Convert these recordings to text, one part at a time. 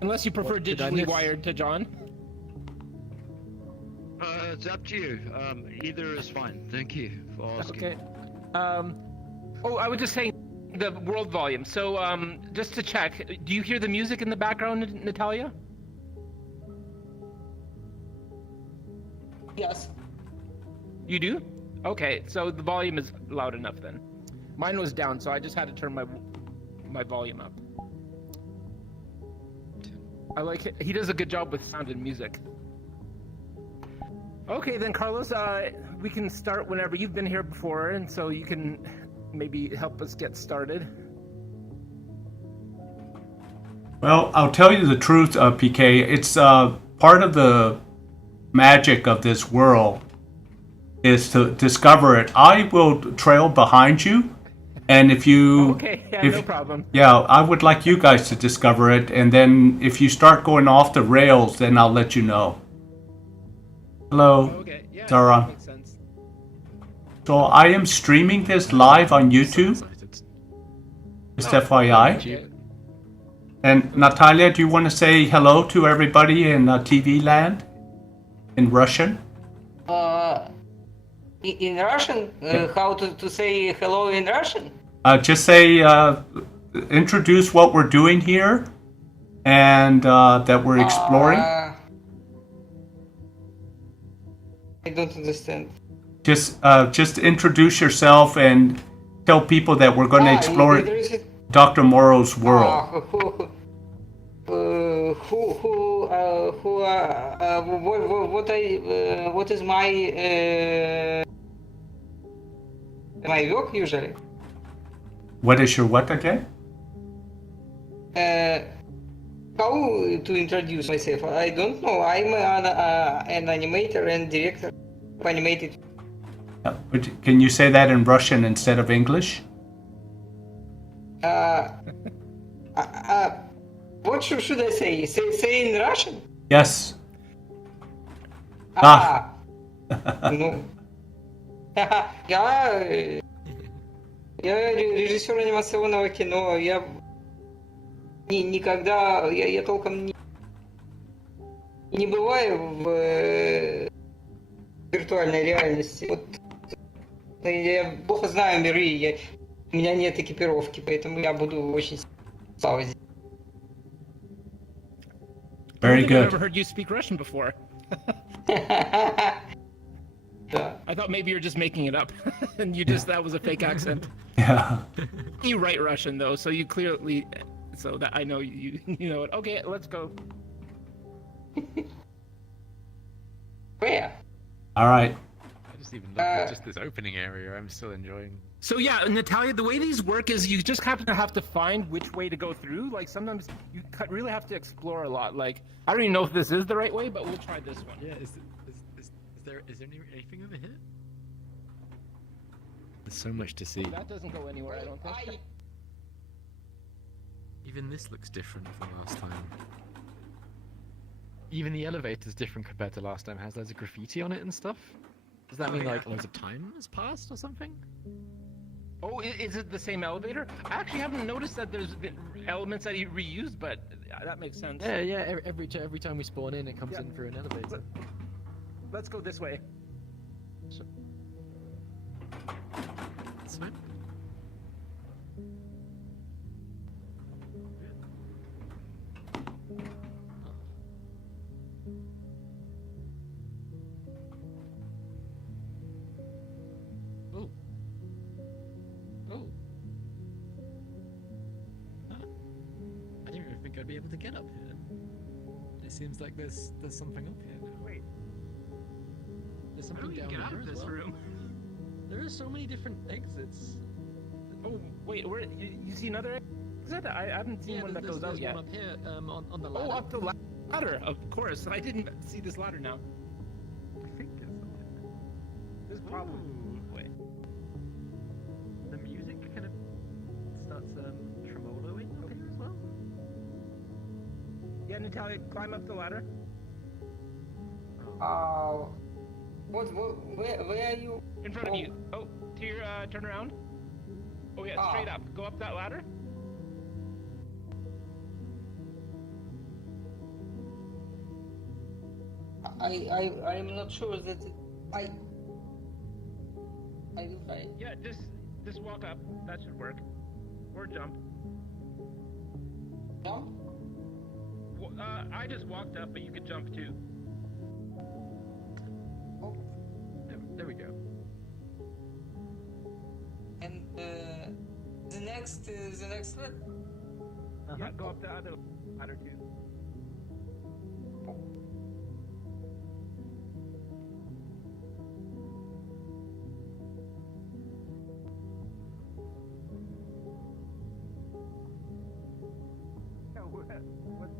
Unless you prefer digitally wired to John. It's up to you. Either is fine. Thank you for asking. Okay. Oh, I was just saying the world volume. So, just to check, do you hear the music in the background, Natalia? Yes. You do? Okay, so the volume is loud enough then. Mine was down, so I just had to turn my volume up. I like it. He does a good job with sound and music. Okay, then Carlos, we can start whenever. You've been here before, and so you can maybe help us get started. Well, I'll tell you the truth, PK. It's part of the magic of this world is to discover it. I will trail behind you, and if you... Okay, yeah, no problem. Yeah, I would like you guys to discover it, and then if you start going off the rails, then I'll let you know. Hello, okay, yeah, Sarah. Makes sense. So I am streaming this live on YouTube. Just FYI. Okay. And Natalia, do you want to say hello to everybody in TV land in Russian? In Russian? How to say hello in Russian? Just say, introduce what we're doing here and that we're exploring. I don't understand. Just introduce yourself and tell people that we're going to explore Dr. Morro's world. What is my work usually? What is your what again? How to introduce myself? I don't know. I'm an animator and director of animated. But can you say that in Russian instead of English? What should I say? Say in Russian? Yes. Ну. Я режиссер анимационного кино. Я никогда, я толком не бываю в виртуальной реальности. Вот я плохо знаю миры, у меня нет экипировки, поэтому я буду очень слабо здесь. Very good. I've never heard you speak Russian before. I thought maybe you're just making it up, and that was a fake accent. Yeah. You write Russian though, so you clearly, so that I know you know it. Okay, let's go. Where? All right. I just even love just this opening area. I'm still enjoying. So yeah, Natalia, the way these work is you just happen to have to find which way to go through. Like sometimes you really have to explore a lot. Like I don't even know if this is the right way, but we'll try this one. Yeah, is there anything over here? There's so much to see. That doesn't go anywhere, I don't think. Even this looks different from last time. Even the elevator's different compared to last time. It has loads of graffiti on it and stuff. Does that mean like loads of time has passed or something? Oh, is it the same elevator? I actually haven't noticed that there's been elements that you reused, but that makes sense. Yeah. Every time we spawn in, it comes in through an elevator. Let's go this way. This way? Oh. Huh. I didn't even think I'd be able to get up here. It seems like there's something up here now. Wait. There's something down get out here of as this well. room? There are so many different exits. Oh, wait, you see another exit? I haven't seen one that goes out yet. One up here, on the ladder. Oh, up the ladder, of course. I didn't see this ladder now. I think it's this probably way. The music kind of starts tremoloing up here as well. Yeah, Natalia, climb up the ladder. Where are you? In front of you. Oh, to your, turn around. Oh yeah, straight up. Go up that ladder. I'm not sure that I will try. Yeah, just walk up. That should work. Or jump. Jump? I just walked up, but you could jump too. Oh. There we go. And the next one? Yeah, go up the other ladder too. What?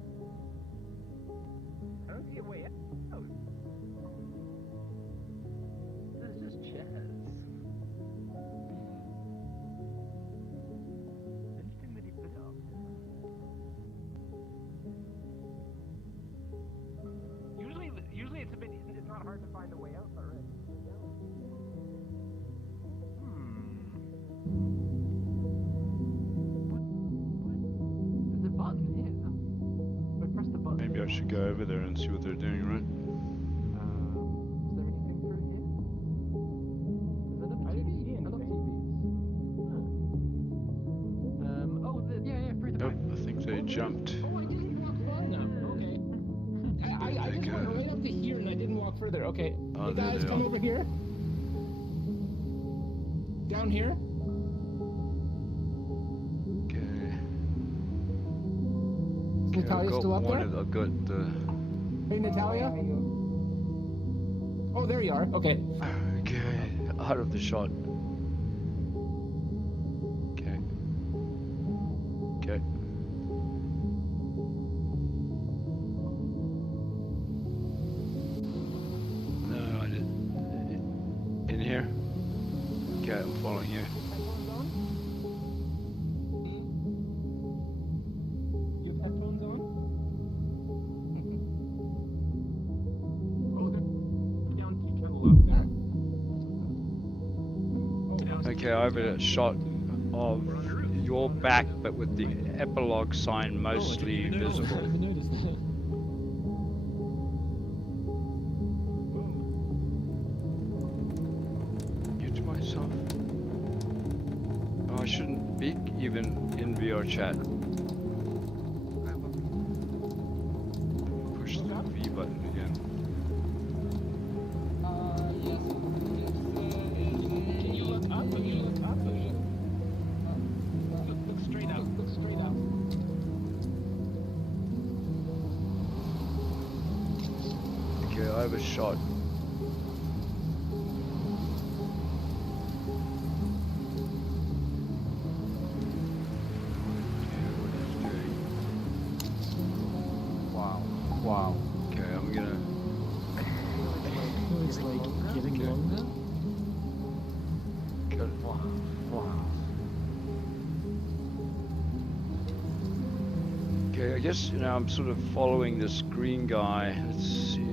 I don't see a way out. This is just chess. Anything that he put up. Usually it's not hard to find a way out already. There's a button here. I press the button. Maybe I should go over there and see what they're doing, right? Is there anything through here? Is there another TV? I didn't see another TV. Yeah, through the Yep, back. I think they jumped. Oh, I didn't walk far enough. Okay. I just went right up to here and I didn't walk further. Okay. Oh, Hey there guys, they come are. over here. Down here. Okay. Is Natalia still up there? I've got Hey, Natalia? Oh, there you are. Okay. okay, out of the shot. Okay. Okay. No, I didn't. In here? Okay, I'm following you. Headphones on? You have headphones on? Oh, they're down to trouble up there. Okay, I have a shot of your back, but with the epilogue sign mostly visible. noticed that. Mute myself. Oh, I shouldn't speak even in VR chat. Push the V button again. Yes. Can you look up? Can you look up? Look straight up. Look straight up. Okay, I have a shot. Wow. Okay, I'm gonna. It's like getting longer. Cut. Wow. Okay, I guess I'm sort of following this green guy. Let's see.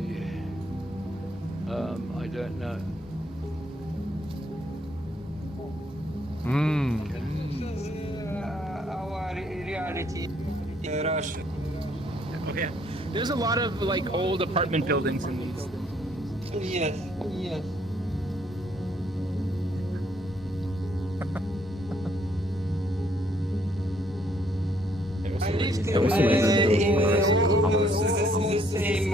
I don't know. This is our reality Russia. Oh yeah. There's a lot of like old apartment buildings in these. Yes, yes. I lived in almost the same.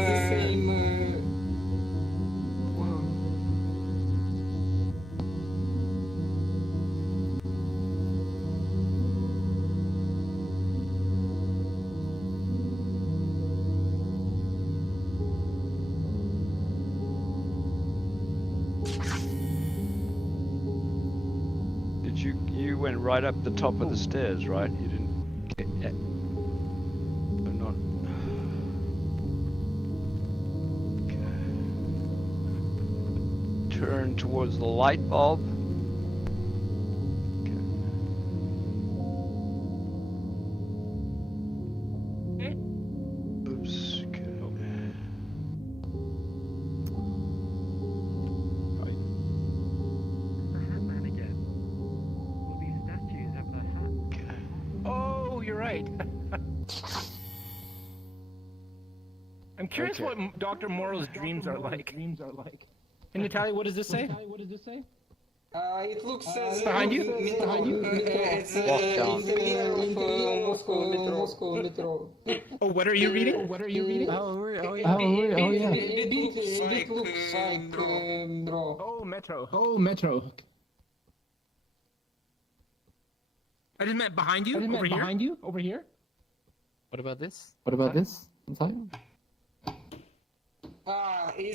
You went right up the top of the stairs, right? You didn't get yet. But not. Okay. Turn towards the light bulb. Okay. Oops. Okay. Right. The Hatman again. Will these statues have the hat? Okay. Oh, you're right. I I'm curious Okay. what Dr. Morro's dreams are like. In Italian, what does this say? It looks Behind you? It's Lockdown. in the mirror of Moscow metro. Oh, what are you reading? Oh yeah. It looks like draw. Oh, Metro. I just meant behind you. Over here. What about this? Inside? The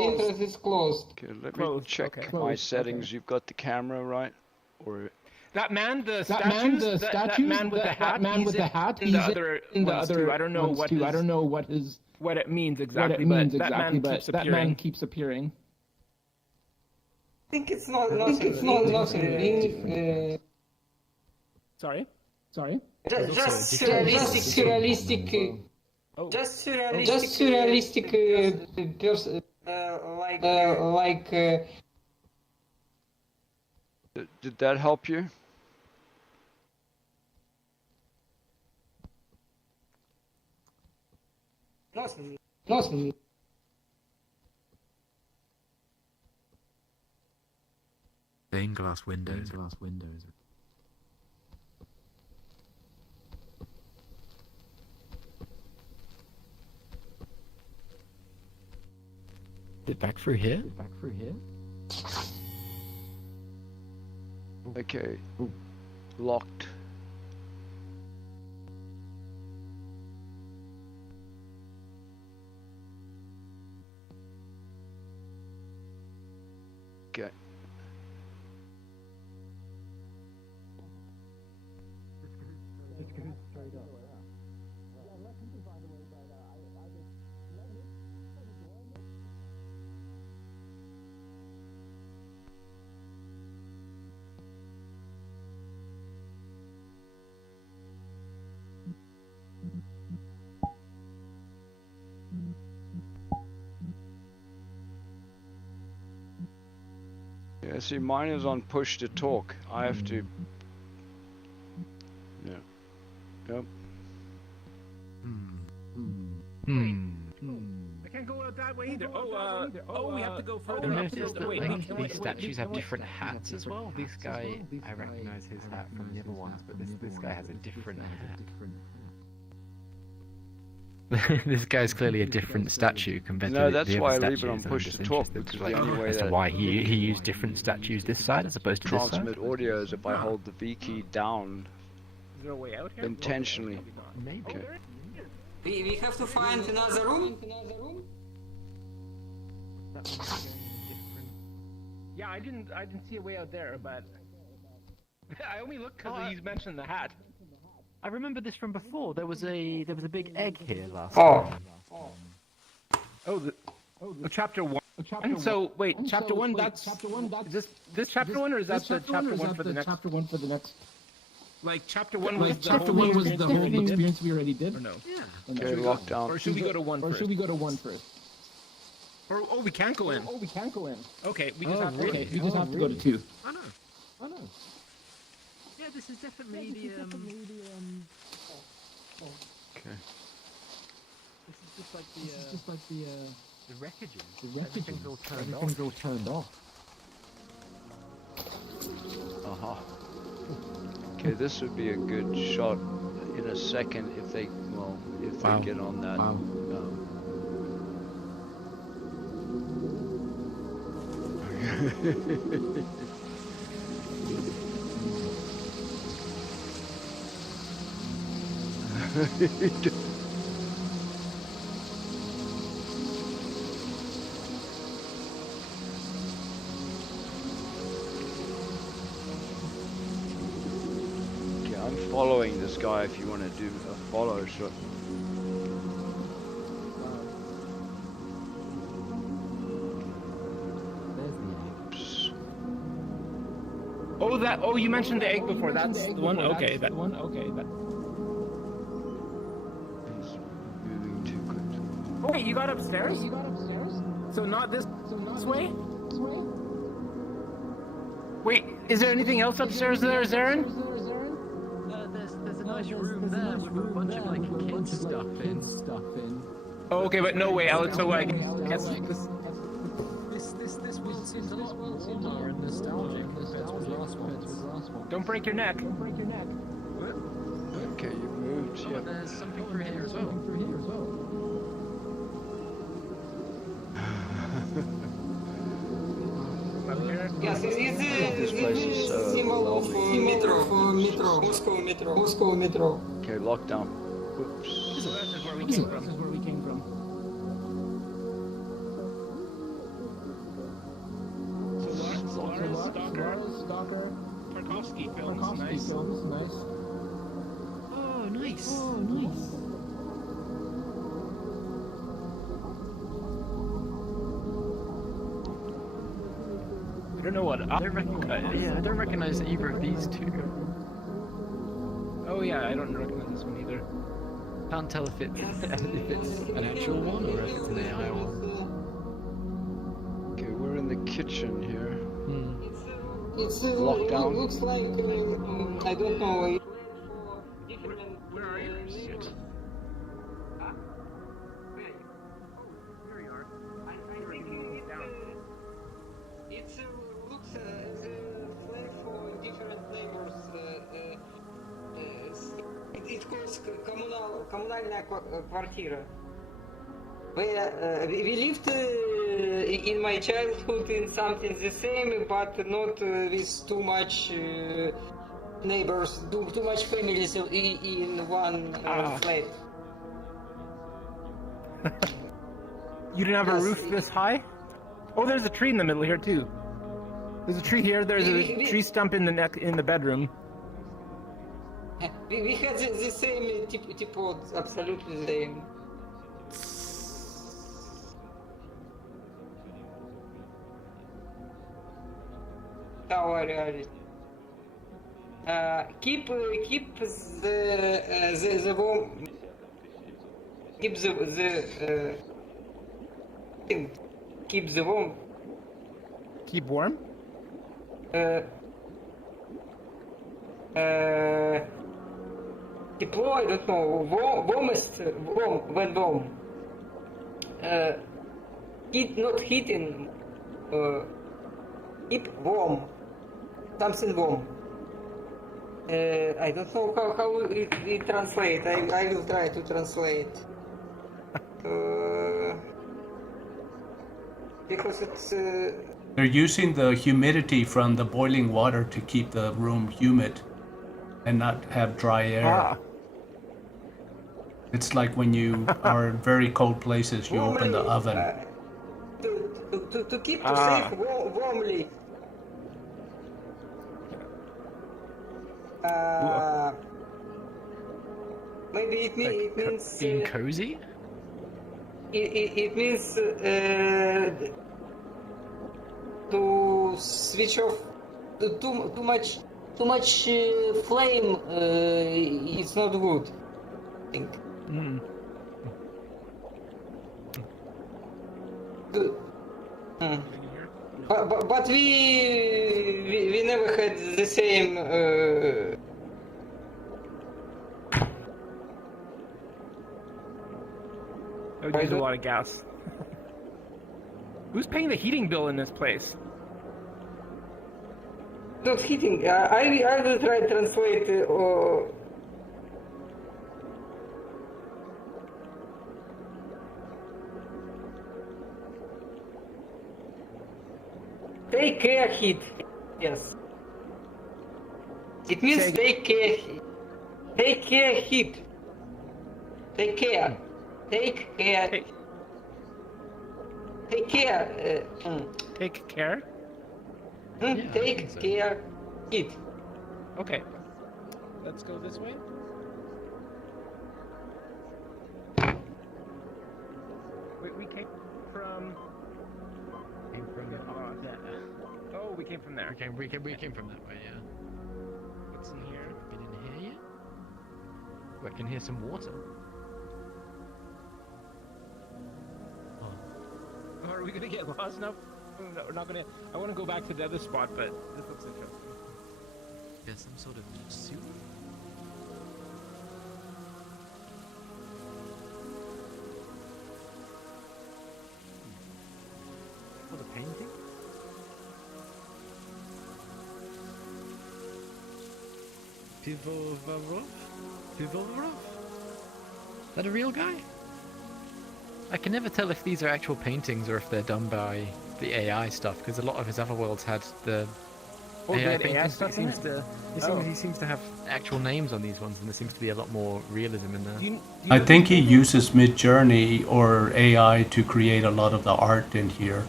entrance is closed. Okay, let me Closed, check okay. my Closed, settings. You've got the camera right, or That man, the man with the hat, he's in the other. I don't know what it means exactly, but that man keeps appearing. I think it's not nothing. Sorry. Just surrealistic. Just surrealistic person, like. did that help you? Nothing. Stained glass windows. Is it back through here? Okay. Locked. Okay. Yeah, see, mine is on push to talk. I have to. Yeah. Yep. I can't go out that way either. We have to go further up. Notice that Wait, these statues have different hats as well. This guy, I recognize his hat from the other ones, but this guy has a different hat. This guy's clearly a different statue compared No, to that's the why I other leave it on statues, and I'm push just to talk, interested because like, the only way as to that why he used different statues this side as opposed to this side. transmit audio is if I hold the V key down Is there a way out here? intentionally. Maybe. Okay. We have to find another room. Yeah, I didn't see a way out there, but I only looked because you mentioned the hat. I remember this from before. There was a big egg here last Oh. time. Chapter 1. And so, wait, chapter 1, that's this chapter 1, or is that the chapter 1 for the next? Like, chapter 1 was the whole experience we already did? Or no? Yeah. Okay, lockdown. Or should we go to 1 first? Or, we can't go in. Okay, we just have to go to 2. I know. Yeah, this is definitely the Okay. This is just like the wreckages. Everything's all turned off. Uh-huh. Okay, this would be a good shot in a second if they get on that. Okay, I'm following this guy if you want to do a follow shot. Oh, you mentioned the egg before. That's the one? Okay, that one? Okay. He's moving too quick. Wait, you got upstairs? So not this way? Wait, is there anything else upstairs there, Zarin? There's a nice nice room there with a bunch of like kids stuff in. Oh, okay, but no way, Alex. So I guess This world seems a lot warmer and nostalgic compared to the last one. don't break your neck. Okay, you moved. Oh, Yeah. and there's something through here as well. Up here. Yes, This place is so symbol of lovely. metro. Moscow metro. Okay, lockdown. Oops. So this is where we came from. So Lars, Stalker, Tarkovsky films, nice. Oh, nice. I don't know what. I don't recognize either of these two. Oh yeah, I don't recognize this one either. Can't tell if it's an actual one or if it's an AI one. Okay, we're in the kitchen here. It's Lockdown. It looks like I don't know. Where are you? Shit. It looks as a flag for different neighbors. It calls коммунальная квартира. We lived in my childhood in something the same, but not with too much neighbors, too much families in one flat. You didn't have a Yes. roof this high? Oh, there's a tree in the middle here too. There's a tree here. There's a tree stump in the bedroom. We had the same teapot, absolutely the same. Our reality. Keep the warm. Keep the thing. Keep the warm. Keep warm. Тепло, I don't know. Warmest, when warm. Heat, not heating. Keep warm. Something warm. I don't know how it translate. I will try to translate. Because it's. They're using the humidity from the boiling water to keep the room humid and not have dry air. It's like when you are in very cold places, you open the oven. To keep to safe warmly. Maybe it means Being cozy? it means to switch off too much flame. It's not good, I think. But we never had the same. That would use a lot of gas. Who's paying the heating bill in this place? Not heating. I will try to translate. Take care, heat. Yes. It means take care. Take care, heat. Take care. Take care. Take care. Take care. Take care, heat. Okay. Let's go this way. We came from. Oh, we came from there. We came from that way, yeah. What's in here? Been in here yet? Oh, I can hear some water. Oh, are we gonna get lost now? No, we're not gonna. I want to go back to the other spot, but this looks interesting. There's some sort of soup. Pivovarov? Pivovarov? Is that a real guy? I can never tell if these are actual paintings or if they're done by the AI stuff, because a lot of his other worlds had the AI paintings. He seems to have actual names on these ones, and there seems to be a lot more realism in there. I think he uses Midjourney or AI to create a lot of the art in here.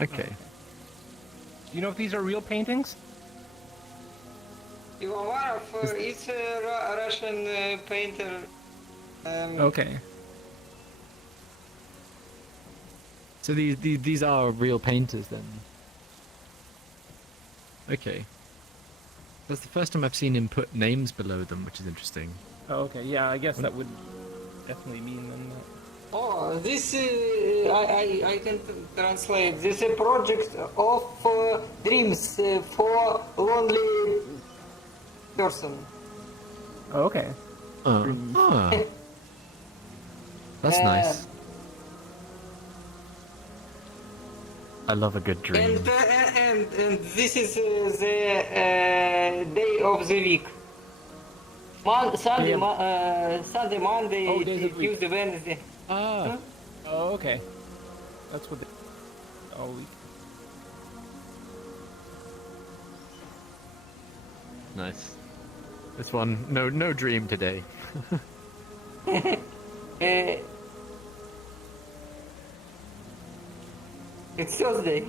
Okay. Do you know if these are real paintings? Pivovarov is a Russian painter. Okay. So these are real painters then? Okay. That's the first time I've seen him put names below them, which is interesting. Oh, okay. Yeah, I guess that would definitely mean then that. Oh, this I can translate. This is a project of dreams for lonely person. Oh, okay. That's nice. I love a good dream. And this is the day of the week. Sunday, Monday, Tuesday, Wednesday. Ah. Oh, okay. That's what. All week. Nice. This one, no dream today. It's Thursday.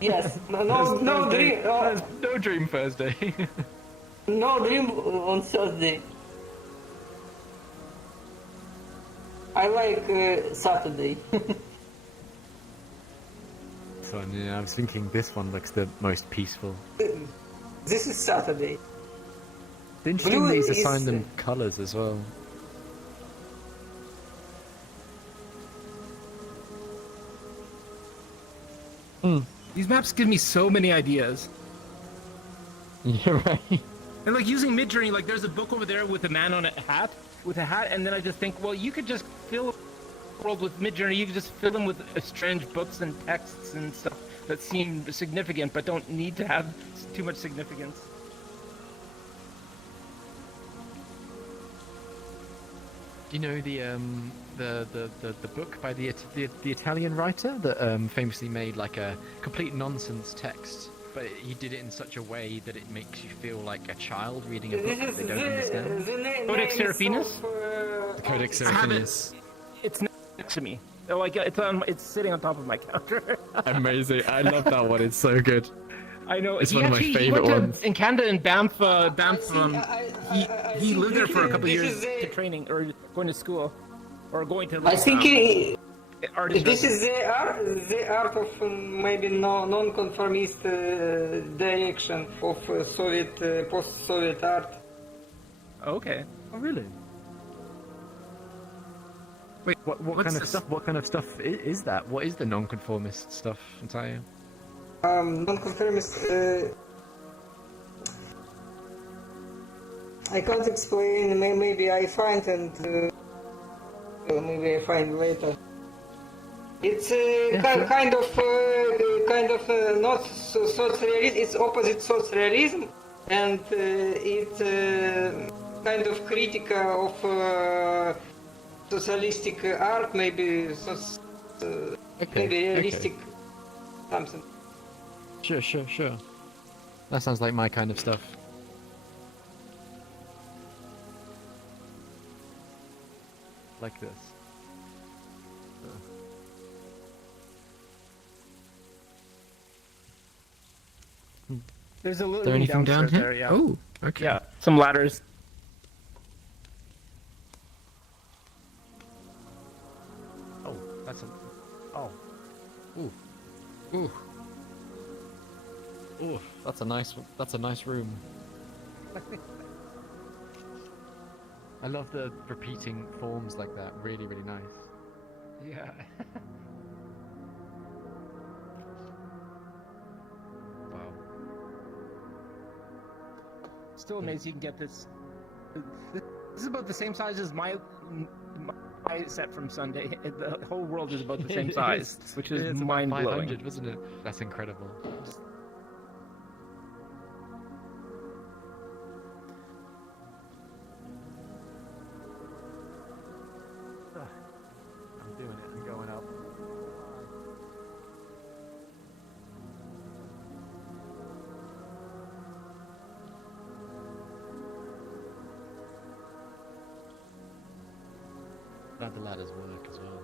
Yes. No dream. No dream Thursday. No dream on Thursday. I like Saturday. So yeah, I was thinking this one looks the most peaceful. This is Saturday. It's interesting Blue these is- assign them colours as well. These maps give me so many ideas. You're right. And like using Midjourney, like there's a book over there with a man on a hat, and then I just think, well, you could just fill the world with Midjourney. You could just fill them with strange books and texts and stuff that seem significant, but don't need to have too much significance. Do you know the book by the Italian writer that famously made like a complete nonsense text, but he did it in such a way that it makes you feel like a child reading a book that they don't understand? Codex Seraphinus? The Codex I have it. Seraphinus. It's next to me. Oh, like it's sitting on top of my counter. Amazing. I love that one. It's so good. I know. It's He one of my actually- favourite he went ones. in Canada, in Banff, he think lived there for a couple of this years is a- to training or going to school, or going to. I think art this is the art of maybe non-conformist direction of Soviet post-Soviet art. Okay. Oh really? Wait, What what's kind of this? stuff? What kind of stuff is that? What is the non-conformist stuff, Natalia? Non-conformist. I can't explain. Maybe I find maybe I find later. It's kind of not socialism. It's opposite socialism, and it's kind of critique of socialistic art. Maybe maybe realistic something. Sure. That sounds like my kind of stuff. Like this. There's a little Is there anything down downstairs here? there, yeah. Oh, okay. Yeah, some ladders. Oh, that's a. Oh. Ooh. Ooh. Ooh. That's a nice. That's a nice room. I love the repeating forms like that. Really, really nice. Yeah. Wow. Still amazed you can get this. This is about the same size as my set from Sunday. The whole world is about the same size, which is It's about mind 500, blowing. wasn't it? That's incredible. I'm doing it. I'm going up. Glad the ladders work as well.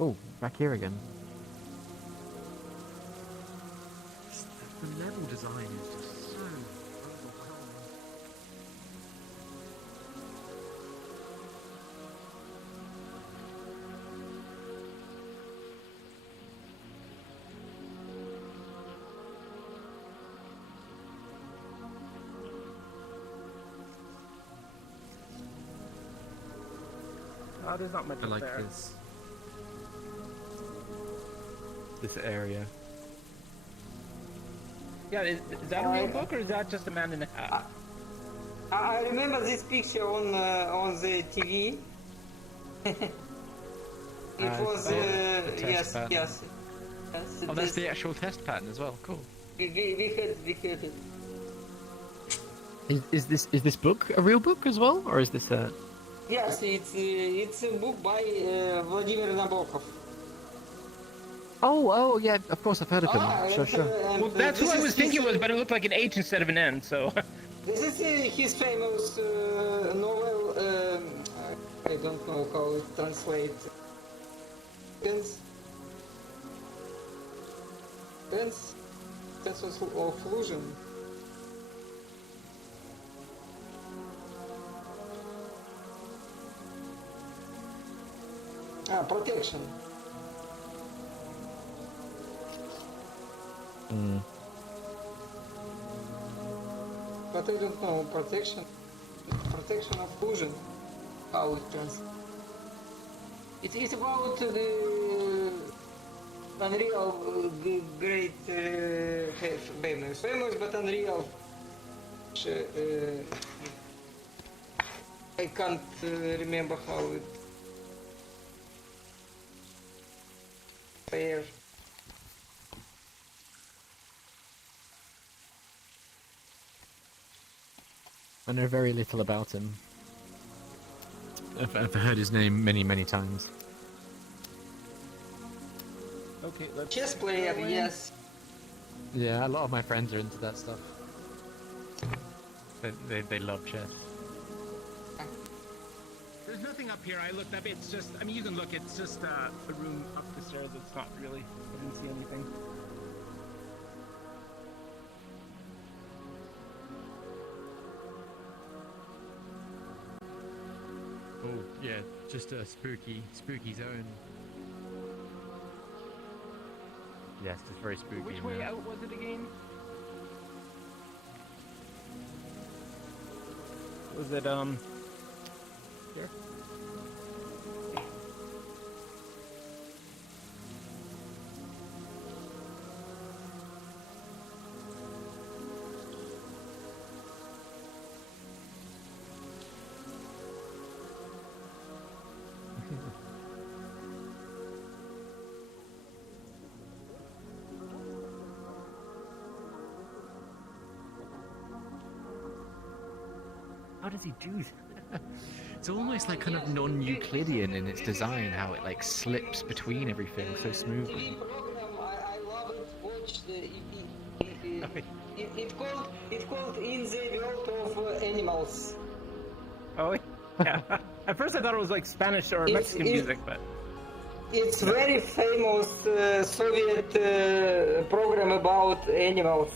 Oh, back here again. The level design is just so overwhelming. Oh, there's not much I like there. this area. Yeah, is that a real book or is that just a man in a hat? I remember this picture on the TV. It was the test yes, pattern. yes. Oh, that's the actual test pattern as well. Cool. We had it. Is this book a real book as well, or is this a? Yes, it's a book by Vladimir Nabokov. Oh, yeah. Of course, I've heard of him. Sure. Well, that's who I was thinking it was, but it looked like an H instead of an N, so... This is his famous novel. I don't know how it translates. Sense of illusion. Protection. But I don't know, protection of illusion, how it translates. It's about the unreal great famous but unreal. I can't remember how it. Fair. I know very little about him. I've heard his name many times. Okay, let's... Chess player, yes. Yeah, a lot of my friends are into that stuff. They love chess. There's nothing up here. I looked up. It's just... I mean, you can look. It's just a room up the stairs. It's not really... I didn't see anything. Oh, yeah, just a spooky zone. Yes, it's very spooky. Which in way there. out was it again? Was it, here? How does he do that? It's almost like kind of non-Euclidean in its design, how it like slips between everything so smoothly. I love it. Watch it's called In the World of Animals. Oh, yeah. At first I thought it was like Spanish or Mexican music, but... It's very famous Soviet program about animals.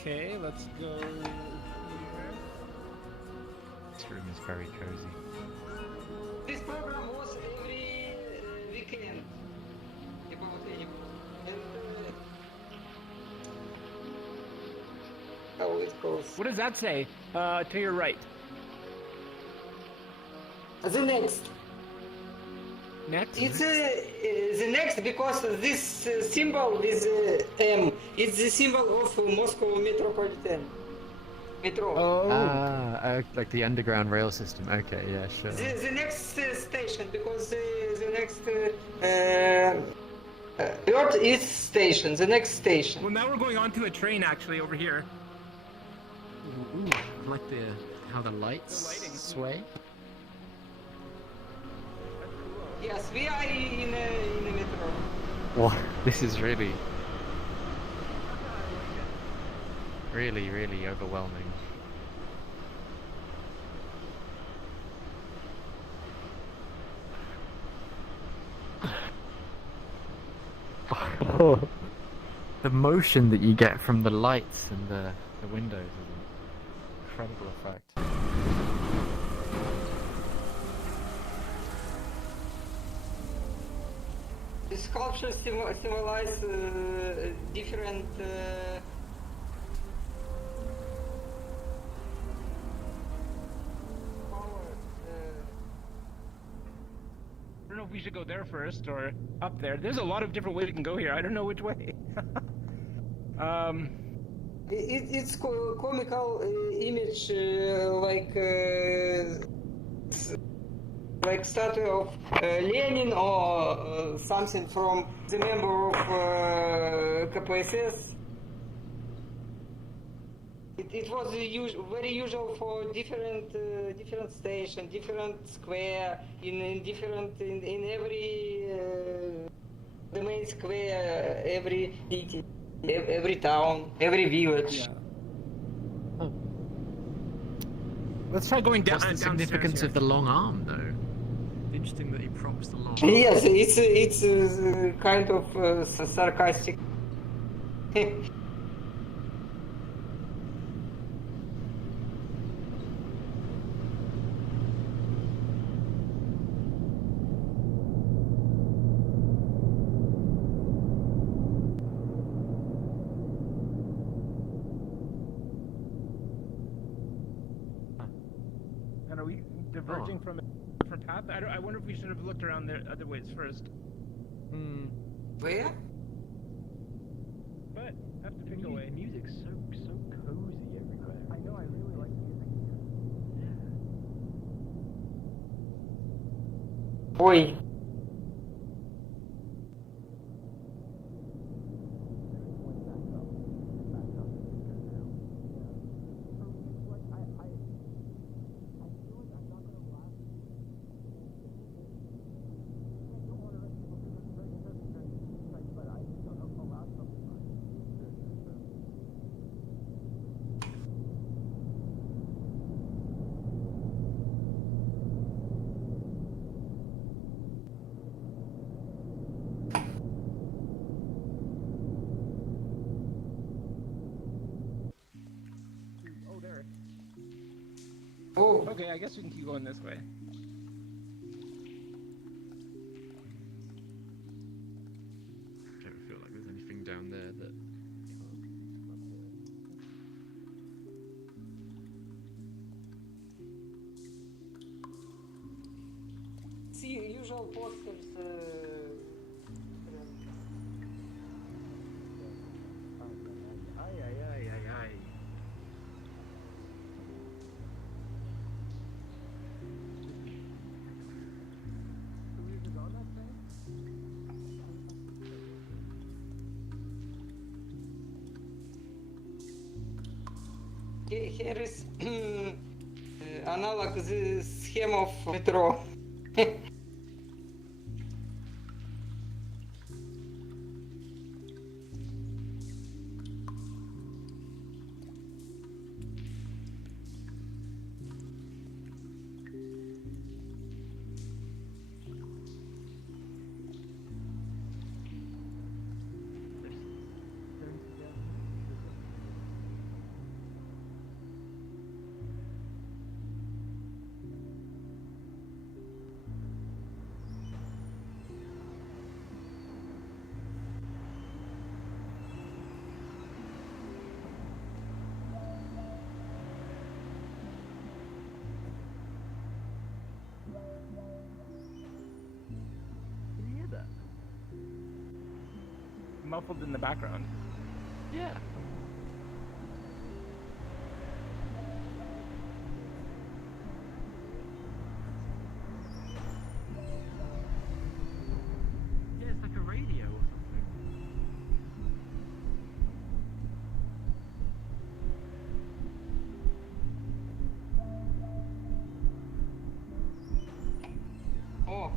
Okay, let's go here. This room is very cozy. This program was every weekend about animals. And how it goes. What does that say? To your right. The next. Next. It's the next because this symbol with M. It's the symbol of Moscow metropolitan metro. Oh. Like the underground rail system. Okay, yeah, sure. The next station because the next Earth is station. The next station. Well, now we're going on to a train actually over here. Ooh, like how the lights lighting. sway. Yes, we are in a metro. Wow, this is really overwhelming. The motion that you get from the lights and the windows is an incredible effect. The sculptures symbolize different power. I don't know if we should go there first or up there. There's a lot of different ways we can go here. I don't know which way. It's comical image like statue of Lenin or something from the member of KPSS. It was very usual for different station, different square in every the main square, every city, every town, every village. Yeah. Let's try going down. What's the significance of the long arm, though? Interesting that he props the long arm. Yes, it's kind of sarcastic. And are we diverging from a different path? I wonder if we should have looked around there other ways first. Where? But have to pick a way. Music's so cozy everywhere. I know. I really like music here. Oi. Oh, Okay, I guess we can keep going this way. I don't feel like there's anything down there that. see usual posters. Here is analog the scheme of metro. muffled in the background. Yeah. Yeah, it's like a radio or something. О,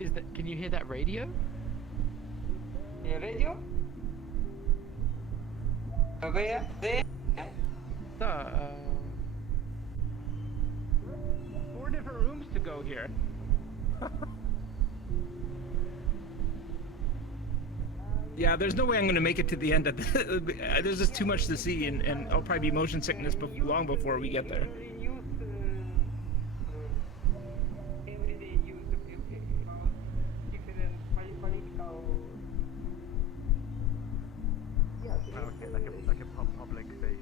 Is that? Can you hear that radio? радио? Where? There? Four different rooms to go here. Yeah, there's no way I'm going to make it to the end of the... There's just too much to see, and I'll probably be motion sickness long before we get there. Use, everyday use different political... Okay, like a public face.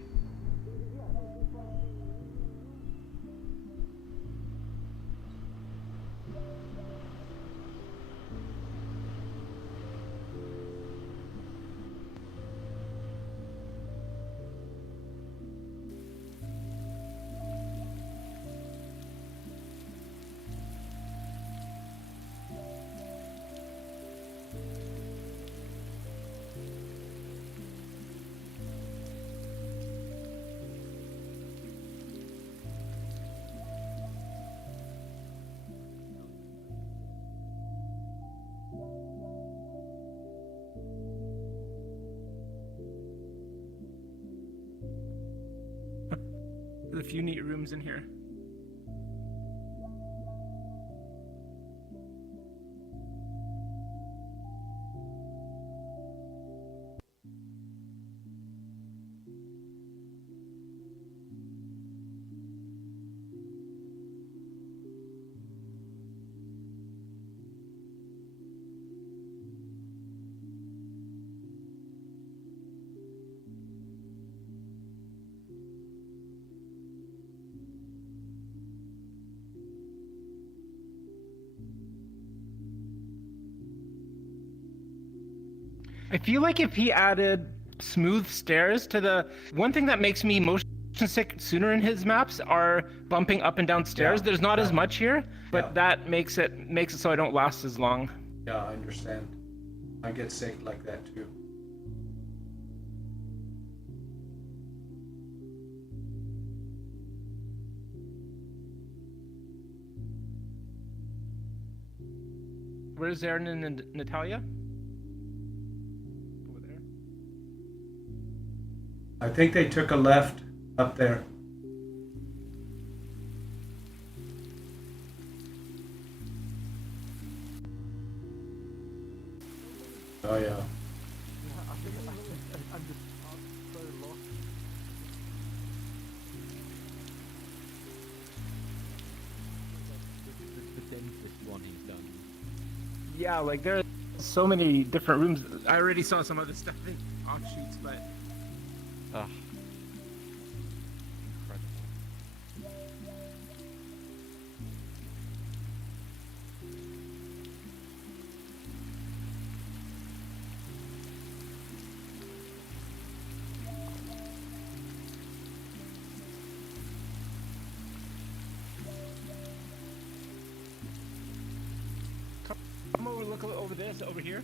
There's a few neat rooms in here. I feel like if he added smooth stairs to the... One thing that makes me motion sick sooner in his maps are bumping up and down stairs. There's not as much here, but that makes it so I don't last as long. Yeah, I understand. I get sick like that too. Where's Aaron and Natalia? Over there. I think they took a left up there. Oh yeah. Yeah, like there are so many different rooms. I already saw some other stuff in offshoots, but... Ugh. Come over, look over this, over here.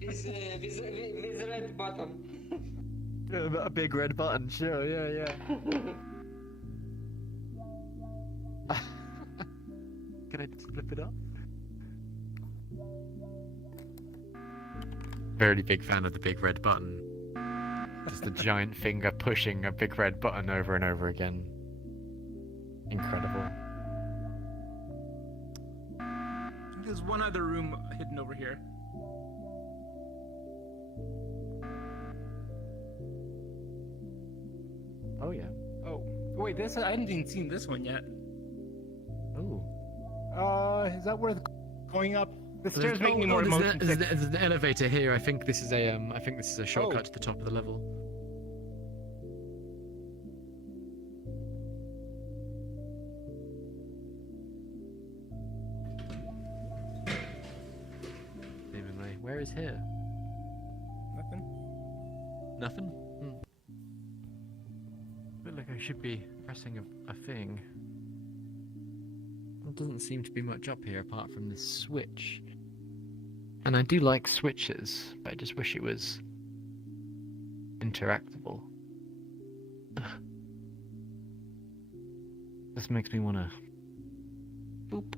With red button. A big red button, sure, yeah. Can I just flip it up? Very big fan of the big red button. Just a giant finger pushing a big red button over and over again. Incredible. I think there's one other room hidden over here. Oh yeah. Oh, wait, this I hadn't even seen this one yet. Ooh. Is that worth going up? The stairs make me more emotion sick. There's an elevator here. I think this is a shortcut to the top of the level. Seemingly. Where is here? Nothing. Nothing? Hmm. Feel like I should be pressing a thing. There doesn't seem to be much up here apart from this switch. And I do like switches, but I just wish it was interactable. This makes me wanna boop.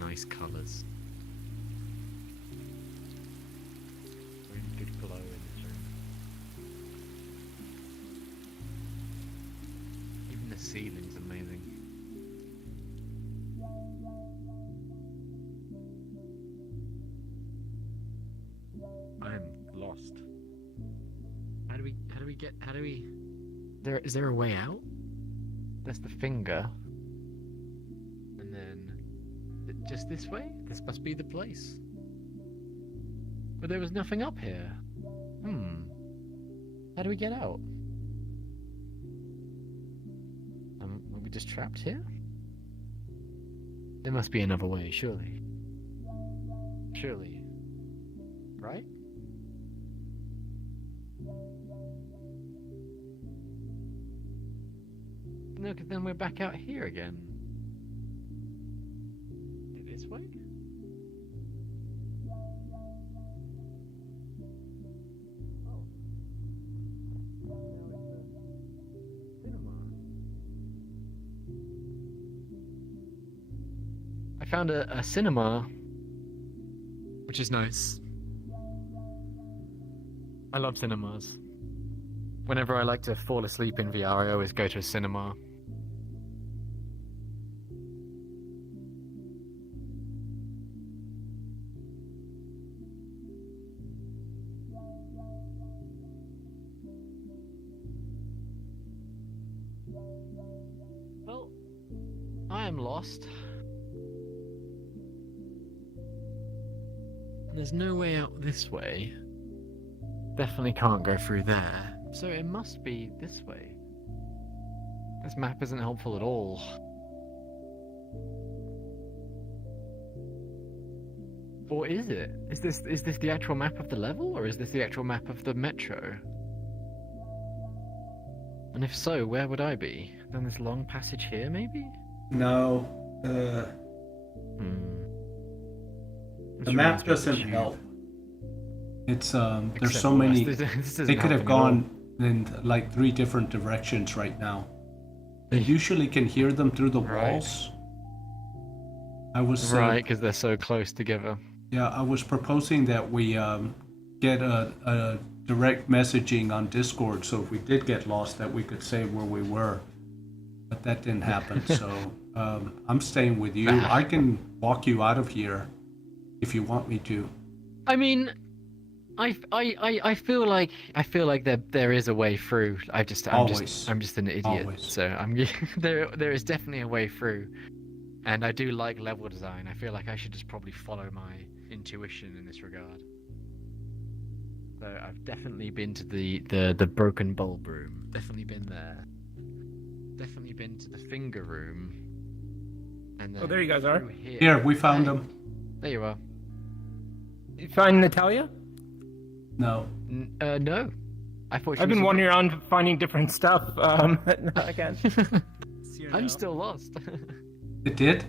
Nice colours. Really good glow in this room. Even the ceiling's amazing. I'm lost. Is there a way out? That's the finger. And then just this way? This must be the place. But there was nothing up here. How do we get out? Are we just trapped here? There must be another way, surely. Surely. Right? No, because then we're back out here again. This way? Oh. Now it's a cinema. I found a cinema, which is nice. I love cinemas. Whenever I like to fall asleep in VR, I always go to a cinema. Well, I am lost. There's no way out this way. Definitely can't go through there. So it must be this way. This map isn't helpful at all. Or is it? Is this the actual map of the level, or is this the actual map of the metro? And if so, where would I be? Down this long passage here, maybe? No. The map doesn't help. It's there's so many. They could have gone in like 3 different directions right now. I usually can hear them through the walls. I was right, because they're so close together. Yeah, I was proposing that we get a direct messaging on Discord, so if we did get lost, that we could say where we were. But that didn't happen, so I'm staying with you. I can walk you out of here if you want me to. I mean, I feel like there is a way through. I'm just an idiot. Always. So there is definitely a way through, and I do like level design. I feel like I should just probably follow my intuition in this regard. So I've definitely been to the broken bulb room. Definitely been there. Definitely been to the finger room. And then Oh, there you guys are. through here. Here, we found them. There you are. You find Natalia? No. No. I thought I've been wandering around finding different stuff. I can't. see her I'm now. still lost. It did?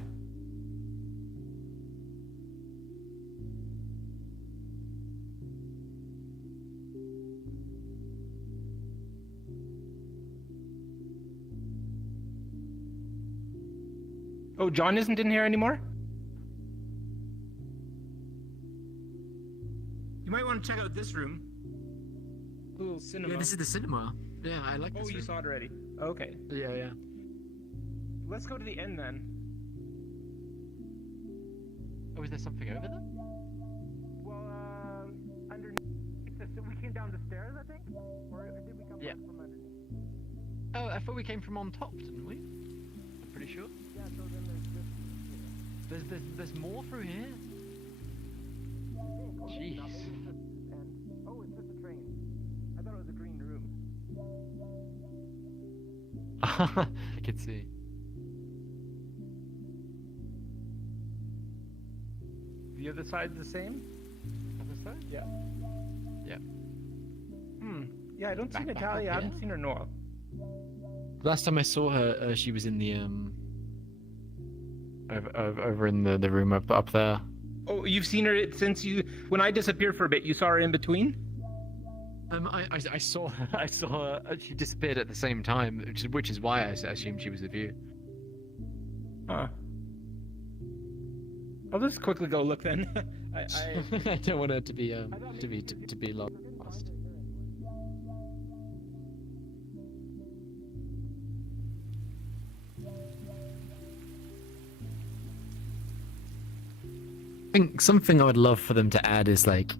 Oh, John isn't in here anymore? You might want to check out this room. Little cinema. Yeah, this is the cinema. Yeah, I like this Oh, you room. saw it already. Okay. Yeah. Let's go to the end then. Oh, is there something over there? Well, underneath. We came down the stairs, I think? Or did we come Yeah. from underneath? Oh, I thought we came from on top, didn't we? I'm pretty sure. Yeah, so then there's this. There's more through here. Jeez. Oh, it's just a train. I thought it was a green room. I can see. The other side's the same? Other side? Yeah. Yeah. Yeah, I don't see Back up Natalia. I haven't here? seen her Noah. Last time I saw her, she was in the over in the room up there. Oh, you've seen her since when I disappeared for a bit. You saw her in between? I saw her. I saw her. She disappeared at the same time, which is why I assumed she was with you. Huh. I'll just quickly go look then. I don't want her to be lost. I think something I would love for them to add is like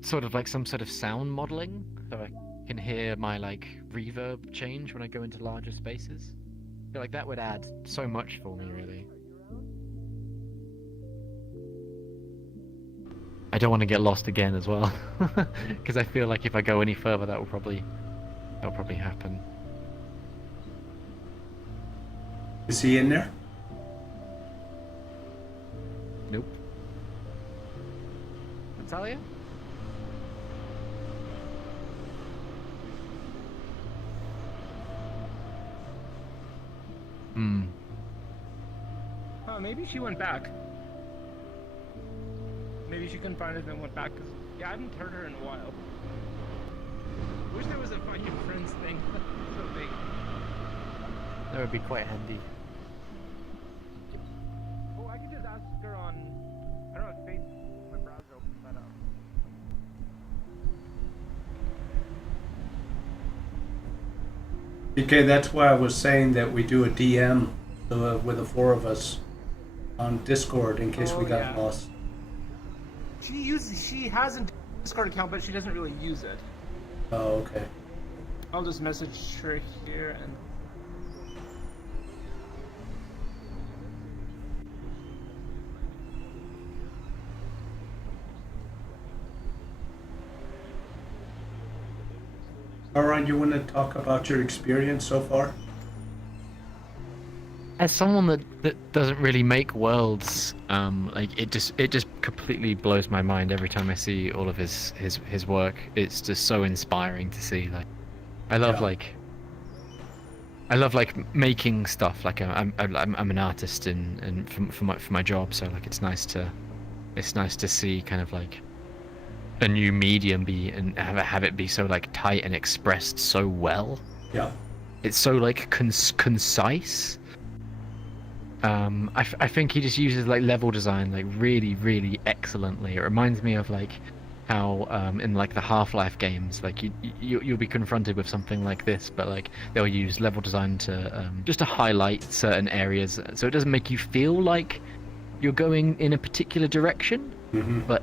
sort of like some sort of sound modeling, so I can hear my like reverb change when I go into larger spaces. I feel like that would add so much for me, really. I don't want to get lost again as well, because I feel like if I go any further, that'll probably happen. Is he in there? Nope. Natalia? Maybe she went back. Maybe she couldn't find us and went back. Cause yeah, I haven't heard her in a while. Wish there was a fucking friends thing. So big. That would be quite handy. Oh, I could just ask her on. I don't know if Face my browser opens that up. Okay, that's why I was saying that we do a DM with the four of us on Discord in case we got lost. She has a Discord account, but she doesn't really use it. Oh, okay. I'll just message her here and. Alright, you want to talk about your experience so far? As someone that doesn't really make worlds, like it just completely blows my mind every time I see all of his work. It's just so inspiring to see. Like, I love making stuff. Like I'm an artist and for my job, so like it's nice to see kind of like a new medium be and have it be so like tight and expressed so well. Yeah. It's so like concise. I think he just uses like level design like really excellently. It reminds me of like how in like the Half-Life games, like you'll be confronted with something like this, but like they'll use level design to just to highlight certain areas, so it doesn't make you feel like you're going in a particular direction, but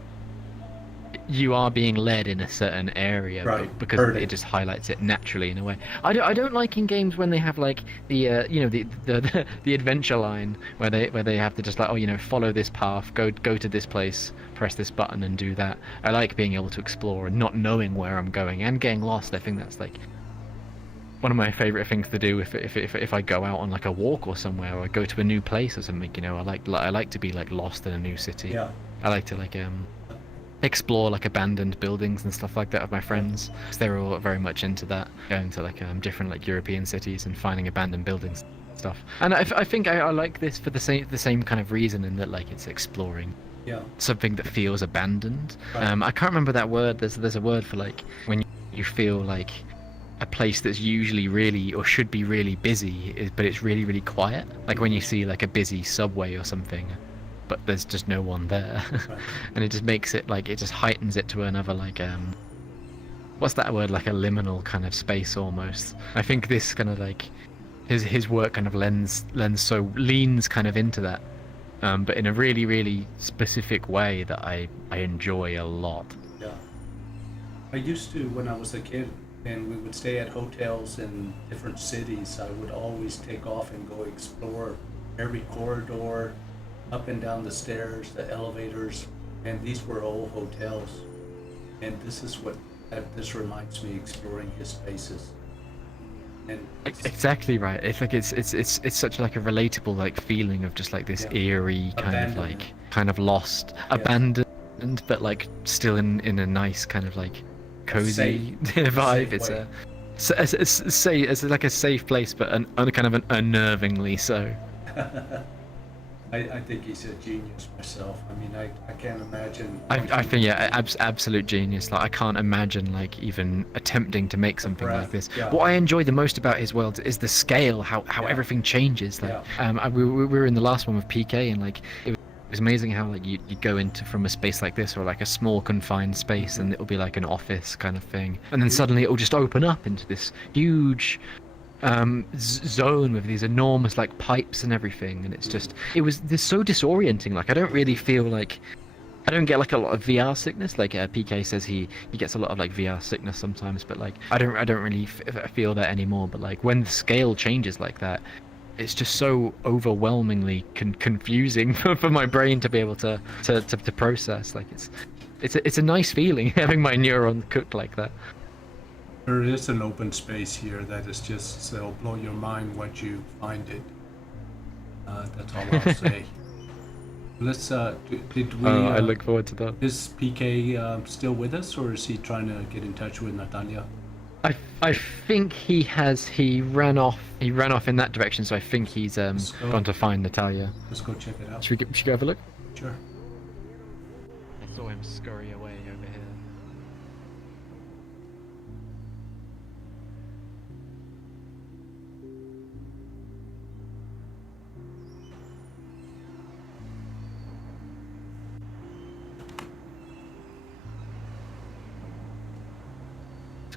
you are being led in a certain area, Right. because Heard it it. just highlights it naturally in a way. I don't like in games when they have like the the adventure line where they have to just like, oh, follow this path, go to this place, press this button and do that. I like being able to explore and not knowing where I'm going and getting lost. I think that's like one of my favorite things to do if I go out on like a walk or somewhere, or I go to a new place or something. I like to be like lost in a new city. Yeah. I like to like explore like abandoned buildings and stuff like that with my friends, because they're all very much into that, going to like different like European cities and finding abandoned buildings and stuff. And I think I like this for the same kind of reason, in that like it's exploring Yeah. something that feels abandoned. Right. I can't remember that word. There's a word for like when you feel like a place that's usually really or should be really busy but it's really really quiet, like when you see like a busy subway or something but there's just no one there. Right. And it just makes it like, it just heightens it to another like what's that word, like a liminal kind of space almost. I think this kind of like his work kind of leans kind of into that, but in a really really specific way that I enjoy a lot. Yeah. I used to, when I was a kid, and we would stay at hotels in different cities, I would always take off and go explore every corridor, up and down the stairs, the elevators, and these were all hotels. And this is what this reminds me, exploring his spaces. And Exactly right. It's like it's such like a relatable like feeling of just like this Yeah. eerie kind of Abandonment. like kind of lost, abandoned, but like still in a nice kind of like cozy vibe. safe way. It's like a safe place, but kind of an unnervingly so. I think he's a genius myself. I mean, I can't imagine. I think absolute genius. Like I can't imagine like even attempting to make something like breath, this. yeah. What I enjoy the most about his world is the scale, how Yeah. everything changes. Like Yeah. we were in the last one with PK, and like it was amazing how like you go into from a space like this, or like a small confined space, and it'll be like an office kind of thing, and then suddenly it'll just open up into this huge zone with these enormous like pipes and everything, and it's just this so disorienting. Like I don't really feel like I don't get like a lot of VR sickness. Like PK says he gets a lot of like VR sickness sometimes, but like I don't really feel that anymore. But like when the scale changes like that, it's just so overwhelmingly confusing for my brain to be able to process. Like it's a nice feeling having my neurons cooked like that. There is an open space here that is just, it'll blow your mind once you find it. That's all I'll say. Let's, did we, I look forward to that. is PK still with us, or is he trying to get in touch with Natalia? I think he ran off in that direction, so I think he's Let's go. gone to find Natalia. Let's go check it out. Should we go have a look? Sure. I saw him scurry away over here.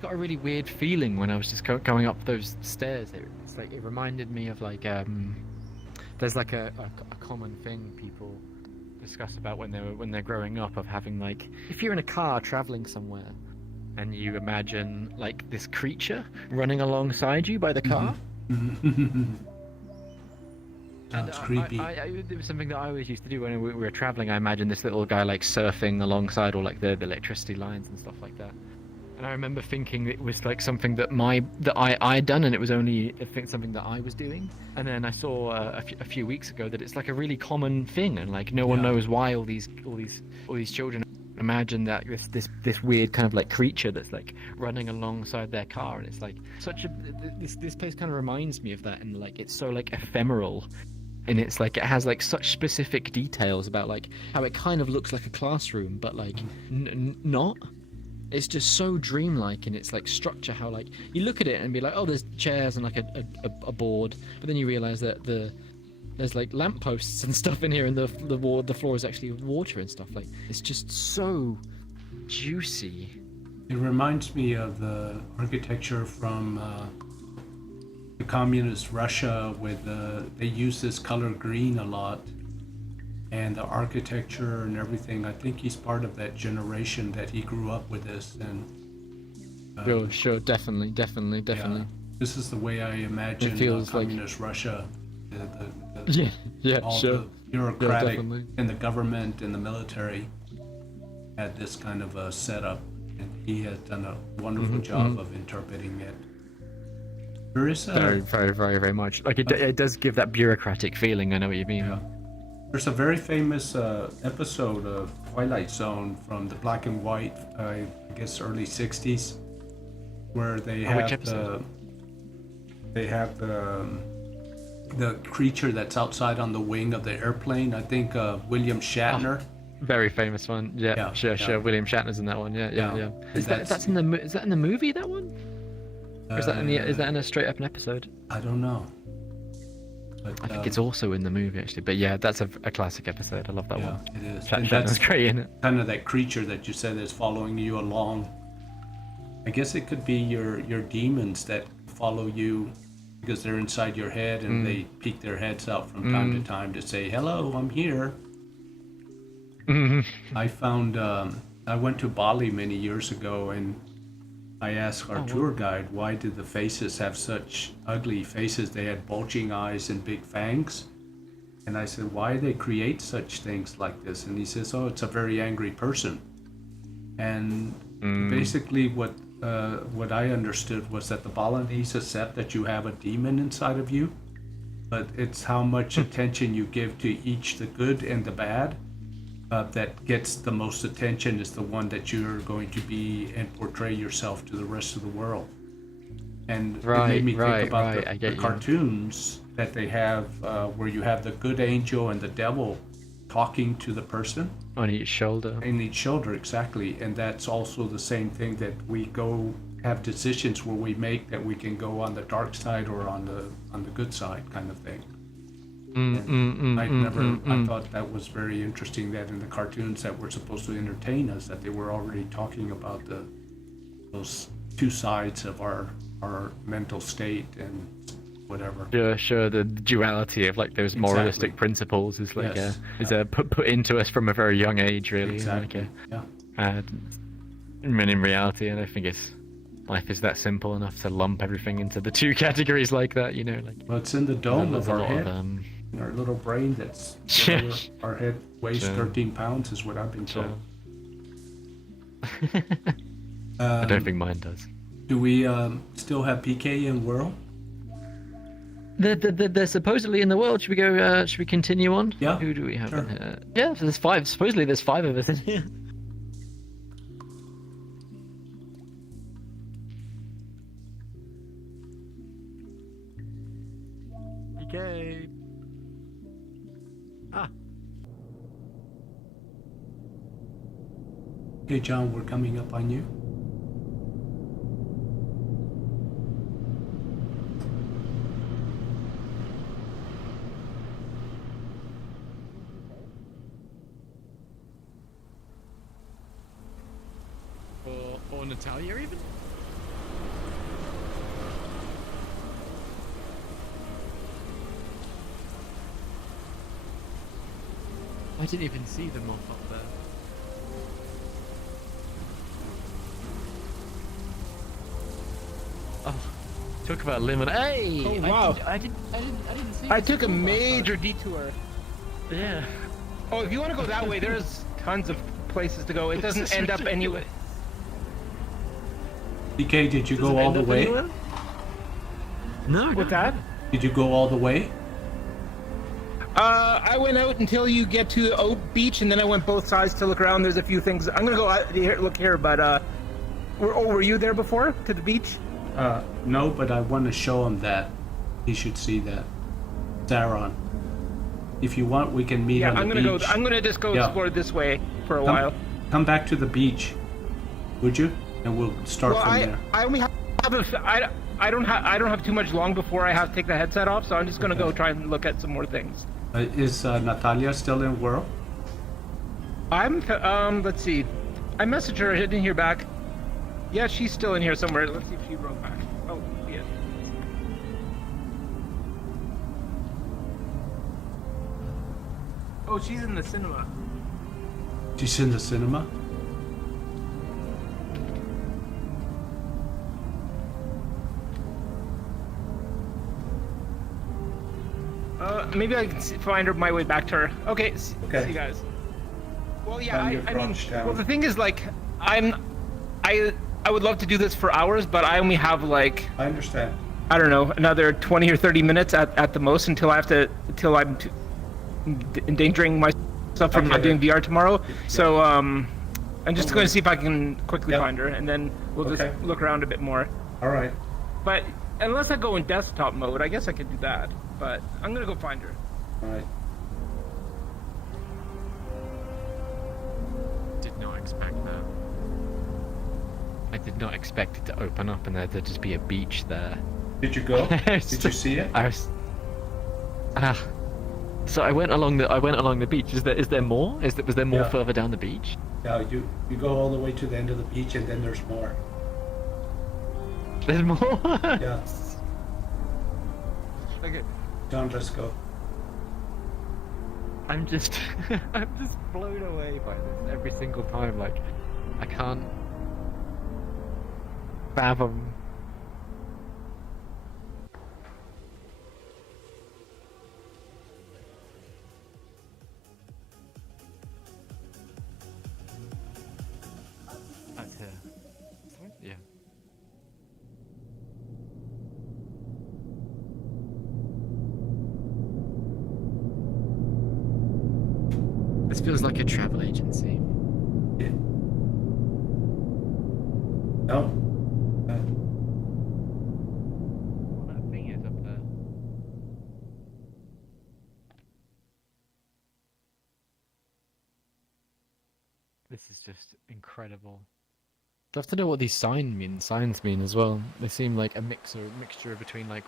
Got a really weird feeling when I was just going up those stairs. It's like it reminded me of like there's like a common thing people discuss about when they're growing up, of having like, if you're in a car traveling somewhere and you imagine like this creature running alongside you by the car. Sounds creepy. It was something that I always used to do when we were traveling. I imagined this little guy like surfing alongside all like the electricity lines and stuff like that. And I remember thinking it was like something that I had done, and it was only I think something that I was doing. And then I saw a few weeks ago that it's like a really common thing, and like no one knows why all these children imagine that this weird kind of like creature that's like running alongside their car. And it's like such a this place kind of reminds me of that, and like it's so like ephemeral. And it's like it has like such specific details about like how it kind of looks like a classroom, but like not. It's just so dreamlike in its like structure. How like you look at it and be like, oh, there's chairs and like a board, but then you realize that there's like lampposts and stuff in here, and the floor is actually water and stuff. Like it's just so juicy. It reminds me of the architecture from the communist Russia, with they use this color green a lot. and the architecture and everything. I think he's part of that generation that he grew up with this, and Sure, definitely. yeah, this is the way I imagine feels like- communist Russia. Yeah, All sure. the bureaucratic definitely. and the government and the military had this kind of a setup, and he has done a wonderful job of interpreting it. There is Very much. Like it does give that bureaucratic feeling. I know what you mean. yeah. There's a very famous episode of Twilight Zone from the black and white, I guess early '60s, where they Oh, which have episode? the creature that's outside on the wing of the airplane. I think William Shatner. Very famous one. Yeah, Yeah, sure. yeah. William Shatner's in that one. Yeah. Yeah. Is that in the is that in the movie, that one? Or is that in a straight up an episode? I don't know. But, I think it's also in the movie actually. But yeah, that's a classic episode. I love that yeah, one. it is. Shatner's And that's great in it. kind of that creature that you said is following you along. I guess it could be your demons that follow you because they're inside your head and they peek their heads out from time to time to say, "Hello, I'm here." I found I went to Bali many years ago, and I asked our tour guide, why did the faces have such ugly faces? They had bulging eyes and big fangs. And I said, why do they create such things like this? And he says, oh, it's a very angry person. And basically what I understood was that the Balinese accept that you have a demon inside of you, but it's how much attention you give to each, the good and the bad, that gets the most attention is the one that you're going to be and portray yourself to the rest of the world. And it made me think about the cartoons that they have where you have the good angel and the devil talking to the person. On each shoulder. In each shoulder, exactly. And that's also the same thing that we go have decisions where we make that we can go on the dark side or on the good side kind of thing. I thought that was very interesting that in the cartoons that were supposed to entertain us, that they were already talking about those two sides of our mental state and whatever. Sure. The duality of like those moralistic principles is like Yes. put into us from a very young age, really. Exactly. Like Yeah. and in reality, I don't think life is that simple enough to lump everything into the two categories like that. You know, like. Well, it's in the dome there's of a our lot head. of Our little brain that's Yeah. our head weighs Sure. 13 pounds is what I've been told. I don't think mine does. Do we still have PK and Whirl? They're supposedly in the world. Should we go? Should we continue on? Yeah, Who do we have sure. in here? Yeah, there's five. Supposedly there's five of us in here. Okay. Okay, John, we're coming up on you. Or Natalia even? I didn't even see them off up there. Oh, talk about lemon. Hey! Oh, wow. I didn't see. I took a major detour. Yeah. Oh, if you want to go that way, there's tons of places to go. It doesn't end up anywhere. PK, did you go all the way? No, What's that? Did you go all the way? I went out until you get to Oak Beach, and then I went both sides to look around. There's a few things. I'm gonna go out here, look here, but were you there before to the beach? No, but I want to show him that. He should see that. Zaron. If you want, we can meet Yeah, on the I'm gonna beach. go. I'm gonna just go Yeah. explore this way for a Come- while. Come back to the beach, would you? And we'll start Well, from I there. only have I don't have too much long before I have to take the headset off, so I'm just gonna go try and look at some more things. Is Natalia still in Whirl? I'm let's see. I messaged her. I didn't hear back. Yeah, she's still in here somewhere. Let's see if she wrote back. Oh, yeah. Oh, she's in the cinema. She's in the cinema? Maybe I can find her my way back to her. Okay, Okay. see you guys. Well, yeah, Find your I mean, crouch down. well, the thing is, like, I would love to do this for hours, but I only have like, I understand. I don't know, another 20 or 30 minutes at the most until I'm endangering myself from not doing VR tomorrow. So, I'm just going to see if I can quickly find her, and then we'll just look around a bit more. All right. But unless I go in desktop mode, I guess I could do that. But I'm gonna go find her. All right. Did not expect that. I did not expect it to open up and there'd just be a beach there. Did you go? Did you see it? I was. So I went along the beach. Is there more? Was there more further down the beach? Yeah, you go all the way to the end of the beach, and then there's more. There's more. Yeah. Okay. John, let's go. I'm just blown away by this every single time. Like, I can't fathom. That's her. Yeah. This feels like a travel agency. Yeah. No. Well, that thing is up there. This is just incredible. I'd love to know what these signs mean as well. They seem like a mixture between like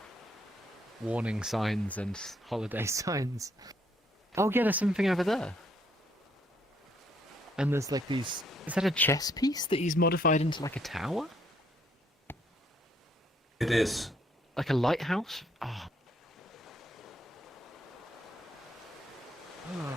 warning signs and holiday signs. Oh yeah, there's something over there. And there's like these... Is that a chess piece that he's modified into like a tower? It is. Like a lighthouse? Oh. Oh.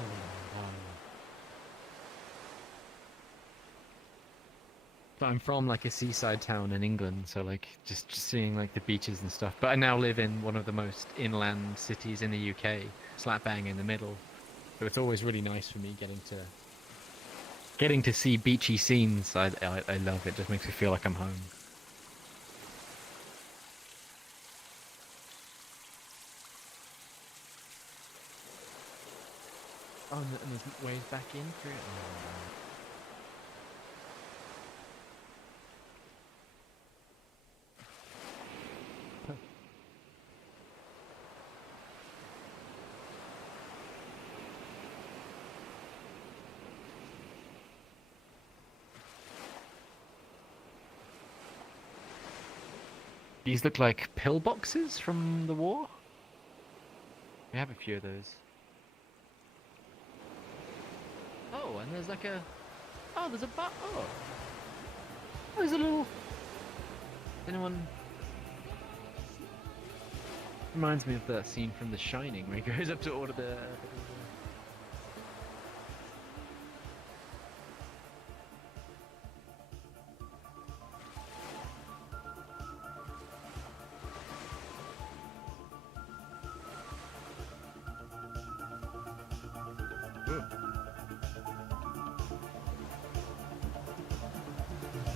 But I'm from like a seaside town in England, so like just seeing like the beaches and stuff. But I now live in one of the most inland cities in the UK, slap bang in the middle. So it's always really nice for me getting to see beachy scenes. I love it. It just makes me feel like I'm home. Oh, and there's ways back in through it. Oh, these look like pillboxes from the war. We have a few of those. Oh, and there's like a... Oh, there's a bar... Oh. There's a little... Anyone... Reminds me of that scene from The Shining where he goes up to order the...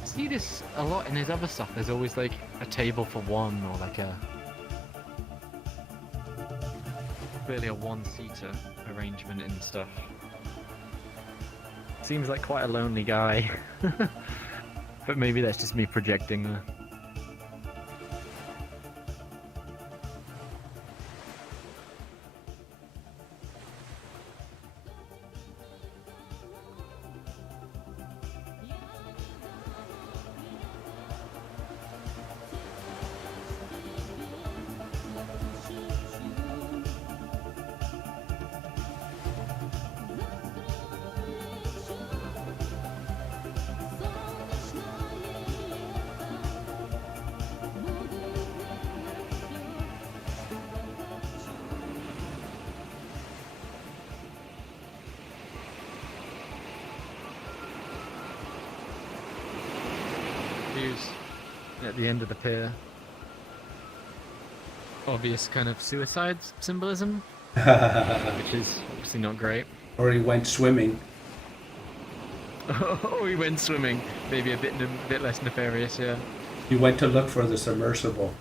See this a lot in his other stuff. There's always like a table for one, or like a clearly a one-seater arrangement and stuff. Seems like quite a lonely guy, but maybe that's just me projecting there. shoes at the end of the pier. Obvious kind of suicide symbolism, which is obviously not great. Or he went swimming. Oh, he went swimming. Maybe a bit less nefarious, yeah. He went to look for the submersible.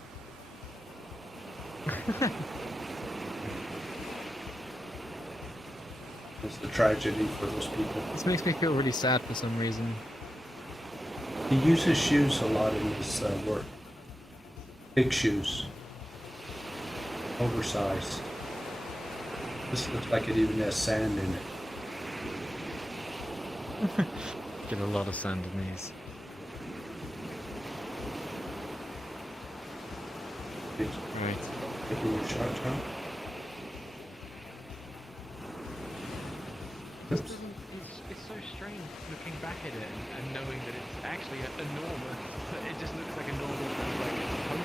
It's the tragedy for those people. This makes me feel really sad for some reason. He uses shoes a lot in his work. Big shoes. Oversized. This looks like it even has sand in it. Get a lot of sand in these. Right. Taking your shot, John? Oops. It's so strange looking back at it and knowing that it's actually a normal, it just looks like a normal kind of like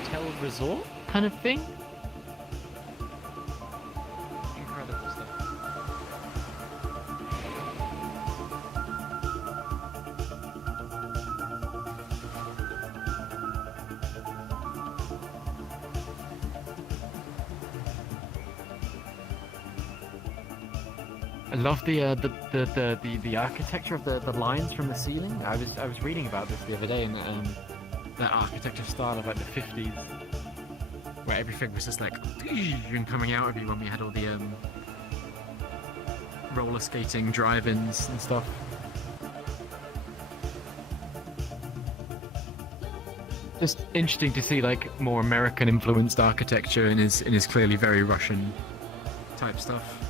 hotel resort kind of thing. Incredible stuff. I love the architecture of the lines from the ceiling. I was reading about this the other day, and that architecture style of like the 50s, where everything was just like and coming out of you when we had all the roller skating drive-ins and stuff. Just interesting to see like more American influenced architecture in his clearly very Russian type stuff.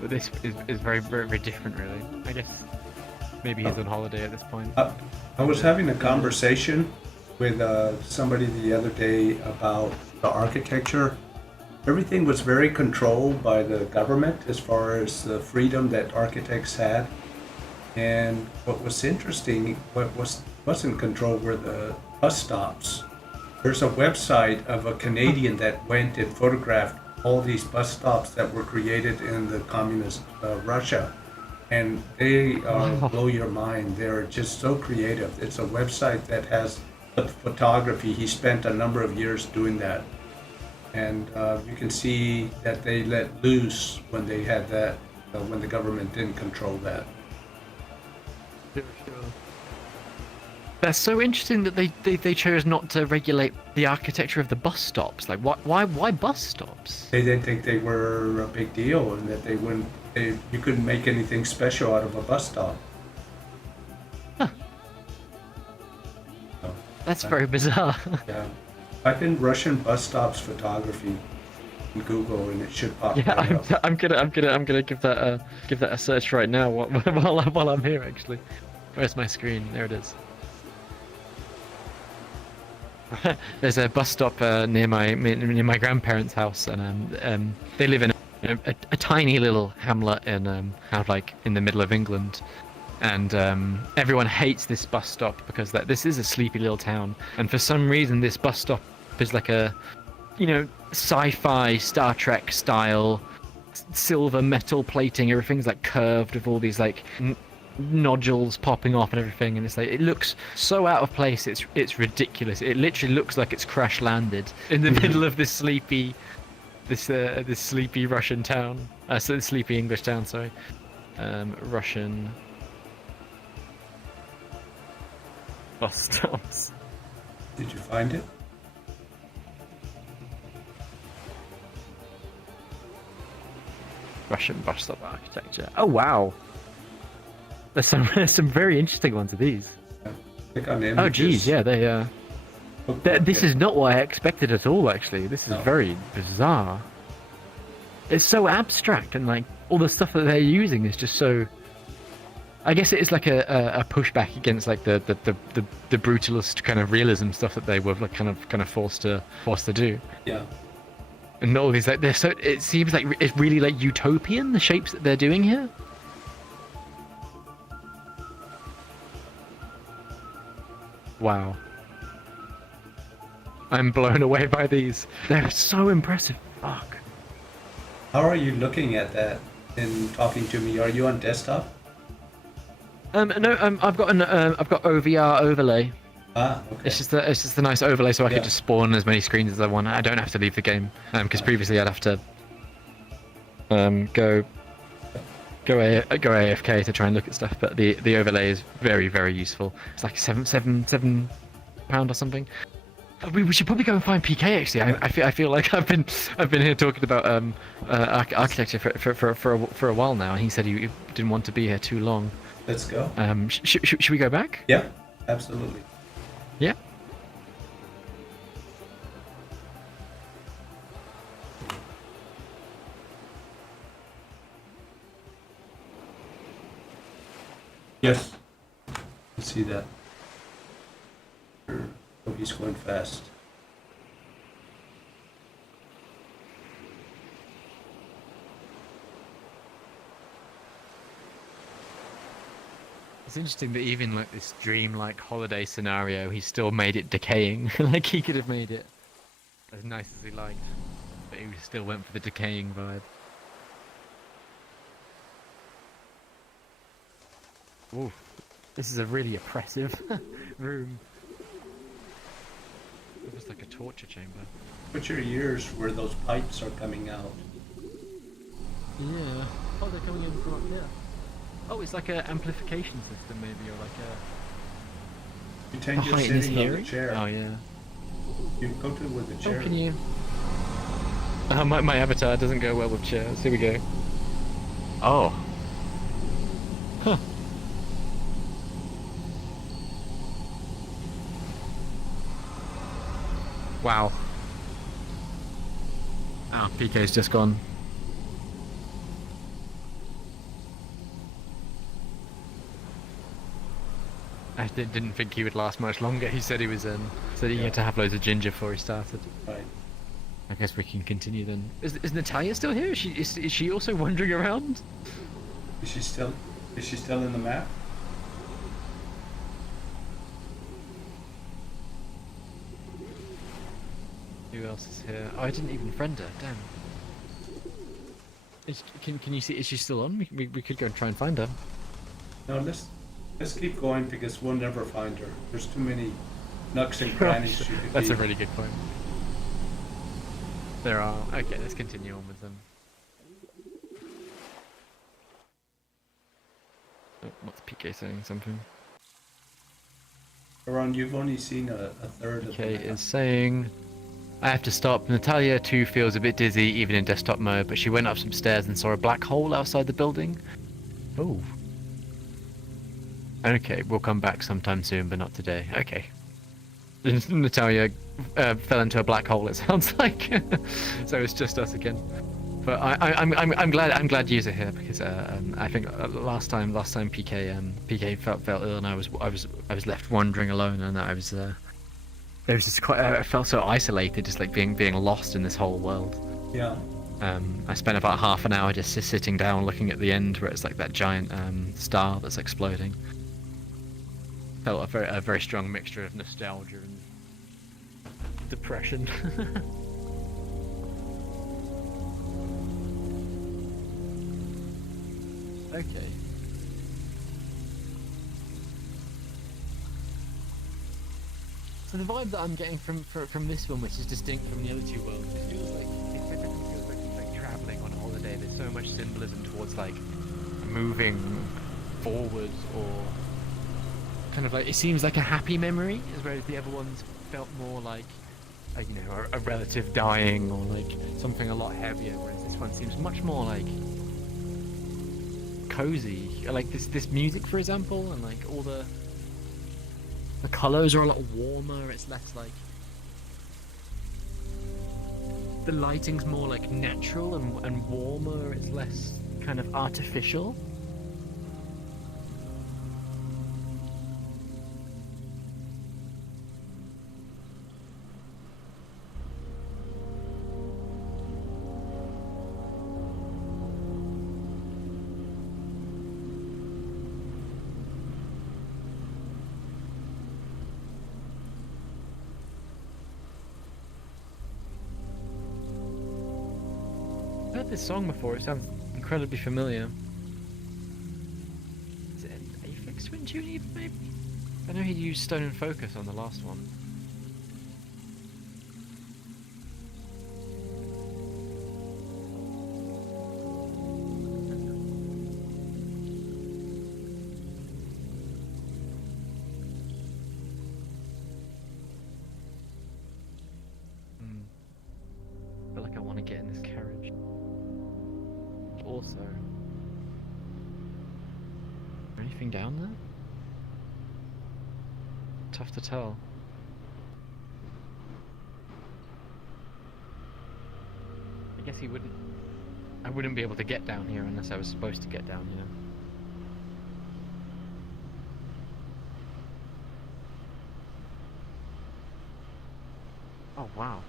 But this is very, very, very different, really. I guess maybe he's on holiday at this point. I was having a conversation with somebody the other day about the architecture. Everything was very controlled by the government as far as the freedom that architects had. And what was interesting, what wasn't controlled were the bus stops. There's a website of a Canadian that went and photographed all these bus stops that were created in the communist Russia, and they blow your mind. They're just so creative. It's a website that has photography. He spent a number of years doing that, and you can see that they let loose when they had that, when the government didn't control that. That's so interesting that they chose not to regulate the architecture of the bus stops. Like, why bus stops? They didn't think they were a big deal, and that you couldn't make anything special out of a bus stop. Huh. So, that's very bizarre. Yeah, type in Russian bus stops photography in Google, and it should pop. Yeah, right up. I'm gonna give that a search right now while I'm here. Actually, where's my screen? There it is. There's a bus stop near my grandparents' house, and they live in a tiny little hamlet in kind of like in the middle of England, and everyone hates this bus stop because this is a sleepy little town, and for some reason this bus stop is like a, sci-fi Star Trek style silver metal plating. Everything's like curved with all these like nodules popping off and everything, and it's like it looks so out of place. It's ridiculous. It literally looks like it's crash landed in the middle of this sleepy Russian town. So sleepy English town, sorry. Russian bus stops. Did you find it? Russian bus stop architecture. Oh wow. There's some very interesting ones of these. Click on the Oh images. geez, yeah, this is not what I expected at all. Actually, this is very bizarre. It's so abstract, and like all the stuff that they're using is just so. I guess it is like a pushback against like the brutalist kind of realism stuff that they were like kind of forced to do. Yeah. And all these like it seems like it's really like utopian, the shapes that they're doing here. Wow. I'm blown away by these. They're so impressive. Fuck. How are you looking at that and talking to me? Are you on desktop? No, I've got OVR overlay. Ah, okay. It's just a nice overlay, so I could just spawn as many screens as I want. I don't have to leave the game, because previously I'd have to go AFK to try and look at stuff. But the overlay is very, very useful. It's like £7 or something. We should probably go and find PK. Actually, I feel like I've been here talking about architecture for a while now, and he said he didn't want to be here too long. Let's go. Should we go back? Yeah, absolutely. Yeah. Yes. Let's see that. Oh, he's going fast. It's interesting that even like this dream-like holiday scenario, he still made it decaying. Like he could have made it as nice as he liked, but he still went for the decaying vibe. Ooh, this is a really oppressive room. It was like a torture chamber. Put your ears where those pipes are coming out. Yeah. Oh, they're coming in from up there. Oh, it's like an amplification system, maybe, or like a. Pretend you're height in this sitting on hearing? the chair. Oh yeah. You go to it with the chair. Oh, can you? My avatar doesn't go well with chairs. Here we go. Oh. Huh. Wow. Ah, PK's just gone. I didn't think he would last much longer. He said he was said he had to have loads of ginger before he started. Right. I guess we can continue then. Is Natalia still here? Is she also wandering around? Is she still in the map? Who else is here? Oh, I didn't even friend her. Damn. Can you see? Is she still on? We could go and try and find her. No, let's keep going because we'll never find her. There's too many nooks and crannies. That's a really good point. There are. Okay, let's continue on with them. Oh, what's PK saying? Something? Aaron, you've only seen a third of PK the is saying, I have to stop. Natalia too feels a bit dizzy even in desktop mode, but she went up some stairs and saw a black hole outside the building. Oh. Okay, we'll come back sometime soon, but not today. Okay. Natalia fell into a black hole, it sounds like. So it's just us again. But I'm glad you're here because I think last time PK felt ill and I was left wandering alone, and I was there was just quite I felt so isolated, just like being lost in this whole world. Yeah. I spent about half an hour just sitting down looking at the end where it's like that giant star that's exploding. Felt a very strong mixture of nostalgia and depression. Okay. So the vibe that I'm getting from this one, which is distinct from the other two worlds, it feels like everything feels like traveling on holiday. There's so much symbolism towards like moving forward, or kind of like it seems like a happy memory, whereas the other ones felt more like a relative dying or like something a lot heavier. Whereas this one seems much more like cozy, like this music, for example, and like all the colors are a lot warmer. It's less like the lighting's more like natural and warmer. It's less kind of artificial. I've heard this song before. It sounds incredibly familiar. Is it an Aphex swing tune even, maybe? I know he used stone and focus on the last one. I feel like I want to get in this carriage. Also, is there anything down there? Tough to tell. I guess I wouldn't be able to get down here unless I was supposed to get down here. Oh wow.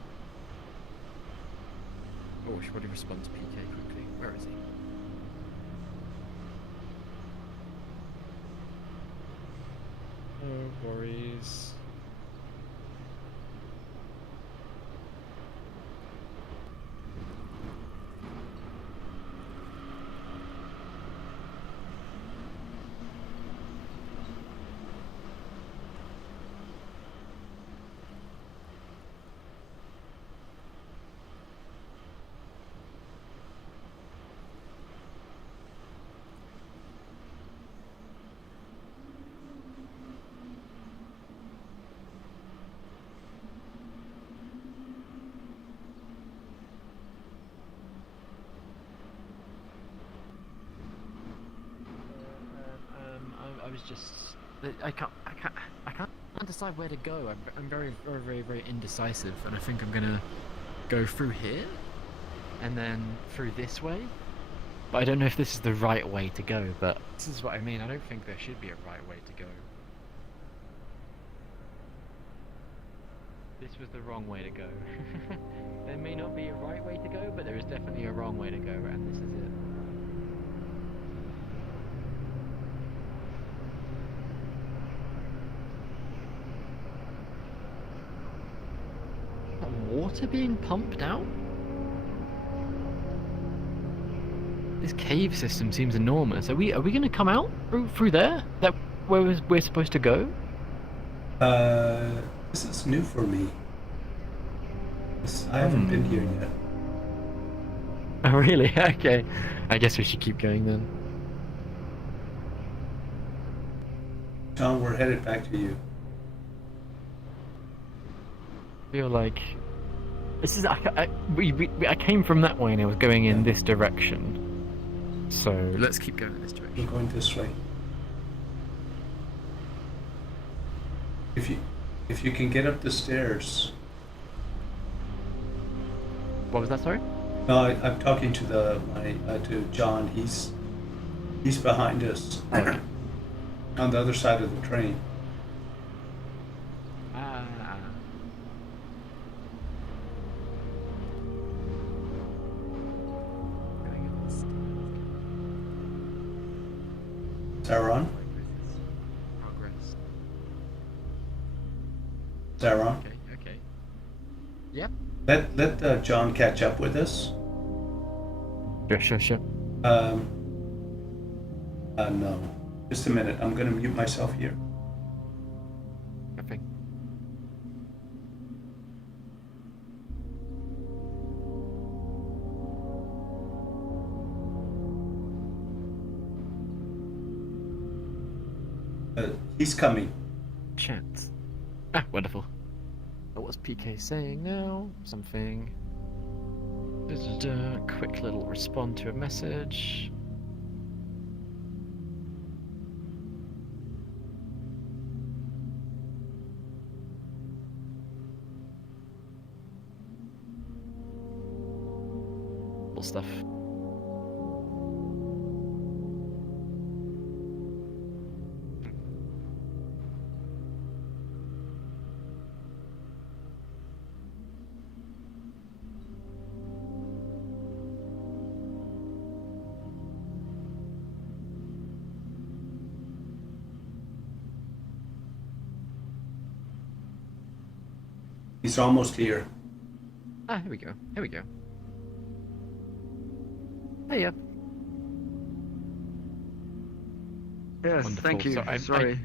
Oh, we should probably respond to PK quickly. Where is he? No worries. I was just, I can't decide where to go. I'm very indecisive, and I think I'm gonna go through here, and then through this way. But I don't know if this is the right way to go. But this is what I mean. I don't think there should be a right way to go. This was the wrong way to go. There may not be a right way to go, but there is definitely a wrong way to go, and this is it. Water being pumped out? This cave system seems enormous. Are we gonna come out through there? That where we're supposed to go? This is new for me. I haven't been here yet. Oh really? Okay. I guess we should keep going then. John, we're headed back to you. I feel like this is I came from that way and I was going in this direction. So let's keep going in this direction. We're going this way. If you can get up the stairs. What was that, sorry? No, I'm talking to to John. He's behind us. Okay. On the other side of the train. Saron? Progress. Saron? Okay. Yep. Let John catch up with us. Sure. No. Just a minute. I'm gonna mute myself here. Okay. He's coming. Chance. Ah, wonderful. What's PK saying now? Something. Quick little respond to a message. Stuff. He's almost here. Ah, here we go. Hey, yep. Yes, Wonderful. thank you. So Sorry.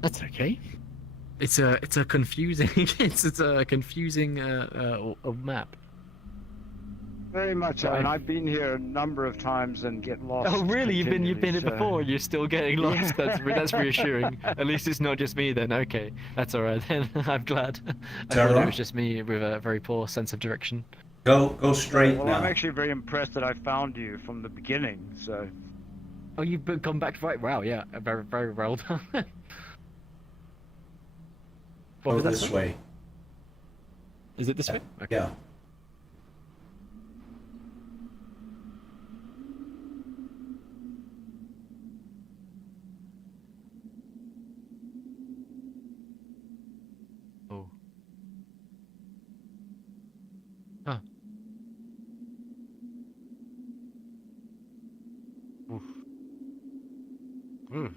That's okay. It's a confusing it's a confusing map. Very much so. Right. And I've been here a number of times and get lost. Oh really? You've been continually, here so- before? You're still getting lost? Yeah. That's reassuring. At least it's not just me then. Okay, that's all right then. I'm glad. I thought Sarah? it was just me with a very poor sense of direction. Go straight Well, now. I'm actually very impressed that I found you from the beginning. So Oh, you've come back right. Wow, yeah, very very well done. What Go was that, this sorry? way. Is it this way? Okay. Yeah. Oh. Huh. Oof. Oof.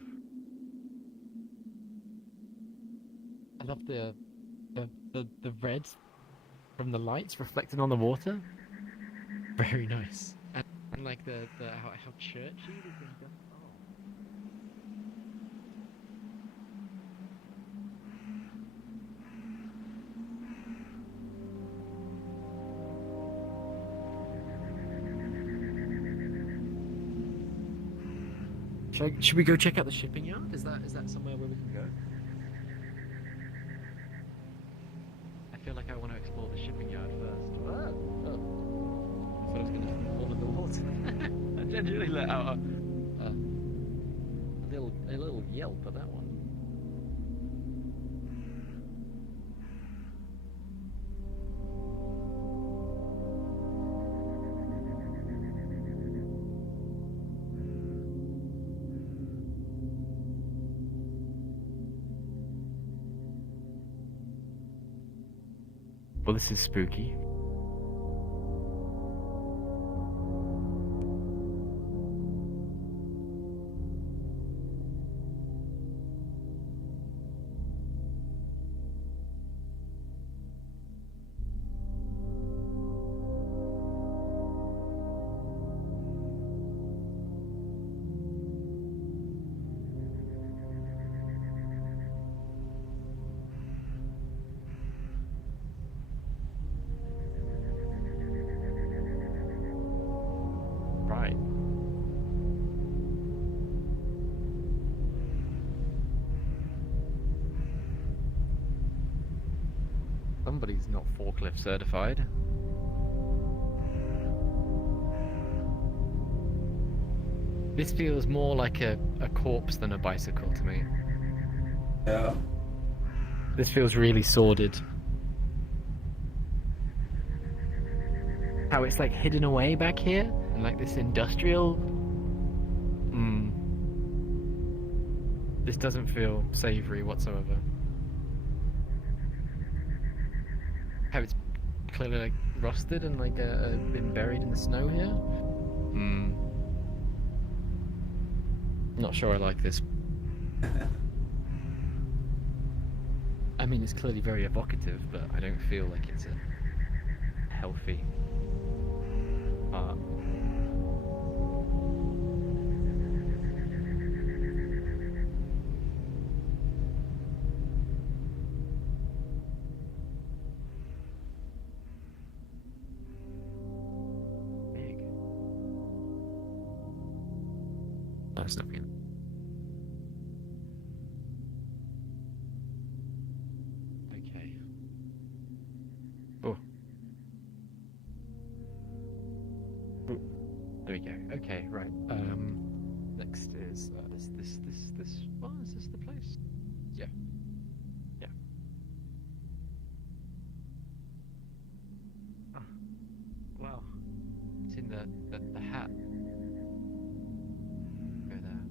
I love the red from the lights reflecting on the water. Very nice. And like the how churchy it is done. Oh. Should we go check out the shipping yard? Is that somewhere where we can go? I feel like I want to explore the shipping yard first. Ah, oh. I thought I was going to fall in the water. I genuinely let out a little yelp at that one. Well, this is spooky. Right. Somebody's not forklift certified. This feels more like a corpse than a bicycle to me. Yeah. This feels really sordid. How it's like hidden away back here, and like this industrial. This doesn't feel savory whatsoever. How it's clearly like rusted and like been buried in the snow here. Not sure I like this. I mean, it's clearly very evocative, but I don't feel like it's a healthy art. Big. No, it's not big. Okay. Oh. Oh. There we go. Okay, right. Next is this. Oh, is this the place? Yeah. Yeah. Oh. Wow. It's in the hat. Go there.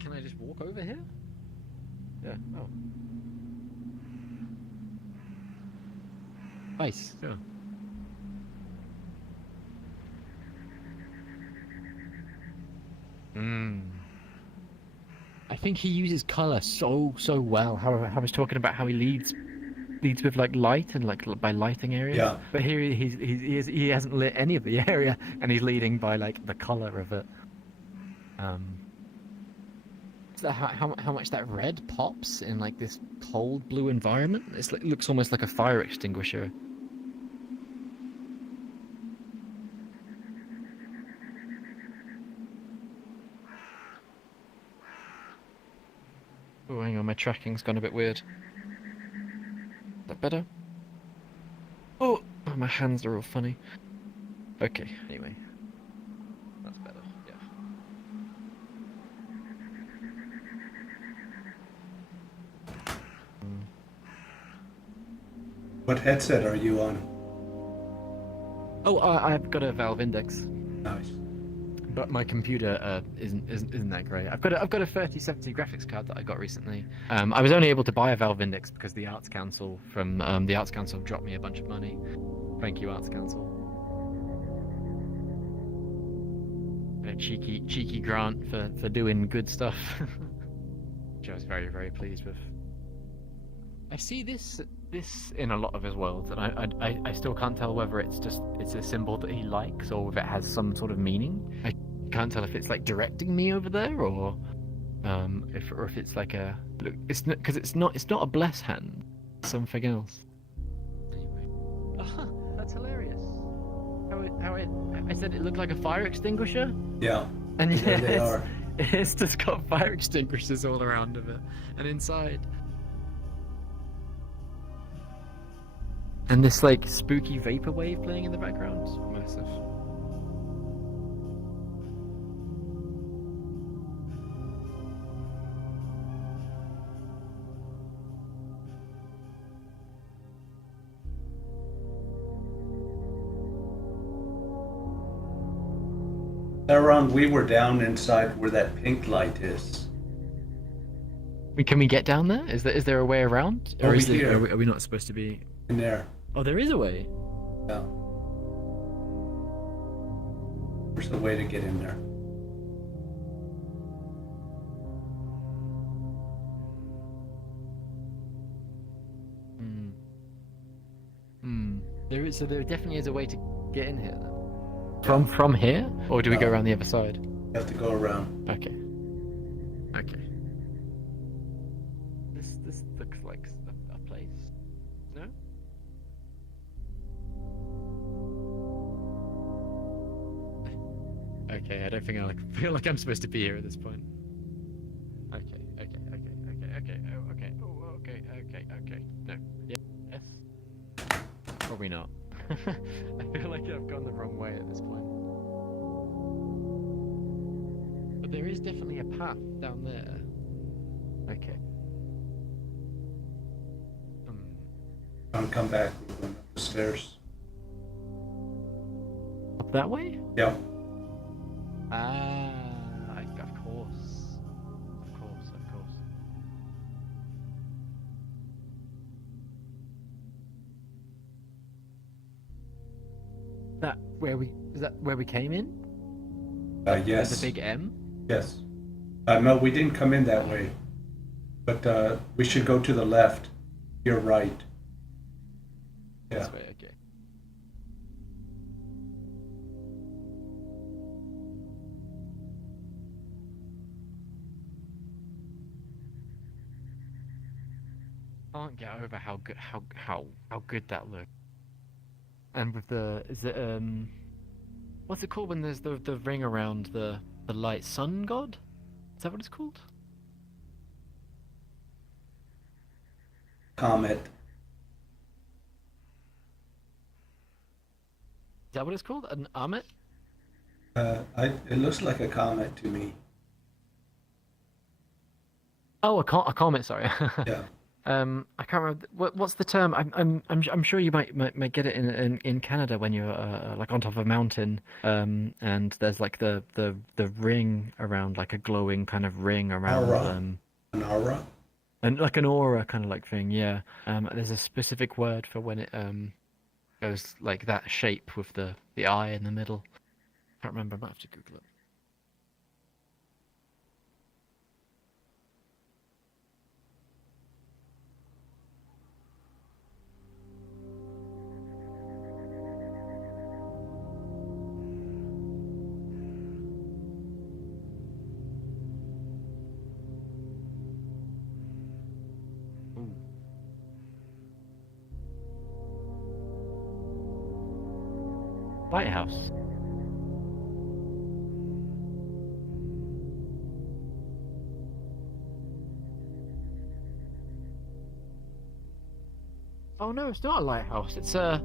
Can I just walk over here? Yeah. Oh. Nice. Yeah. I think he uses color so well. How I was talking about how he leads with like light and like by lighting areas. Yeah. But here he hasn't lit any of the area, and he's leading by like the color of it. how much that red pops in like this cold blue environment. It looks almost like a fire extinguisher. Oh, hang on, my tracking's gone a bit weird. Is that better? Oh, my hands are all funny. Okay, anyway. That's better, yeah. What headset are you on? Oh, I've got a Valve Index, Nice. but my computer isn't that great. I've got a 3070 graphics card that I got recently. I was only able to buy a Valve Index because the Arts Council the Arts Council dropped me a bunch of money. Thank you, Arts Council. A cheeky grant for doing good stuff, which I was very, very pleased with. I see this in a lot of his worlds, and I still can't tell whether it's a symbol that he likes or if it has some sort of meaning. I can't tell if it's like directing me over there or if it's like a look. It's not a bless hand. It's something else. Anyway, that's hilarious. How I said it looked like a fire extinguisher. Yeah. And There they are. it's just got fire extinguishers all around of it and inside. And this like spooky vaporwave playing in the background. Massive. Aaron, we were down inside where that pink light is. Can we get down there? Is there a way around? Or Over is here. are we not supposed to be? In there. Oh, there is a way. Yeah. There's a way to get in there. So there definitely is a way to get in here then. From here? Or do we go around the other side? You have to go around. Okay. This looks like a place. No? Okay, I don't think I feel like I'm supposed to be here at this point. Okay. No. Yes. Probably not. I feel like I've gone the wrong way at this point. But there is definitely a path down there. Okay. Don't come back. We're going up the stairs. Up that way? Yep. Of course. Of course. Is that where we came in? Yes. There's a big M? Yes. No, we didn't come in that way. But we should go to the left. You're right. Yeah. This way, okay. Can't get over how good that looks. And with what's it called when there's the ring around the light? Sun god? Is that what it's called? Comet. Is that what it's called? An amet? It looks like a comet to me. Oh, a comet. Sorry. Yeah. I can't remember what's the term. I'm sure you might get it in Canada when you're like on top of a mountain, and there's like the ring around, like a glowing kind of ring around. Aura. An aura. And like an aura kind of like thing, yeah. There's a specific word for when it goes like that shape with the eye in the middle. Can't remember. I might have to Google it. lighthouse. Oh no, it's not a lighthouse. It's a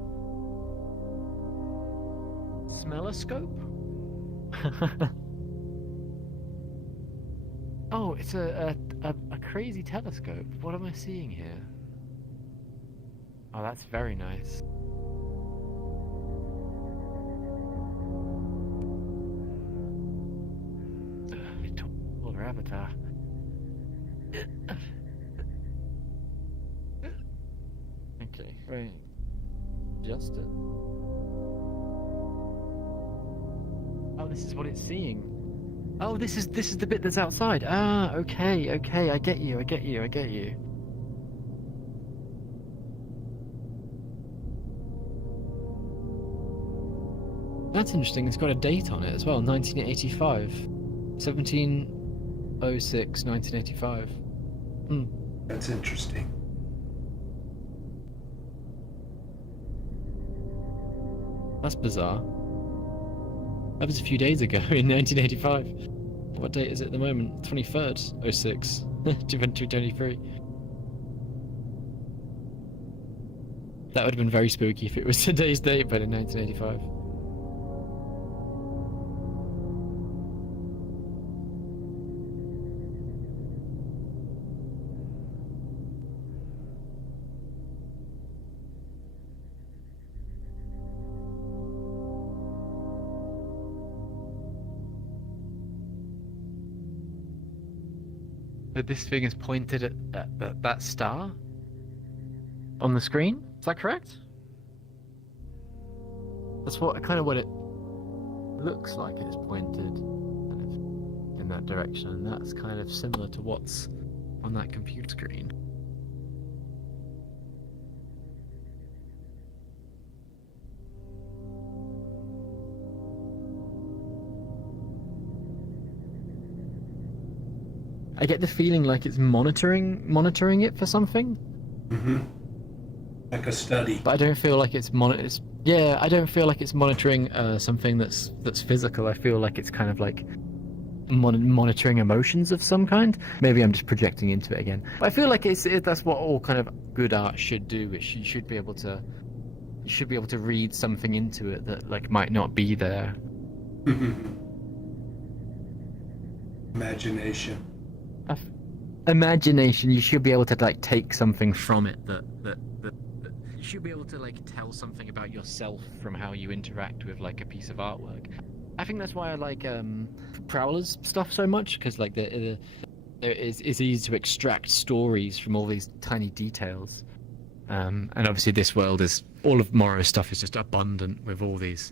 smelloscope. Oh, it's a crazy telescope. What am I seeing here? Oh, that's very nice. Taller avatar. Okay, right. Adjust it. Oh, this is what it's seeing. Oh, this is the bit that's outside. Ah, okay, I get you. That's interesting. It's got a date on it as well. 1985. 1706, 1985. That's interesting. That's bizarre. That was a few days ago in 1985. What date is it at the moment? 23rd, 06, 2023. That would have been very spooky if it was today's date, but in 1985. But this thing is pointed at that star on the screen. Is that correct? That's what it looks like. It's pointed kind of in that direction, and that's kind of similar to what's on that computer screen. I get the feeling like it's monitoring it for something. Mm-hmm. Like a study. But I don't feel like it's I don't feel like it's monitoring something that's physical. I feel like it's kind of like monitoring emotions of some kind. Maybe I'm just projecting into it again. But I feel like that's what all kind of good art should do. You should be able to read something into it that like might not be there. Imagination. Imagination. You should be able to like take something from it that you should be able to like tell something about yourself from how you interact with like a piece of artwork. I think that's why I like Prowler's stuff so much, because like it's easy to extract stories from all these tiny details. And obviously this world is, all of Morro's stuff is just abundant with all these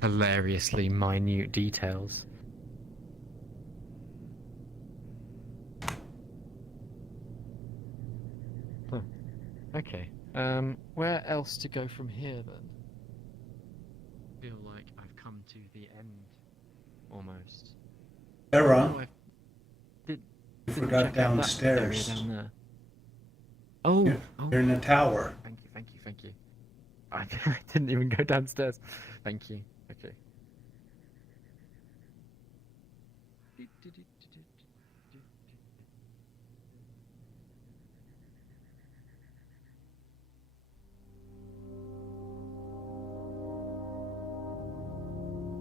hilariously minute details. Huh. Okay. Where else to go from here then? I feel like I've come to the end, almost. Sarah, Oh, you forgot downstairs. Down there. Oh, You're in the tower. Thank you. I didn't even go downstairs. Thank you. Okay.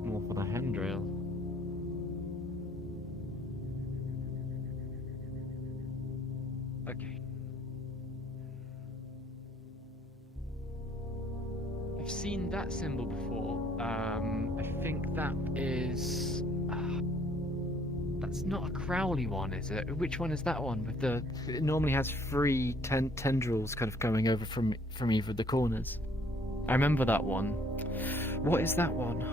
More for the handrail. Okay. I've seen that symbol before. I think that is... that's not a Crowley one, is it? Which one is that one? With the... It normally has three tendrils kind of going over from either of the corners. I remember that one. What is that one?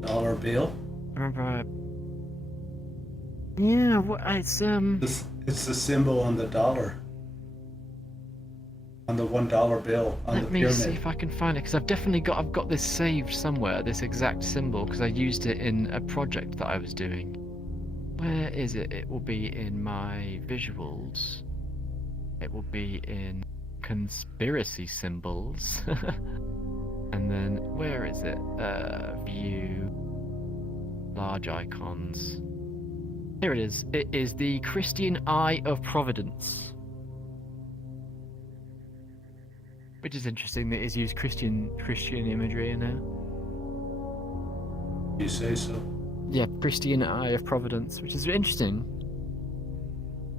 Dollar bill? I remember... Yeah, it's It's the symbol on the dollar. On the $1 bill on the Let me pyramid. see if I can find it, because I've got this saved somewhere, this exact symbol, because I used it in a project that I was doing. Where is it? It will be in my visuals. It will be in conspiracy symbols. And then, where is it? View. Large icons. Here it is. It is the Christian Eye of Providence. Which is interesting that it's used Christian imagery in there. You say so? Yeah, Christian Eye of Providence, which is interesting.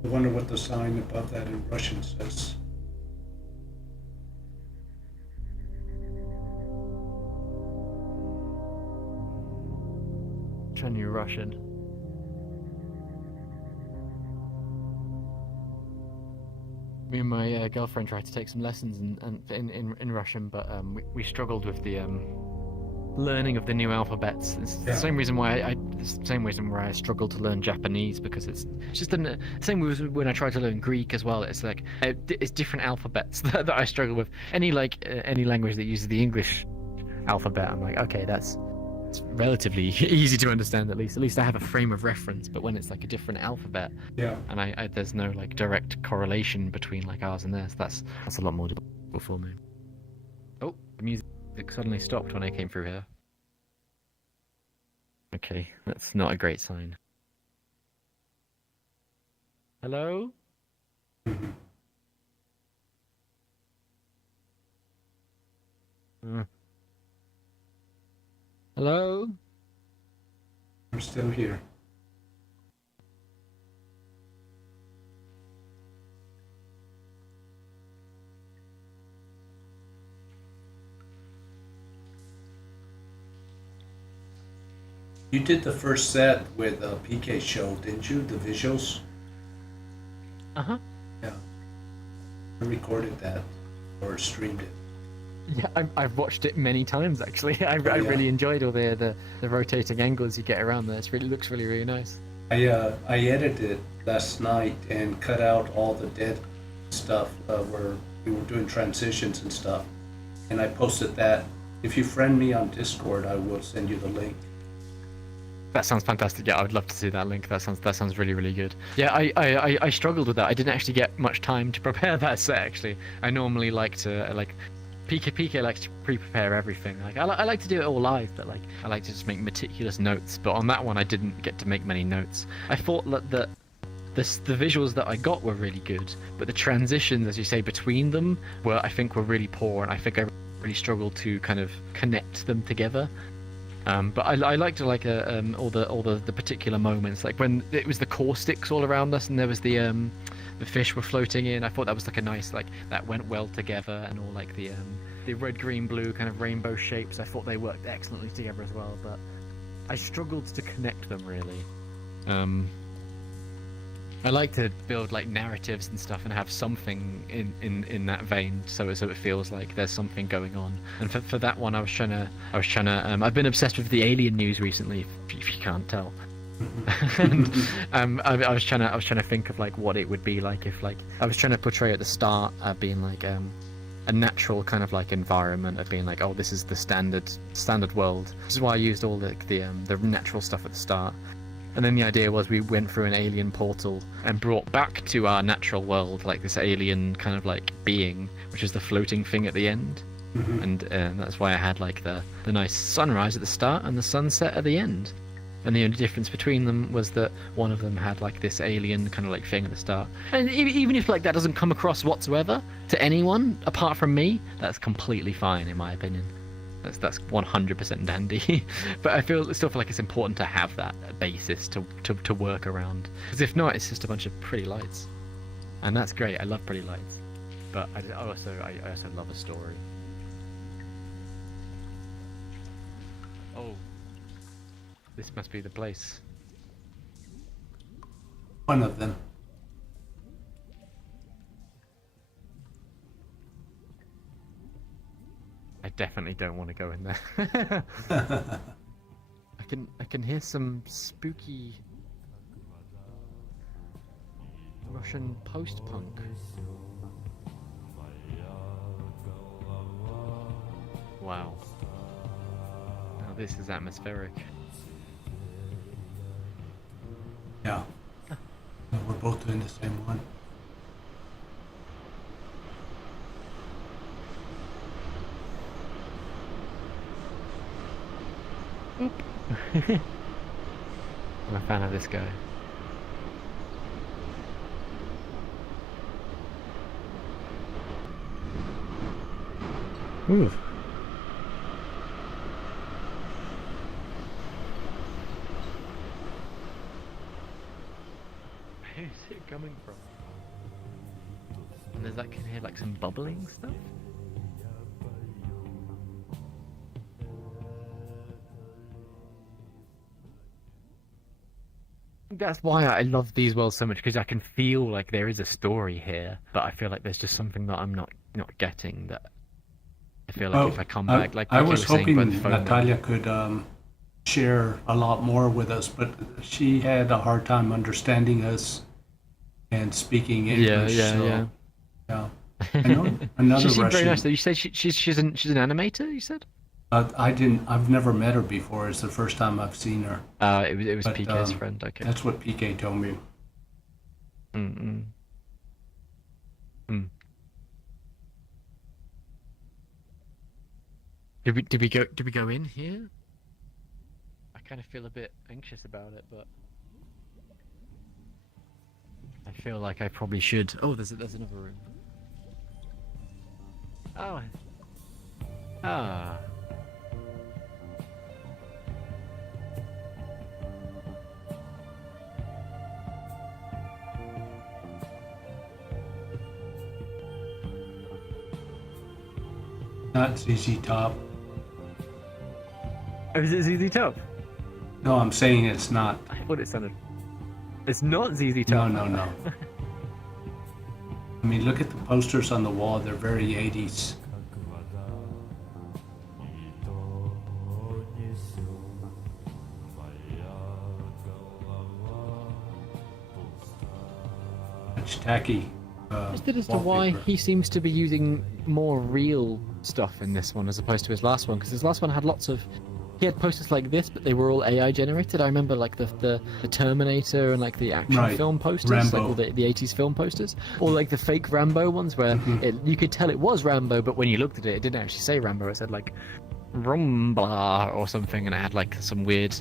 I wonder what the sign above that in Russian says. Trying to Russian. Me and my girlfriend tried to take some lessons in Russian, but we struggled with the learning of the new alphabets. It's the same reason why it's the same reason why I struggled to learn Japanese, because it's just the same with when I tried to learn Greek as well. It's like it's different alphabets that I struggle with. Any language that uses the English alphabet, I'm like, okay, it's relatively easy to understand. At least I have a frame of reference. But when it's like a different alphabet, and I there's no like direct correlation between like ours and theirs, that's a lot more difficult for me. Oh, the music suddenly stopped when I came through here. Okay, that's not a great sign. Hello? Hello? I'm still here. You did the first set with a PK show, didn't you? The visuals? Uh-huh. Yeah. I recorded that or streamed it. Yeah, I've watched it many times actually. I really enjoyed all the rotating angles you get around there. It looks really nice. I edited it last night and cut out all the dead stuff where we were doing transitions and stuff, and I posted that. If you friend me on Discord, I will send you the link. That sounds fantastic. Yeah, I would love to see that link. That sounds really good. Yeah, I struggled with that. I didn't actually get much time to prepare that set actually. I normally like to PK likes to pre-prepare everything. Like I like to do it all live, but like I like to just make meticulous notes. But on that one, I didn't get to make many notes. I thought that the visuals that I got were really good, but the transitions, as you say, between them were really poor, and I think I really struggled to kind of connect them together. But I liked all the particular moments, like when it was the caustics all around us, and there was the fish were floating in. I thought that was like a nice, like that went well together, and all like the red, green, blue kind of rainbow shapes. I thought they worked excellently together as well, but I struggled to connect them really. I like to build like narratives and stuff and have something in that vein, so it feels like there's something going on. And for that one, I was trying to I've been obsessed with the alien news recently, if you can't tell. And I was trying to think of like what it would be like if, like, I was trying to portray at the start being like a natural kind of like environment, of being like, oh, this is the standard world. This is why I used all the natural stuff at the start. And then the idea was we went through an alien portal and brought back to our natural world like this alien kind of like being, which is the floating thing at the end. And that's why I had like the nice sunrise at the start and the sunset at the end. And the only difference between them was that one of them had like this alien kind of like thing at the start. And even if like that doesn't come across whatsoever to anyone apart from me, that's completely fine in my opinion. That's 100% dandy. But I still feel like it's important to have that basis to work around. Because if not, it's just a bunch of pretty lights. And that's great. I love pretty lights. But I also love a story. Oh. This must be the place. One of them. I definitely don't want to go in there. I can hear some spooky Russian post-punk. Wow. Now this is atmospheric. Yeah. We're both doing the same one. I'm a fan of this guy. Ooh. Where's it coming from? And there's like, can you hear like some bubbling stuff? That's why I love these worlds so much, because I can feel like there is a story here, but I feel like there's just something that I'm not getting. That I feel like if I come back, like I PK was saying hoping by the phone, Natalia could share a lot more with us, but she had a hard time understanding us and speaking English. Yeah. I know another she seemed Russian. very nice. Though. You said she's an animator. You said. I've never met her before. It's the first time I've seen her. It was But, PK's friend. Okay. That's what PK told me. Mm. Did we go in here? I kind of feel a bit anxious about it, but I feel like I probably should. Oh, there's another room. Oh. Ah. Not ZZ Top. Oh, is it ZZ Top? No, I'm saying it's not. I thought it sounded. It's not ZZ Top. No. I mean, look at the posters on the wall. They're very 80s. Much tacky. Interested as to why he seems to be using more real stuff in this one as opposed to his last one, because his last one had lots of. He had posters like this, but they were all AI generated. I remember like the Terminator and like the action film posters, Rambo. like all the 80s film posters, or like the fake Rambo ones where you could tell it was Rambo, but when you looked at it, it didn't actually say Rambo. It said like Rumbla or something, and it had like some weird.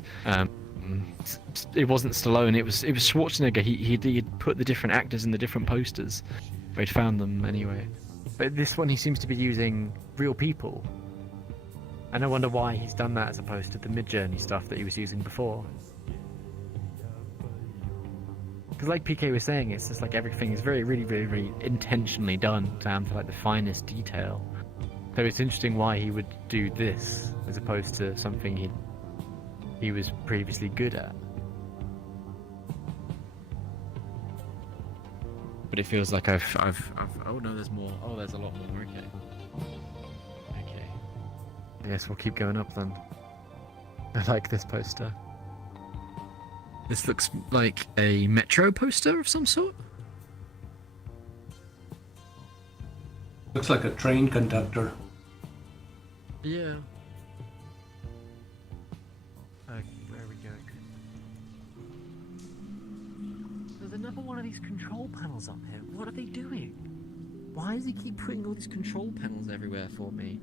It wasn't Stallone. It was Schwarzenegger. He'd put the different actors in the different posters, but he'd found them anyway. But this one, he seems to be using real people. And I wonder why he's done that as opposed to the Mid-Journey stuff that he was using before. Because like PK was saying, it's just like everything is very, really, very, very intentionally done down to like the finest detail. So it's interesting why he would do this as opposed to something he was previously good at. But it feels like I've oh no, there's more. Oh, there's a lot more. Okay. I guess we'll keep going up then. I like this poster. This looks like a metro poster of some sort. Looks like a train conductor. Yeah. Where are we going? There's another one of these control panels up here. What are they doing? Why does he keep putting all these control panels everywhere for me?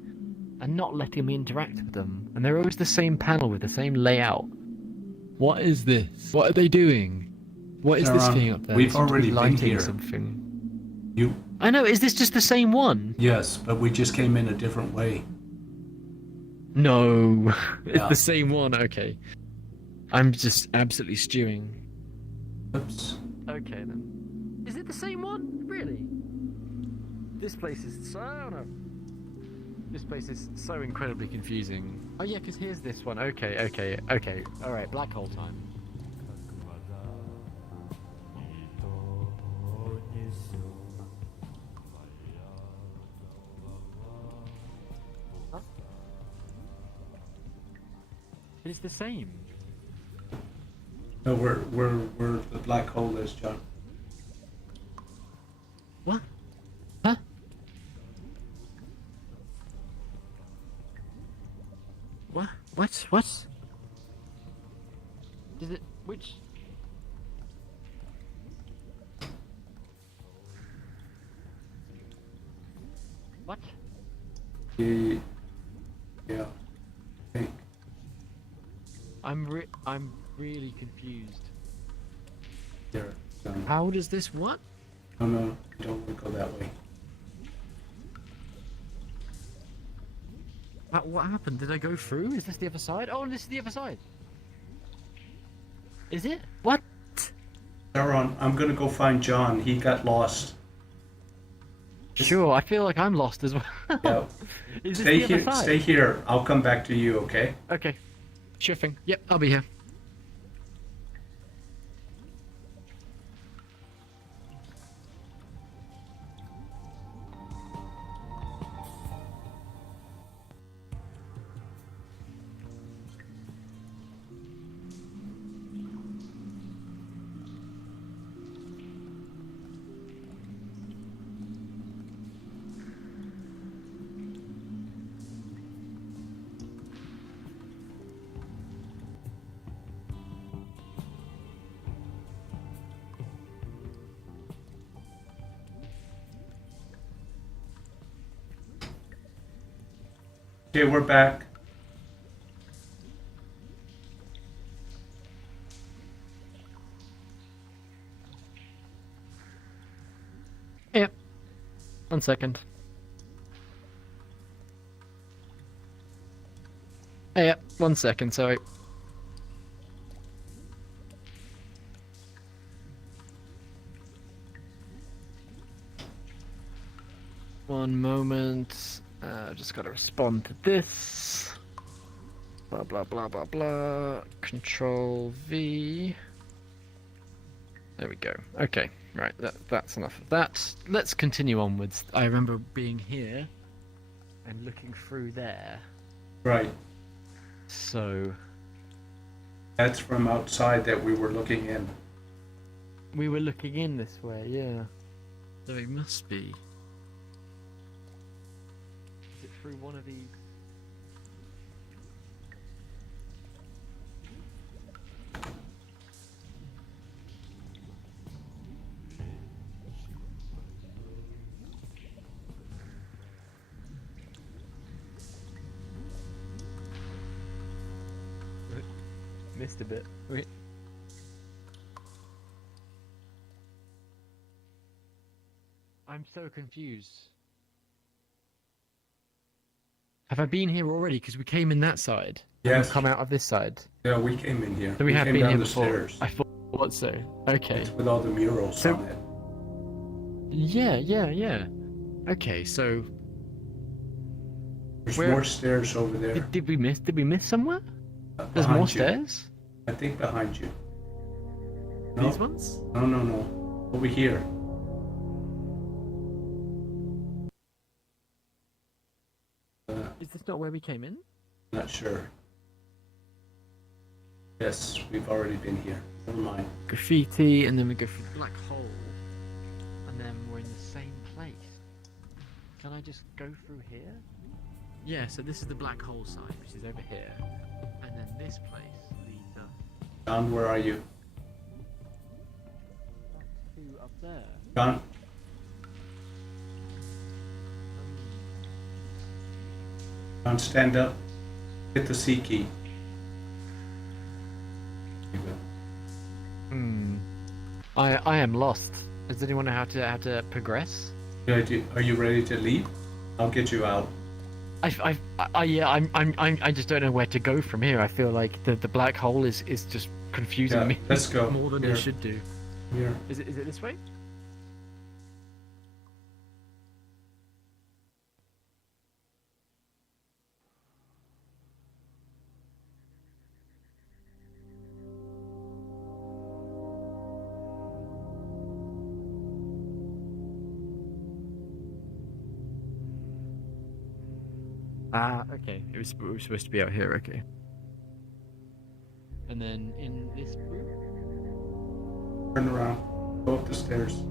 And not letting me interact with them. And they're always the same panel with the same layout. What is this? What are they doing? What is this thing up there? We've already been lighting here. Something. I know, is this just the same one? Yes, but we just came in a different way. No. It's the same one, okay. I'm just absolutely stewing. Oops. Okay then. Is it the same one? Really? This place is so... This place is so incredibly confusing. Oh yeah, because here's this one. Okay. Alright, black hole time. Huh? It's the same. No, where the black hole is, John. What? Huh? What? Is it which? What? Yeah. I think. I'm really confused. Here. How does this what? Oh no, you don't want to go that way. What happened? Did I go through? Is this the other side? Oh, this is the other side. Is it? What? Aaron, I'm gonna go find John. He got lost. Sure, I feel like I'm lost as well. Yeah. Is this Stay the other here. side? Stay here. I'll come back to you. Okay. Okay. Sure thing. Yep, I'll be here. Okay, we're back. Yep. 1 second. Yep, 1 second, sorry. One moment. Just gotta respond to this. Blah blah blah blah blah. Control V. There we go. Okay, right. That's enough of that. Let's continue onwards. I remember being here and looking through there. Right. So That's from outside that we were looking in. we were looking in this way, yeah. So it must be. Is it through one of these? Missed a bit. Wait. I'm so confused. Have I been here already? Because we came in that side. And Yes. we've come out of this side. Yeah, we came in here. So we have came been down here the before. stairs. I thought so. Okay. It's with all the murals So- on it. Yeah. Okay, so There's where- more stairs over there. did we miss somewhere? There's behind more you. stairs? I think behind you. No? These ones? No. Over here. Is this not where we came in? Not sure. Yes, we've already been here. Never mind. Graffiti, and then we go through the black hole, and then we're in the same place. Can I just go through here? Yeah, so this is the black hole side, which is over here, and then this place leads us John, where are you? to up there. John? John, stand up. Hit the C key. There you go. I am lost. Does anyone know how to progress? Are you ready to leave? I'll get you out. I just don't know where to go from here. I feel like the black hole is just confusing Yeah, me let's go. more than Here. it should do. Here. Is it this way? Ah, okay. We were supposed to be out here, okay. And then in this room? Turn around. Go up the stairs.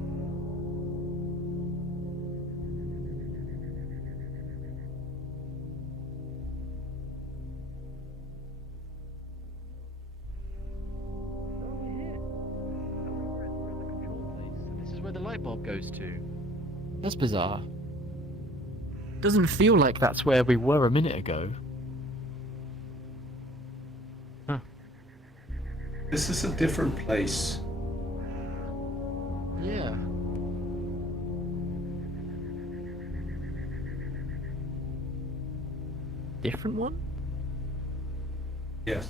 Over here. We're at the control place. And this is where the light bulb goes to. That's bizarre. Doesn't feel like that's where we were a minute ago. Huh. This is a different place. Yeah. Different one? Yes.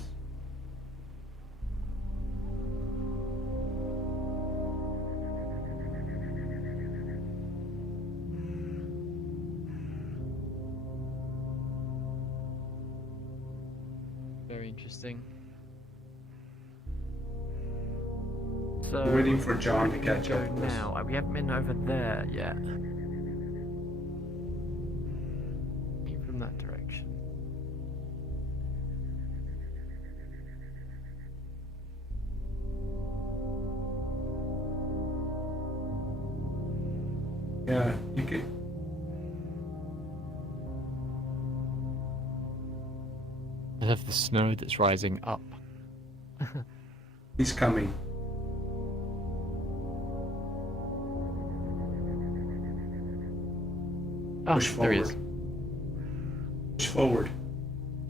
Very interesting. So We're waiting for John to catch go up with us. now. We haven't been over there yet. Keep from that direction. Yeah, you can. I love the snow that's rising up. He's coming. Oh, Push there he forward. is. Push forward.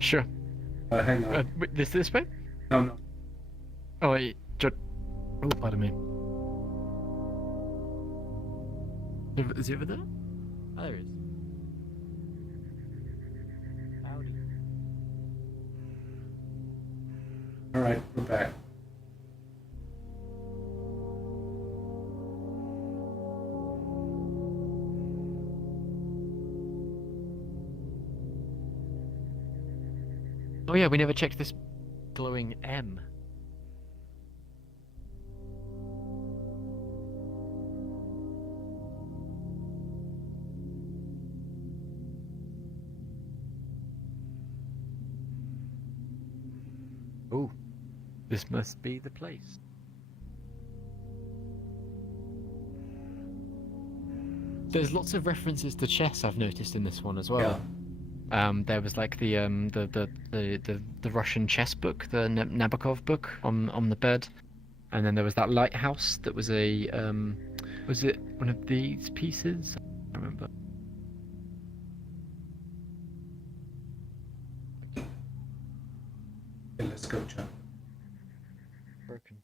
Sure. Hang on. Wait, this way? No, no. Oh, wait. Oh, pardon me. Is he over there? Oh, there he is. Howdy. All right, we're back. Oh yeah, we never checked this glowing M. Oh, this must be the place. There's lots of references to chess I've noticed in this one as well. There was like the Russian chess book, the Nabokov book on the bed, and then there was that lighthouse that was a was it one of these pieces? I don't remember. Okay, let's go, John. Broken.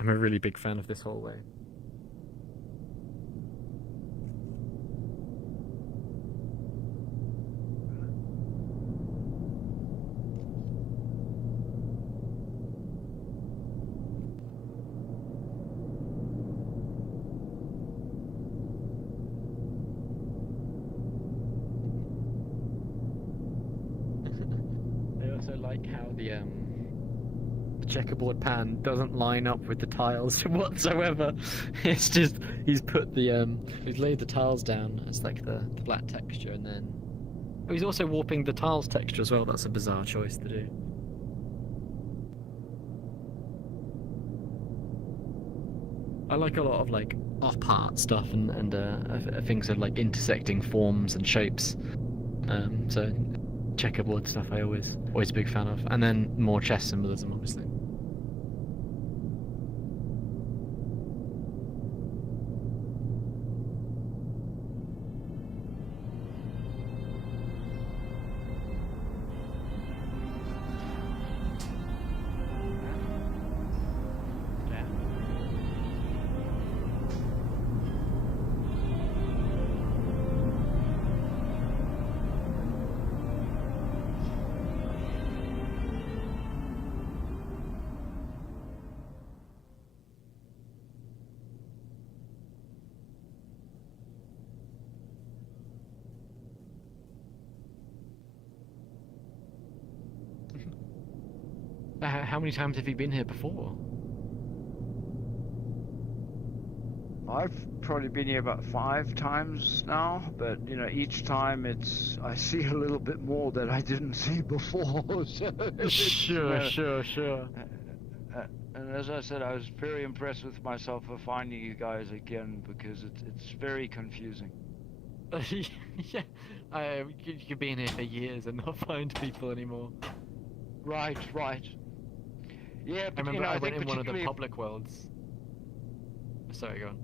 I'm a really big fan of this hallway. I also like how the checkerboard pan doesn't line up with the tiles whatsoever. It's just he's put the he's laid the tiles down as like the flat texture, and then he's also warping the tiles texture as well. That's a bizarre choice to do. I like a lot of like op art stuff and things of like intersecting forms and shapes. So checkerboard stuff I always a big fan of, and then more chess symbolism obviously. How many times have you been here before? I've probably been here about 5 times now, but you know, each time I see a little bit more that I didn't see before. So Sure. And as I said, I was very impressed with myself for finding you guys again, because it's very confusing. Yeah, you could be in here for years and not find people anymore. Right. Yeah, I but remember you know, I I went think in one of the particularly public worlds. Sorry, go on.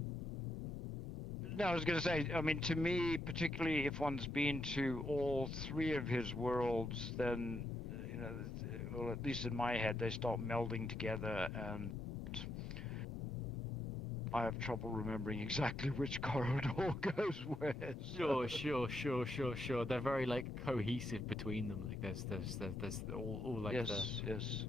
No, I was going to say, I mean, to me, particularly if one's been to all three of his worlds, then, you know, well, at least in my head, they start melding together, and I have trouble remembering exactly which corridor goes where. Sure. They're very like cohesive between them. Like there's all like yes.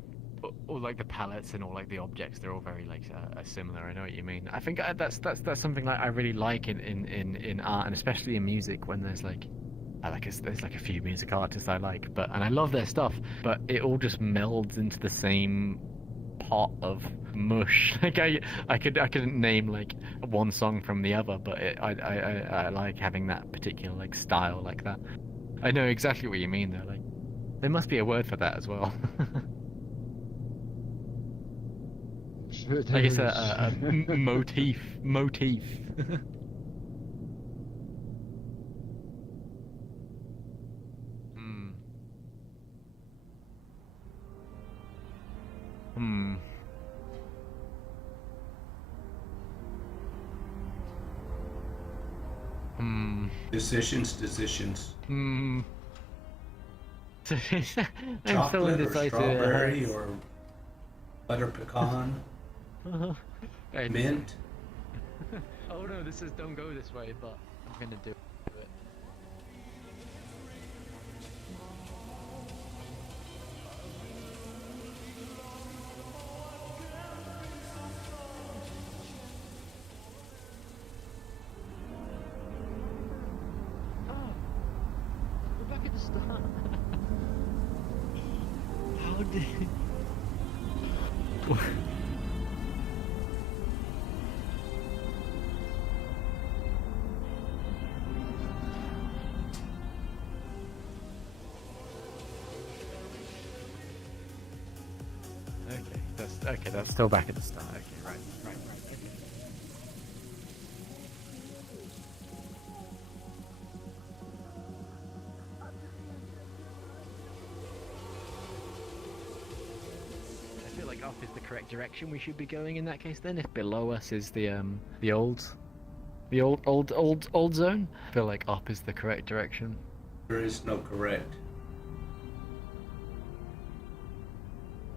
all like the palettes and all like the objects. They're all very like similar. I know what you mean. I think that's something like I really like in art, and especially in music, when there's like there's like a few music artists I like, and I love their stuff, but it all just melds into the same pot of mush. Like I couldn't name like one song from the other, but I like having that particular like style like that. I know exactly what you mean though. Like there must be a word for that as well. Sure I guess a motif. Decisions. I'm so Chocolate or indecisive. strawberry or butter pecan, mint. Oh no, this is don't go this way, but I'm gonna do it. We're back at the start. How did... Okay, that's still back at the start. Okay, right. Okay. I feel like up is the correct direction we should be going in that case. Then, if below us is the old zone, I feel like up is the correct direction. There is no correct.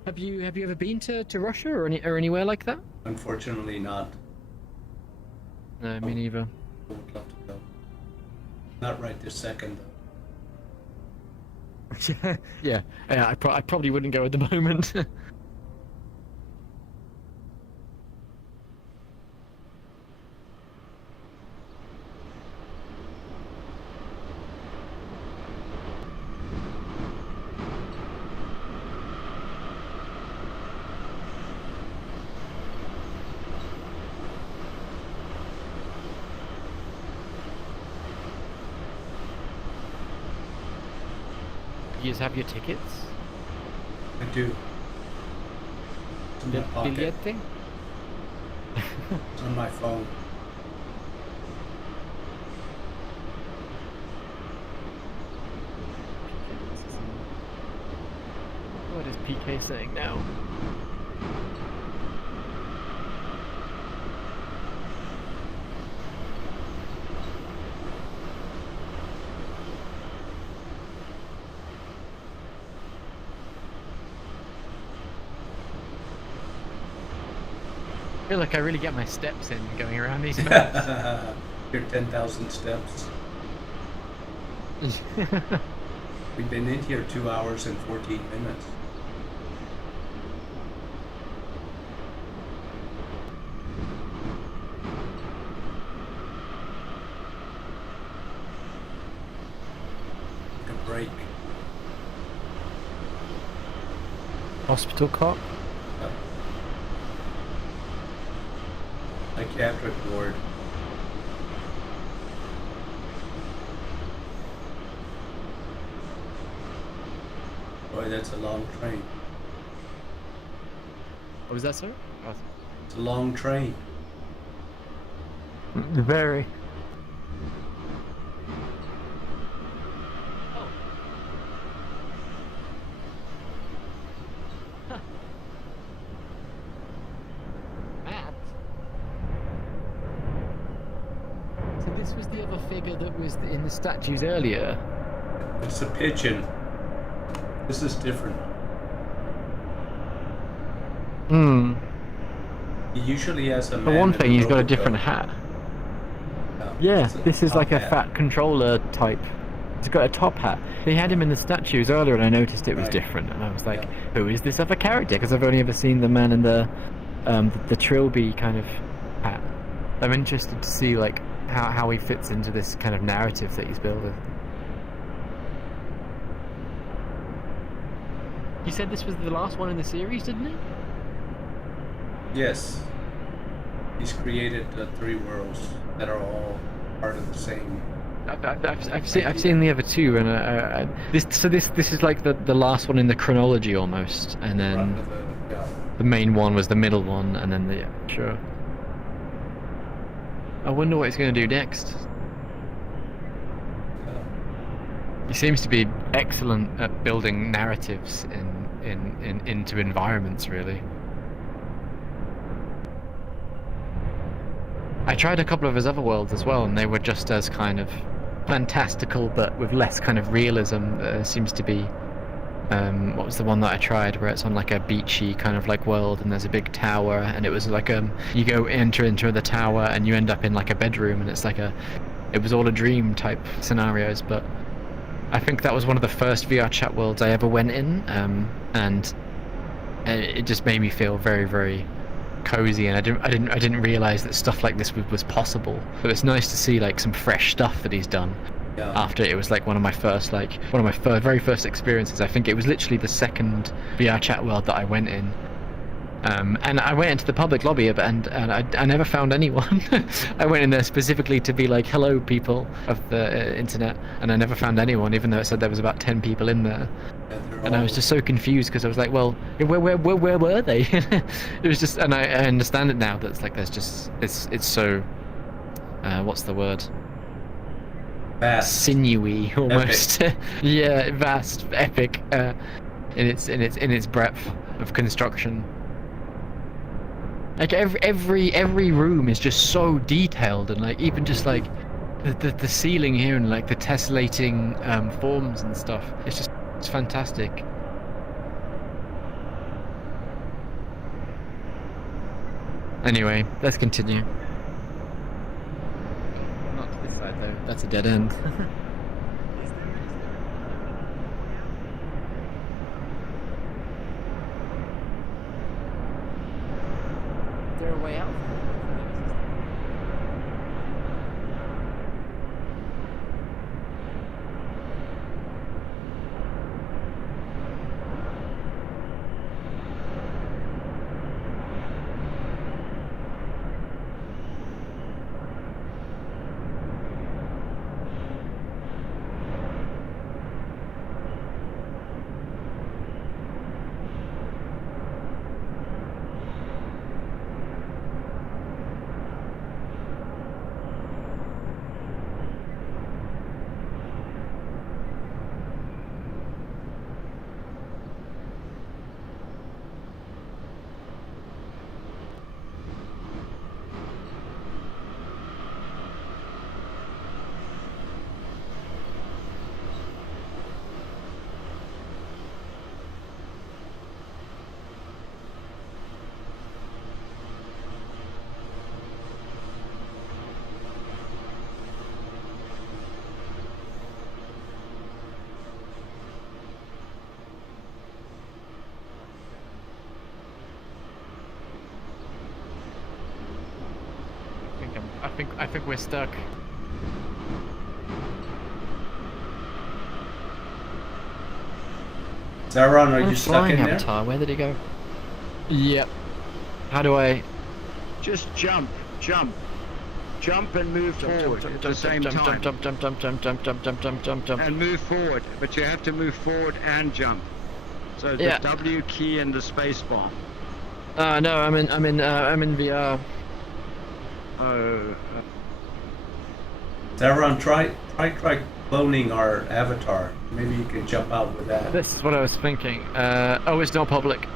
Have you ever been to Russia or anywhere like that? Unfortunately not. No, me neither. I would love to go. Not right this second though. yeah. I probably wouldn't go at the moment. You just have your tickets? I do. It's in my pocket. Billete? It's on my phone. What is PK saying now? I feel like I really get my steps in going around these maps. Your 10,000 steps. We've been in here 2 hours and 14 minutes. Take a break. Hospital cot? Psychiatric ward. Boy, that's a long train. What was that, sir? Oh. It's a long train. Very. Oh. Huh. Matt? So this was the other figure that was in the statues earlier. It's a pigeon. This is different. Hmm. He usually has a man. For one in thing, he's got a overcoat. different hat. Yeah, it's this is top like a hat. fat controller type. He's got a top hat. They had him in the statues earlier, and I noticed it was Right. different. And I was like, Yeah. "Who is this other character?" Because I've only ever seen the man in the trilby kind of hat. I'm interested to see like how he fits into this kind of narrative that he's building. You said this was the last one in the series, didn't it? Yes. He's created 3 worlds that are all part of the same. I've seen the other two, and this is like the last one in the chronology almost, and then run of the the main one was the middle one, and then the sure. I wonder what he's going to do next. He seems to be excellent at building narratives into environments, really. I tried a couple of his other worlds as well, and they were just as kind of fantastical, but with less kind of realism. Seems to be. What was the one that I tried, where it's on like a beachy kind of like world, and there's a big tower, and it was like you go enter the tower, and you end up in like a bedroom, and it's like it was all a dream type scenarios. But I think that was one of the first VR chat worlds I ever went in, and it just made me feel very, very cozy, and I didn't realize that stuff like this was possible. But it's nice to see like some fresh stuff that he's done. Yeah. After it was like one of my very first experiences. I think it was literally the second VR chat world that I went in. And I went into the public lobby, and I never found anyone. I went in there specifically to be like, hello people of the internet, and I never found anyone, even though it said there was about 10 people in there. And I was just so confused, because I was like, well, where were they? It was just, and I understand it now, that it's like there's just, it's so, what's the word? Vast. Sinewy almost. Yeah, vast, epic, in its breadth of construction. Like every room is just so detailed, and like even just like the ceiling here, and like the tessellating forms and stuff. It's fantastic. Anyway, let's continue. Not to this side though. That's a dead end. Is there a way out? I think we're stuck. Zaron, are you stuck Flying in there? avatar, where did he go? Yep. How do I... Just jump and move forward at the same time. Jump. And move forward, but you have to move forward and jump. So the Yeah. W key and the space bar. No, I'm in VR. Oh, Zaron, try cloning our avatar. Maybe you can jump out with that. This is what I was thinking. Oh, it's not public.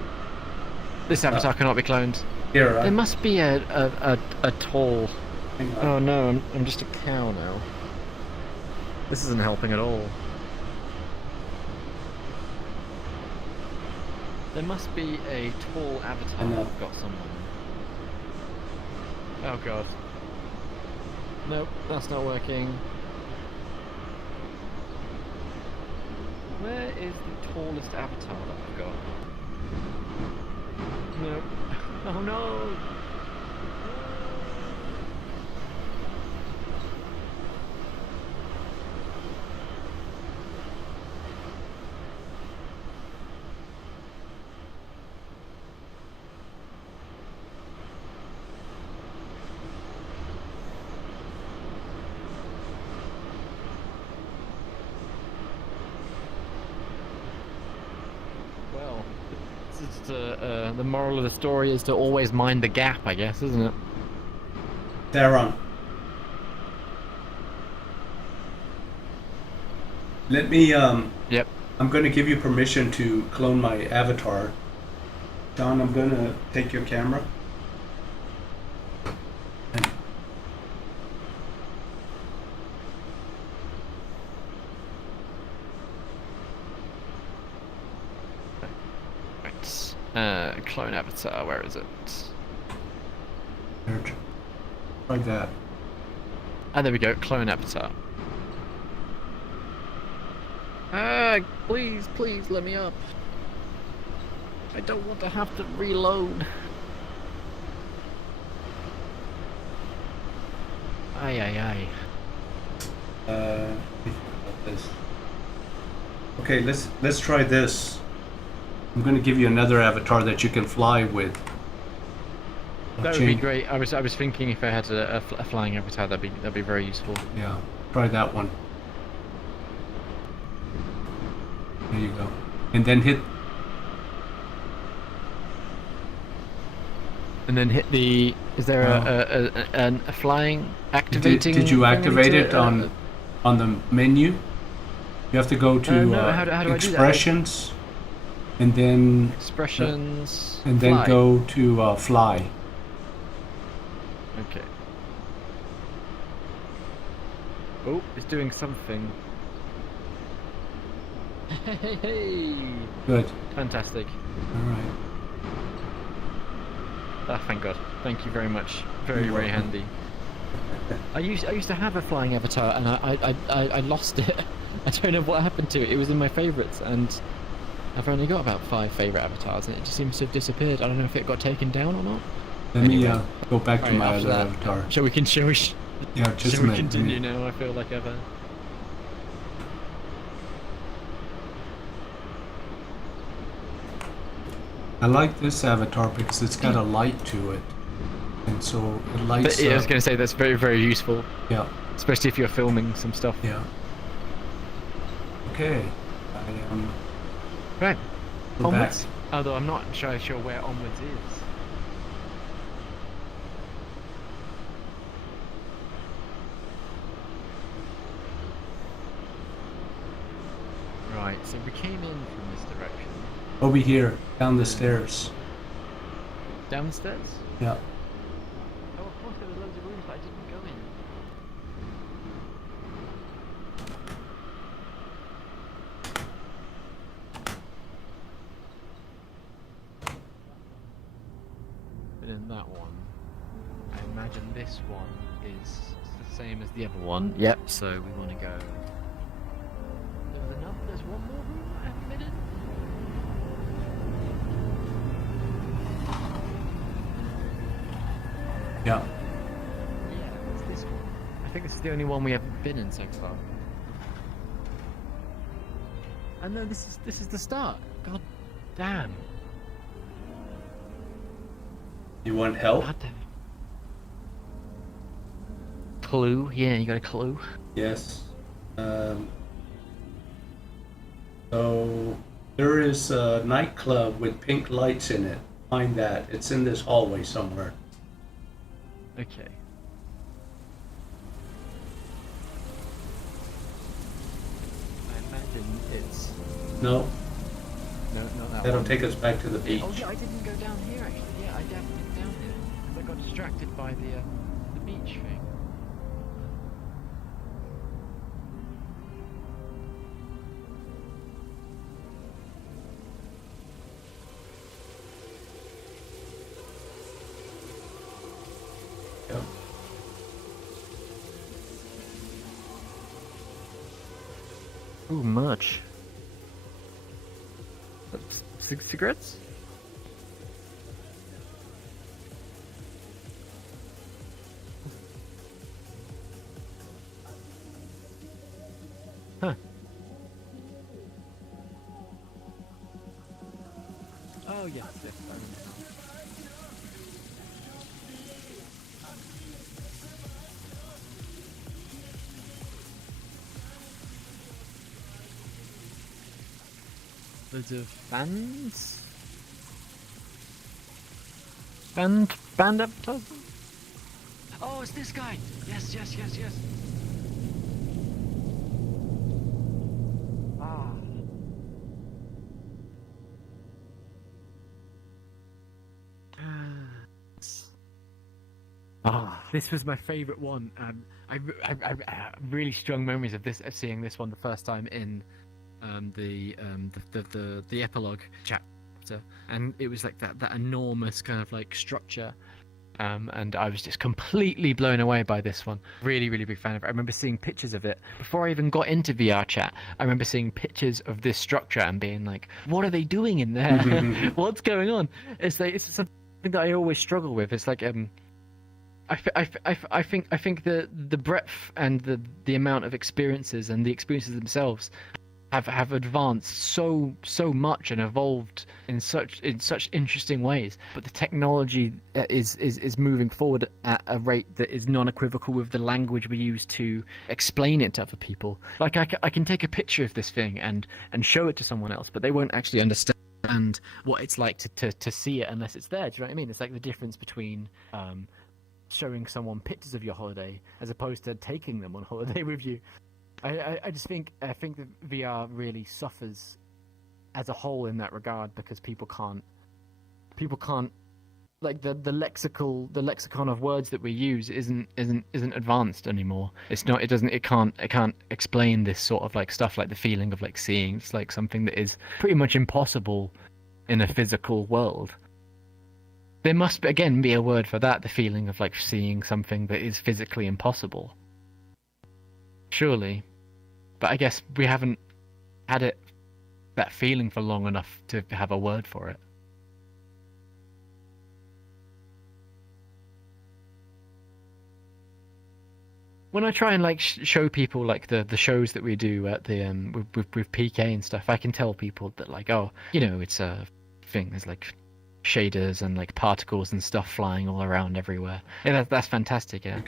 This avatar cannot be cloned. Here, There must be a tall Hang on. Oh no, I'm just a cow now. This isn't helping at all. There must be a tall avatar. I know. I've got someone. Oh god. Nope, that's not working. Where is the tallest avatar that I've got? Nope. Oh no! Well, the moral of the story is to always mind the gap, I guess, isn't it? Darren. Let me, Yep. I'm going to give you permission to clone my avatar. John, I'm going to take your camera. Clone avatar, where is it? There. Like that. Ah, there we go, clone avatar. Please, please let me up. I don't want to have to reload. Aye, aye, aye. About this. Okay, let's try this. I'm going to give you another avatar that you can fly with. That would be great. I was thinking if I had a flying avatar, that'd be very useful. Yeah, try that one. There you go. And then hit. And then hit the. Is there a flying activating? Did you activate it to, on the menu? You have to go to no, how do I do that? expressions, and then expressions, and then fly. go to fly. Okay. Oh, it's doing something. Hey! Good. Fantastic. All right. Ah, thank God. Thank you very much. Very, You're very welcome. handy. I used to have a flying avatar and I lost it. I don't know what happened to it. It was in my favourites and I've only got about 5 favourite avatars and it just seems to have disappeared. I don't know if it got taken down or not. Let Anyway. me go back to Alright, my after other that, avatar. Shall we Yeah, just a shall we minute. continue now? I feel like I've I like this avatar because it's got a light to it, and so it lights. But, yeah, I was going to say that's very, very useful, Yeah. especially if you're filming some stuff. Yeah. Okay. I am. Right. Go Onwards. back. Although I'm not sure where onwards is. Right, so we came in from this direction. Over here, down the stairs. Downstairs? Yeah. Oh, of course there were loads of rooms, but I didn't go in. But in that one, I imagine this one is the same as the other one. Yep, so we want to go... There's one more room I haven't been in. Yeah. Yeah, it's this one. I think this is the only one we haven't been in so far. And no, this is the start. God damn. You want help? God damn. Clue? Yeah, you got a clue? Yes. So there is a nightclub with pink lights in it. Find that. It's in this hallway somewhere. Okay. I imagine it's... No, No, not that that'll one. take us back to the beach. Oh yeah, I didn't go down here actually. Yeah, I definitely went down here. Because I got distracted by the beach thing. Ooh, much. Cigarettes? Huh. Oh, yes, yes. Loads of bands? Band advertising? Oh, it's this guy! Yes, yes, yes, yes! Ah. This was my favourite one. I really strong memories of seeing this one the first time in the epilogue chapter, and it was like that enormous kind of like structure, and I was just completely blown away by this one. Really, really big fan of it. I remember seeing pictures of it before I even got into VR chat. I remember seeing pictures of this structure and being like, "What are they doing in there? What's going on?" It's like, it's something that I always struggle with. It's like I think the breadth and the amount of experiences and the experiences themselves have advanced so much and evolved in such interesting ways, but the technology is moving forward at a rate that is non-equivocal with the language we use to explain it to other people. Like I can take a picture of this thing and show it to someone else, but they won't actually understand what it's like to see it unless it's there. Do you know what I mean? It's like the difference between showing someone pictures of your holiday as opposed to taking them on holiday with you. I think that VR really suffers as a whole in that regard, because people can't like the lexicon of words that we use isn't advanced anymore. It can't explain this sort of like stuff, like the feeling of like seeing. It's like something that is pretty much impossible in a physical world. There must again be a word for that, the feeling of like seeing something that is physically impossible. Surely. But I guess we haven't had that feeling for long enough to have a word for it. When I try and like show people like the shows that we do at the with PK and stuff, I can tell people that like, oh, you know, it's a thing. There's like shaders and like particles and stuff flying all around everywhere. Yeah, that's fantastic. Yeah,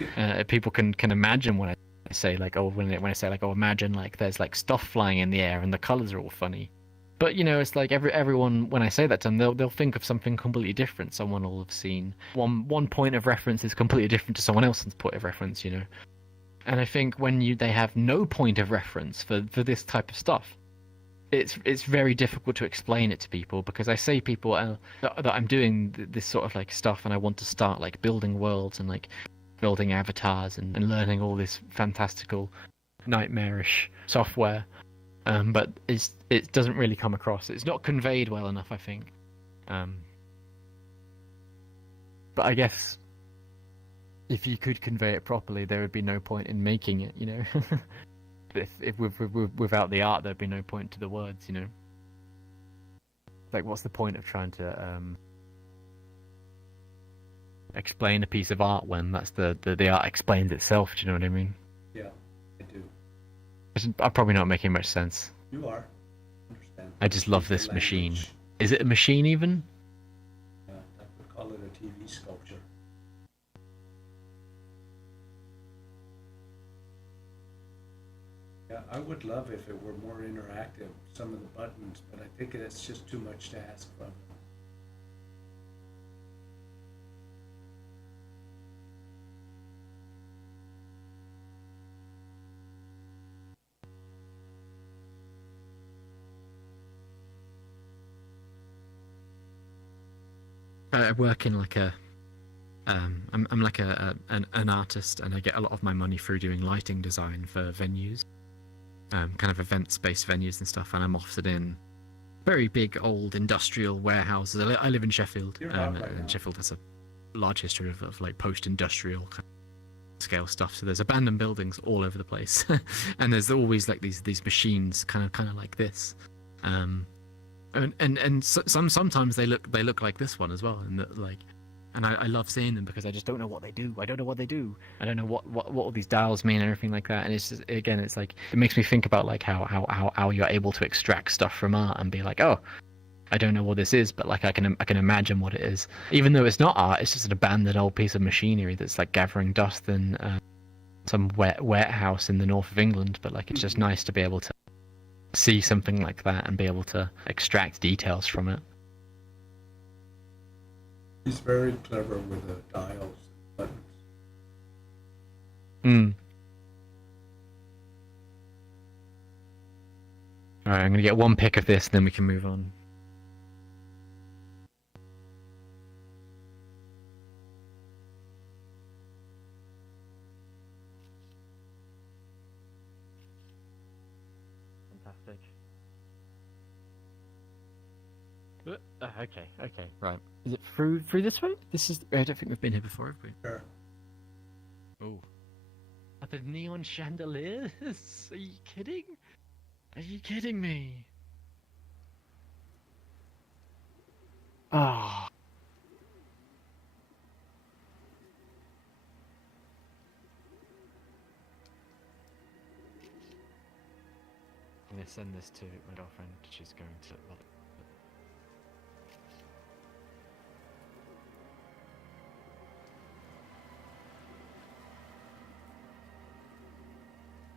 people can imagine what I say, like, oh, when I say like, oh, imagine like there's like stuff flying in the air and the colors are all funny. But you know, it's like everyone, when I say that to them, they'll think of something completely different. Someone will have seen one point of reference is completely different to someone else's point of reference, you know. And I think when they have no point of reference for this type of stuff, it's very difficult to explain it to people, because I say people that I'm doing this sort of like stuff and I want to start like building worlds and like building avatars and learning all this fantastical nightmarish software, but it doesn't really come across. It's not conveyed well enough, I think. But I guess if you could convey it properly, there would be no point in making it, you know. if without the art, there'd be no point to the words, you know. Like, what's the point of trying to explain a piece of art when that's the art explains itself? Do you know what I mean? Yeah, I do. I'm probably not making much sense. You are. Understand. I just love this machine. Is it a machine even? Yeah, I would call it a TV sculpture. Yeah, I would love if it were more interactive, some of the buttons, but I think it's just too much to ask from them. I work in like I'm like an artist, and I get a lot of my money through doing lighting design for venues, kind of event-based venues and stuff. And I'm often in very big old industrial warehouses. I live in Sheffield, and Sheffield has a large history of like post-industrial scale stuff. So there's abandoned buildings all over the place, and there's always like these machines kind of like this, and sometimes they look like this one as well, and like. And I love seeing them because I just don't know what they do. I don't know what they do. I don't know what all these dials mean and everything like that. And it's just, again, it's like it makes me think about like how you're able to extract stuff from art and be like, oh, I don't know what this is, but like I can imagine what it is. Even though it's not art, it's just an abandoned old piece of machinery that's like gathering dust in some warehouse in the north of England. But like it's just nice to be able to see something like that and be able to extract details from it. He's very clever with the dials and buttons. Alright, I'm gonna get one pick of this, and then we can move on. Fantastic. Okay, right. Is it through this way? This is. I don't think we've been here before, have we? Sure. Oh. Are the neon chandeliers? Are you kidding? Are you kidding me? Ah. Oh. I'm gonna send this to my girlfriend. She's going to.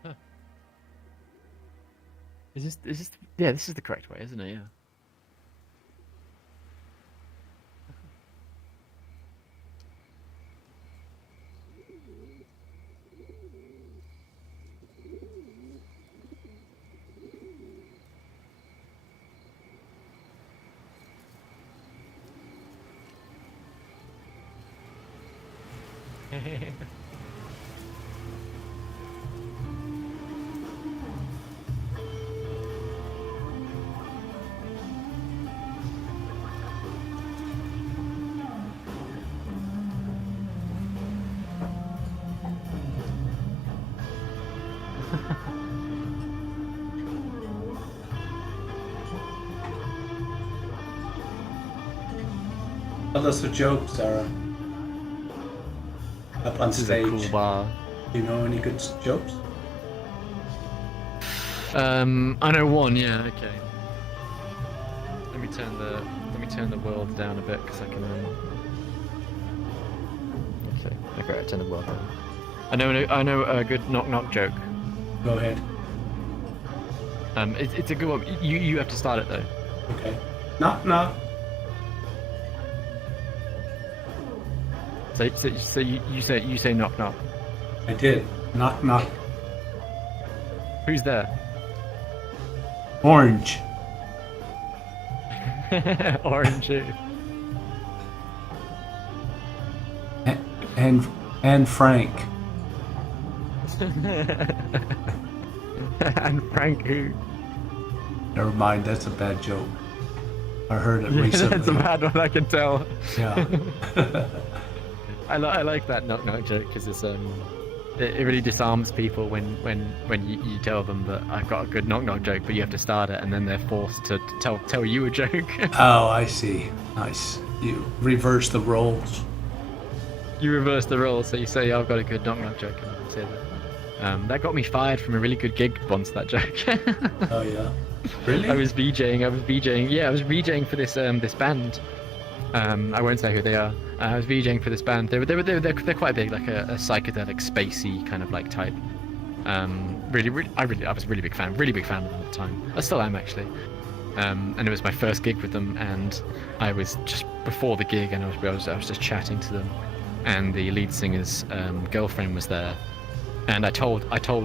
Huh. Is this? Yeah, this is the correct way, isn't it? Yeah. Tell us a joke, Sarah. Up on This is a stage. cool bar. Do you know any good jokes? I know one. Yeah. Okay. Let me turn the world down a bit because I can. Okay. I turn the world down. I know a good knock joke. Go ahead. It's a good one. You have to start it though. Okay. Knock knock. So you say knock knock. I did. Knock knock. Who's there? Orange. Orange. And Frank. And Frank who? Never mind. That's a bad joke. I heard it recently. That's a bad one. I can tell. Yeah. I like that knock knock joke because it's it really disarms people when you tell them that I've got a good knock knock joke, but you have to start it, and then they're forced to tell you a joke. Oh, I see. Nice. You reverse the roles. You reverse the role, so you say I've got a good knock knock joke, and I say that. That got me fired from a really good gig once. That joke. Oh yeah. Really? I was VJing. Yeah, I was VJing for this band. I won't say who they are. I was VJing for this band. They're quite big, like a psychedelic, spacey kind of like type. I was really big fan of them at the time. I still am actually. And it was my first gig with them, and I was just before the gig, and I was just chatting to them, and the lead singer's girlfriend was there, and I told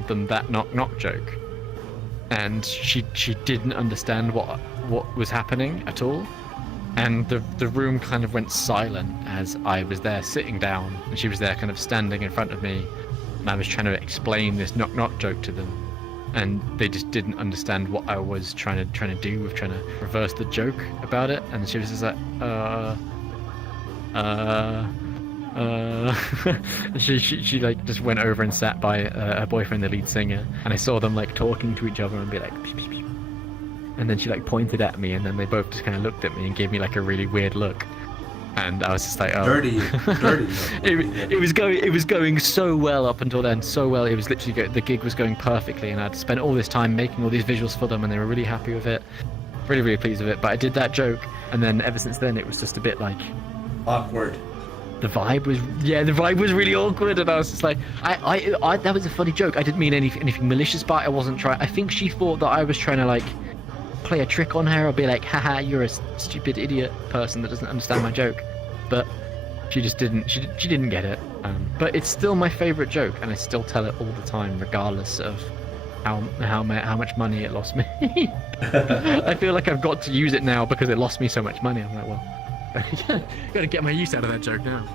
them that knock knock joke, and she didn't understand what was happening at all. And the room kind of went silent as I was there sitting down, and she was there kind of standing in front of me, and I was trying to explain this knock knock joke to them, and they just didn't understand what I was trying to do with trying to reverse the joke about it, and she was just like She like just went over and sat by her boyfriend, the lead singer, and I saw them like talking to each other and be like, pew, pew, pew. And then she like pointed at me, and then they both just kind of looked at me and gave me like a really weird look. And I was just like, oh. Dirty. It was going so well up until then, so well. It was literally the gig was going perfectly, and I'd spent all this time making all these visuals for them, and they were really happy with it, really, really pleased with it. But I did that joke, and then ever since then, it was just a bit like Awkward. the vibe was really awkward, and I was just like, I that was a funny joke. I didn't mean anything malicious, but I wasn't trying. I think she thought that I was trying to like play a trick on her or be like, haha, you're a stupid idiot person that doesn't understand my joke. But she just didn't. She didn't get it. But it's still my favorite joke, and I still tell it all the time, regardless of how much money it lost me. I feel like I've got to use it now because it lost me so much money. I'm like, well, gotta get my use out of that joke now.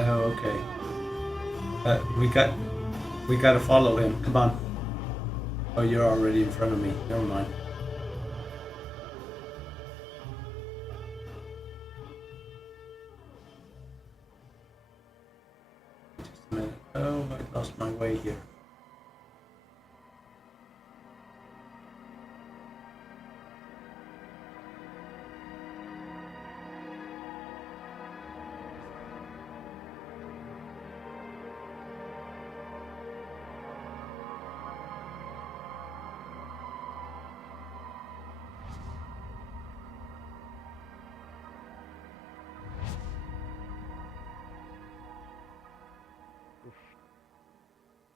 Oh, okay. We got to follow him. Come on. Oh, you're already in front of me. Never mind. Just a minute. Oh, I lost my way here.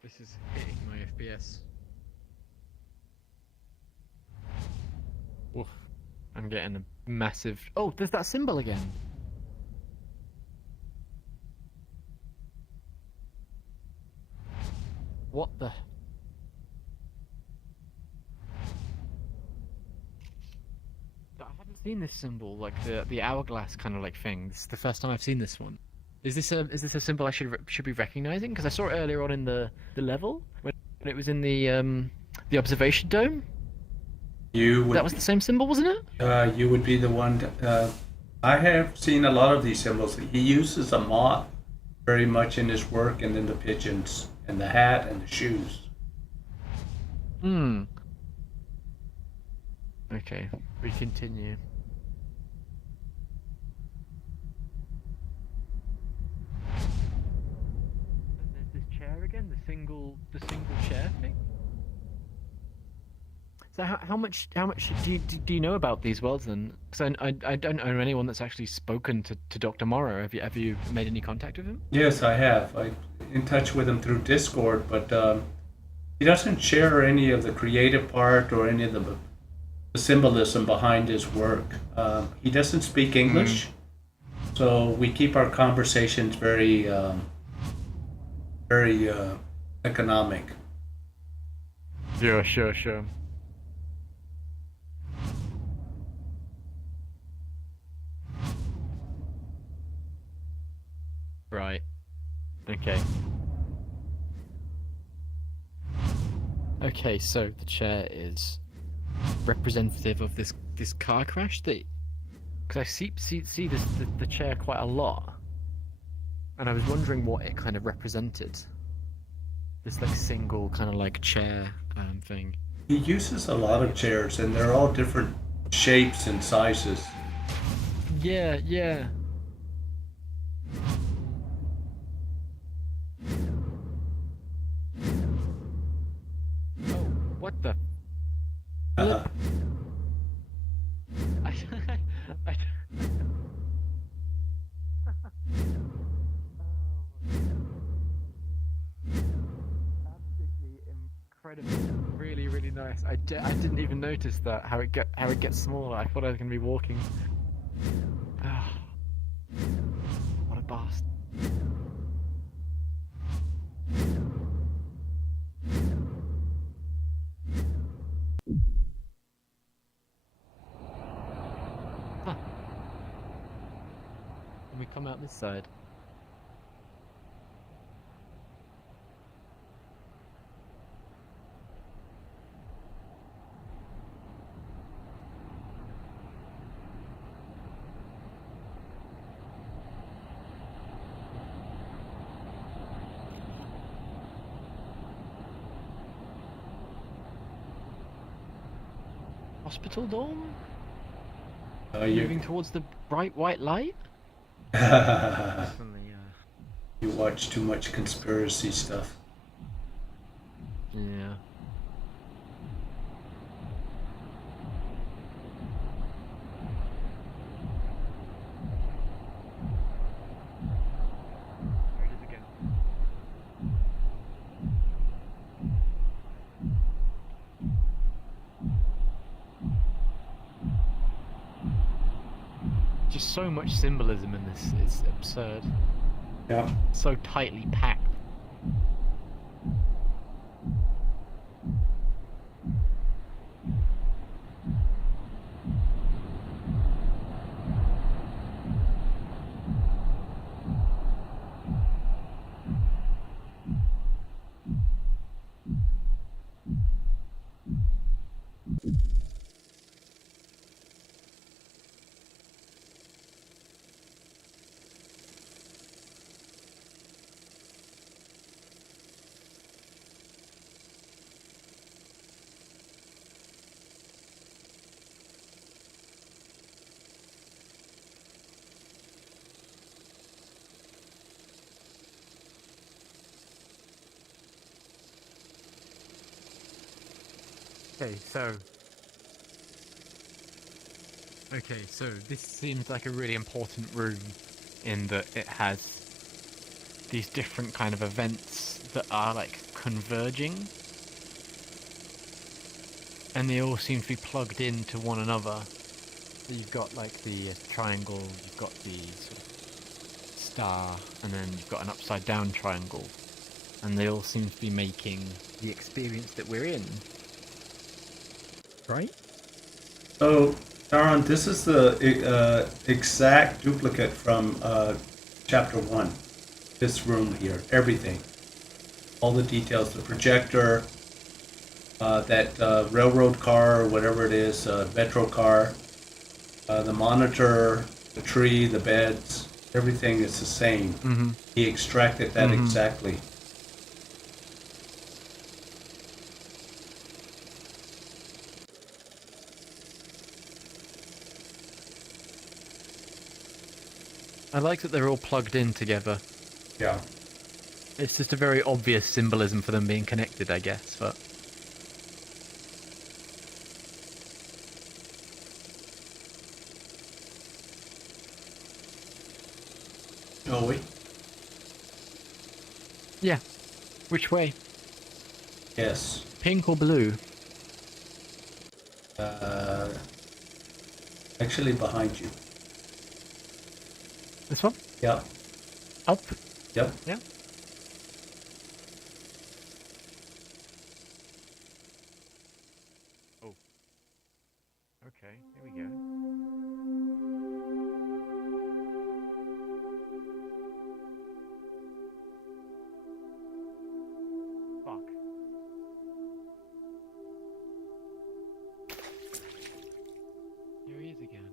This is hitting my FPS. Oof. I'm getting a massive... Oh, there's that symbol again. What the... I haven't seen this symbol, like the hourglass kind of like thing. This is the first time I've seen this one. Is this a symbol I should be recognizing? Because I saw it earlier on in the level when it was in the observation dome. That was the same symbol, wasn't it? You would be the one. I have seen a lot of these symbols. He uses a moth very much in his work, and then the pigeons, and the hat, and the shoes. Hmm. Okay, we continue. Again, the single chair thing. So how much do you know about these worlds then? Because I don't know anyone that's actually spoken to Dr. Morro. Have you made any contact with him? Yes, I have. I'm in touch with him through Discord, but he doesn't share any of the creative part or any of the symbolism behind his work. He doesn't speak English, so we keep our conversations very economic. Yeah, sure. Right. Okay. Okay, so the chair is representative of this car crash that, because I see the chair quite a lot, and I was wondering what it kind of represented. This like single kind of like chair thing. He uses a lot of chairs, and they're all different shapes and sizes. Yeah. Oh, what the? Uh-huh. I incredible, really nice. I didn't even notice that how it gets smaller. I thought I was gonna be walking. Oh, what a bastard! we come out this side. Hospital dome? Moving towards the bright white light? Definitely, You watch too much conspiracy stuff. yeah. There it is again. Just so much symbolism in this, it's absurd. Yeah. So tightly packed. Okay, so this seems like a really important room in that it has these different kind of events that are like converging, and they all seem to be plugged into one another. So you've got like the triangle, you've got the sort of star, and then you've got an upside down triangle, and they all seem to be making the experience that we're in. Right? So, Sharon, this is the exact duplicate from chapter 1. This room here, everything. All the details, the projector, that railroad car or whatever it is, metro car, the monitor, the tree, the beds, everything is the same. Mm-hmm. He extracted that exactly. I like that they're all plugged in together. Yeah. It's just a very obvious symbolism for them being connected, I guess, but... Shall we? Yeah. Which way? Yes. Pink or blue? Actually behind you. This one? Yep. Up? Yep. Yeah. Oh. Okay, here we go. Fuck. Here he is again.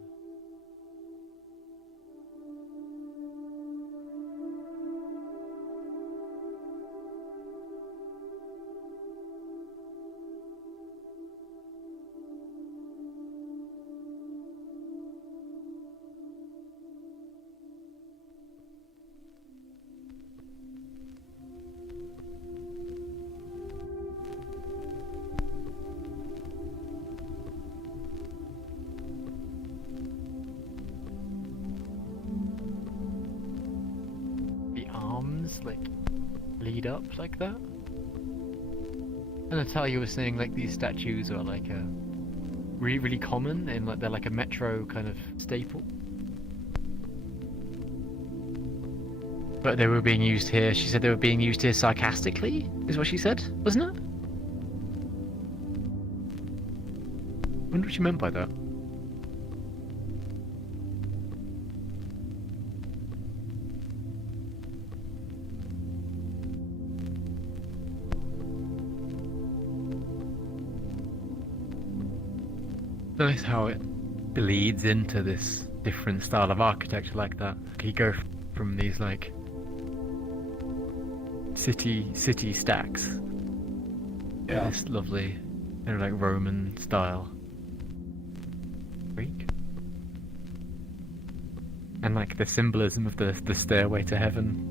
Like lead up like that. And Natalia was saying like these statues are like really common in like they're like a metro kind of staple. But they were being used here. She said they were being used here sarcastically, is what she said, wasn't it? I wonder what she meant by that. Nice how it bleeds into this different style of architecture like that. You go from these like city stacks. Yeah. This lovely, like Roman style. Greek. And like the symbolism of the stairway to heaven.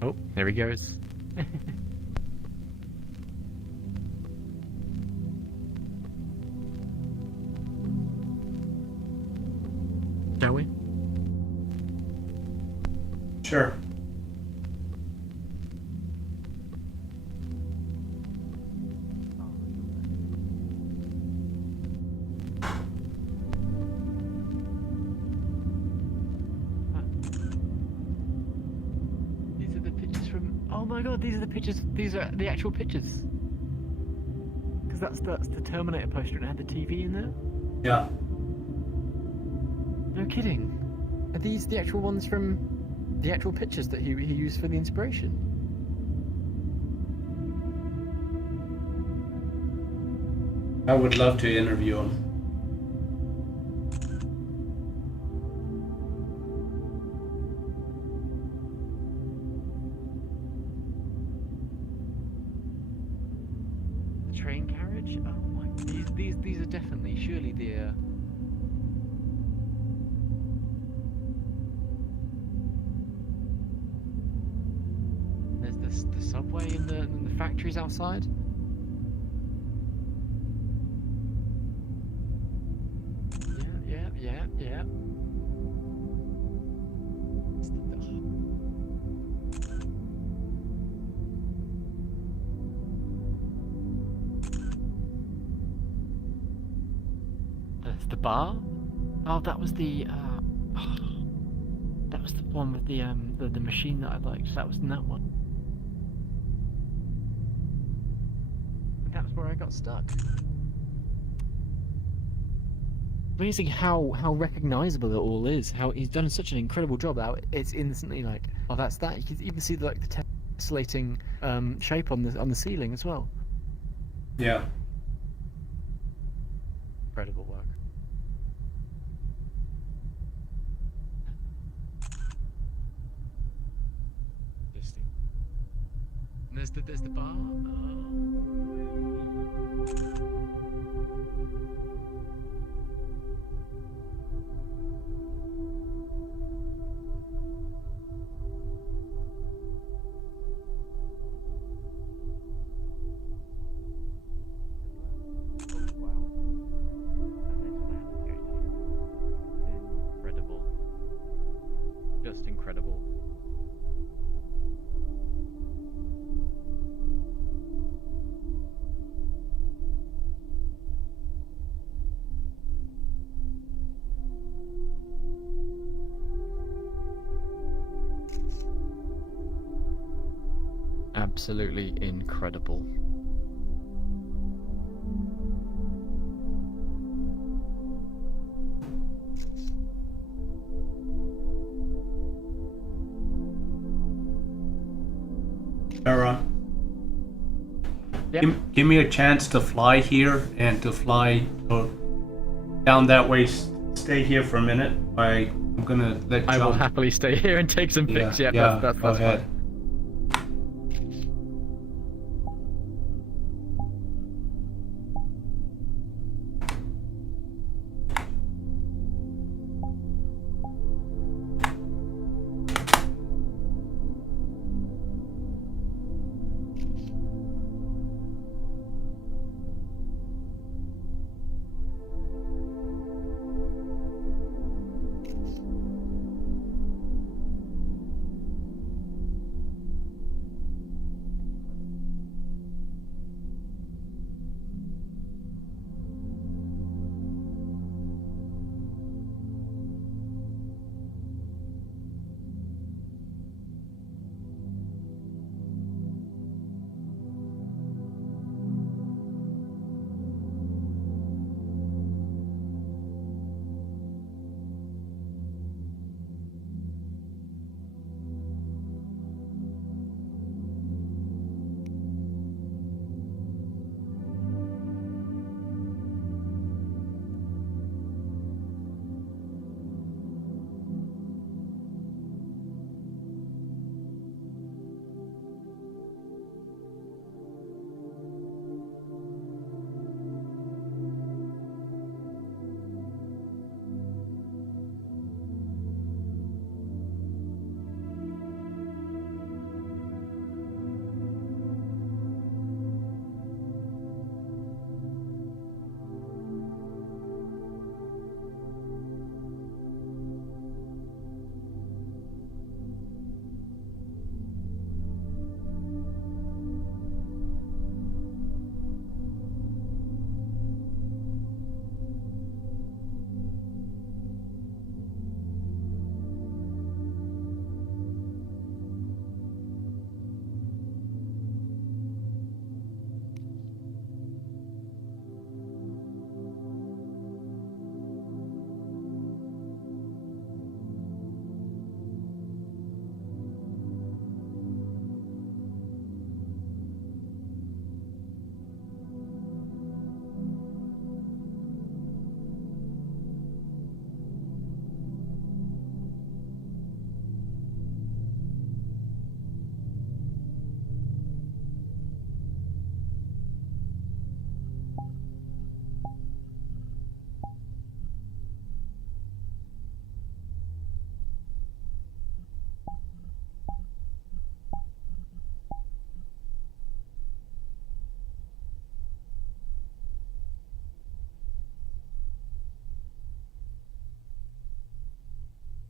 Oh, there he goes. Shall we? Sure. These are the pictures from. Oh my god, these are the pictures. These are the actual pictures. Because that's the Terminator poster and it had the TV in there. Yeah. No kidding. Are these the actual ones from the actual pictures that he used for the inspiration? I would love to interview him. The train carriage? Oh my! These are definitely surely the. There's the subway and the factories outside. Yeah. There's the bar. Oh, that was the. That was the one with the machine that I liked. That was in that one. And that was where I got stuck. Amazing how recognizable it all is. How he's done such an incredible job. How it's instantly like, oh, that's that. You can even see the tessellating shape on the ceiling as well. Yeah. Incredible work. Interesting. And there's the bar. Incredible. Just incredible. Absolutely incredible. Sarah, Yep. give me a chance to fly here and to fly down that way. Stay here for a minute. I'm gonna let John. I will happily stay here and take some pics. Yeah, that's go ahead. fine.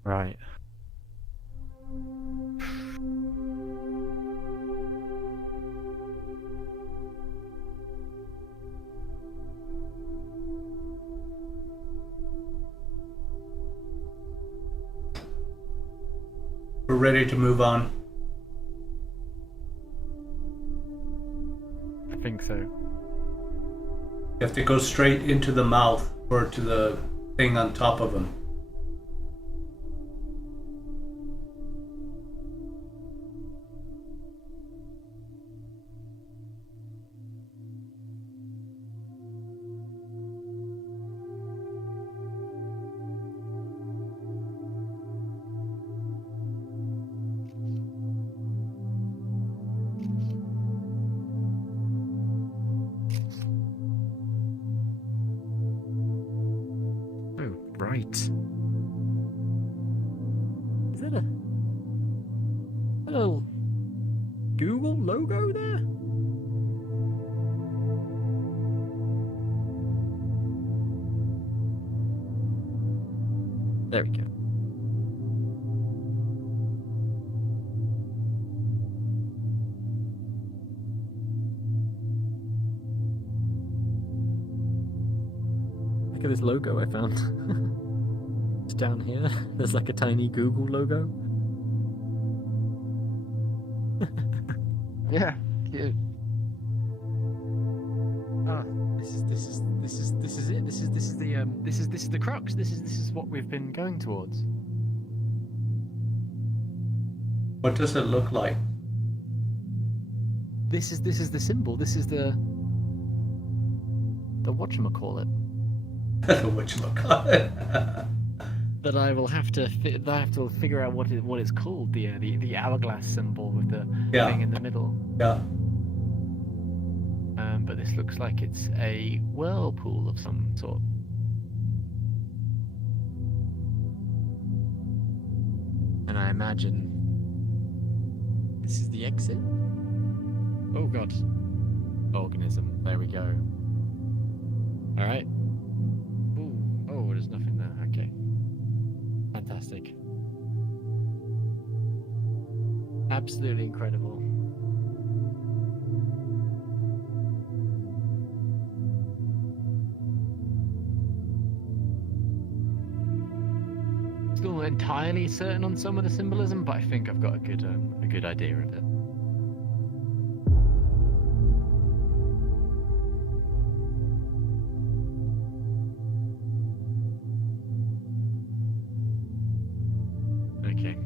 Right. We're ready to move on. I think so. You have to go straight into the mouth or to the thing on top of him. Right. Is that a little Google logo there? There we go. Look at this logo I found. It's down here. There's like a tiny Google logo. Yeah, cute. Ah, this is it. This is the crux. This is what we've been going towards. What does it look like? This is the symbol. This is the whatchamacallit. Whatchamacallit. That I will have to figure out what it's called. The hourglass symbol with the thing in the middle. Yeah. But this looks like it's a whirlpool of some sort. And I imagine this is the exit. Oh god. Organism. There we go. Alright. Ooh. Oh, there's nothing there. Okay. Fantastic. Absolutely incredible. Still not entirely certain on some of the symbolism, but I think I've got a good idea of it. Okay.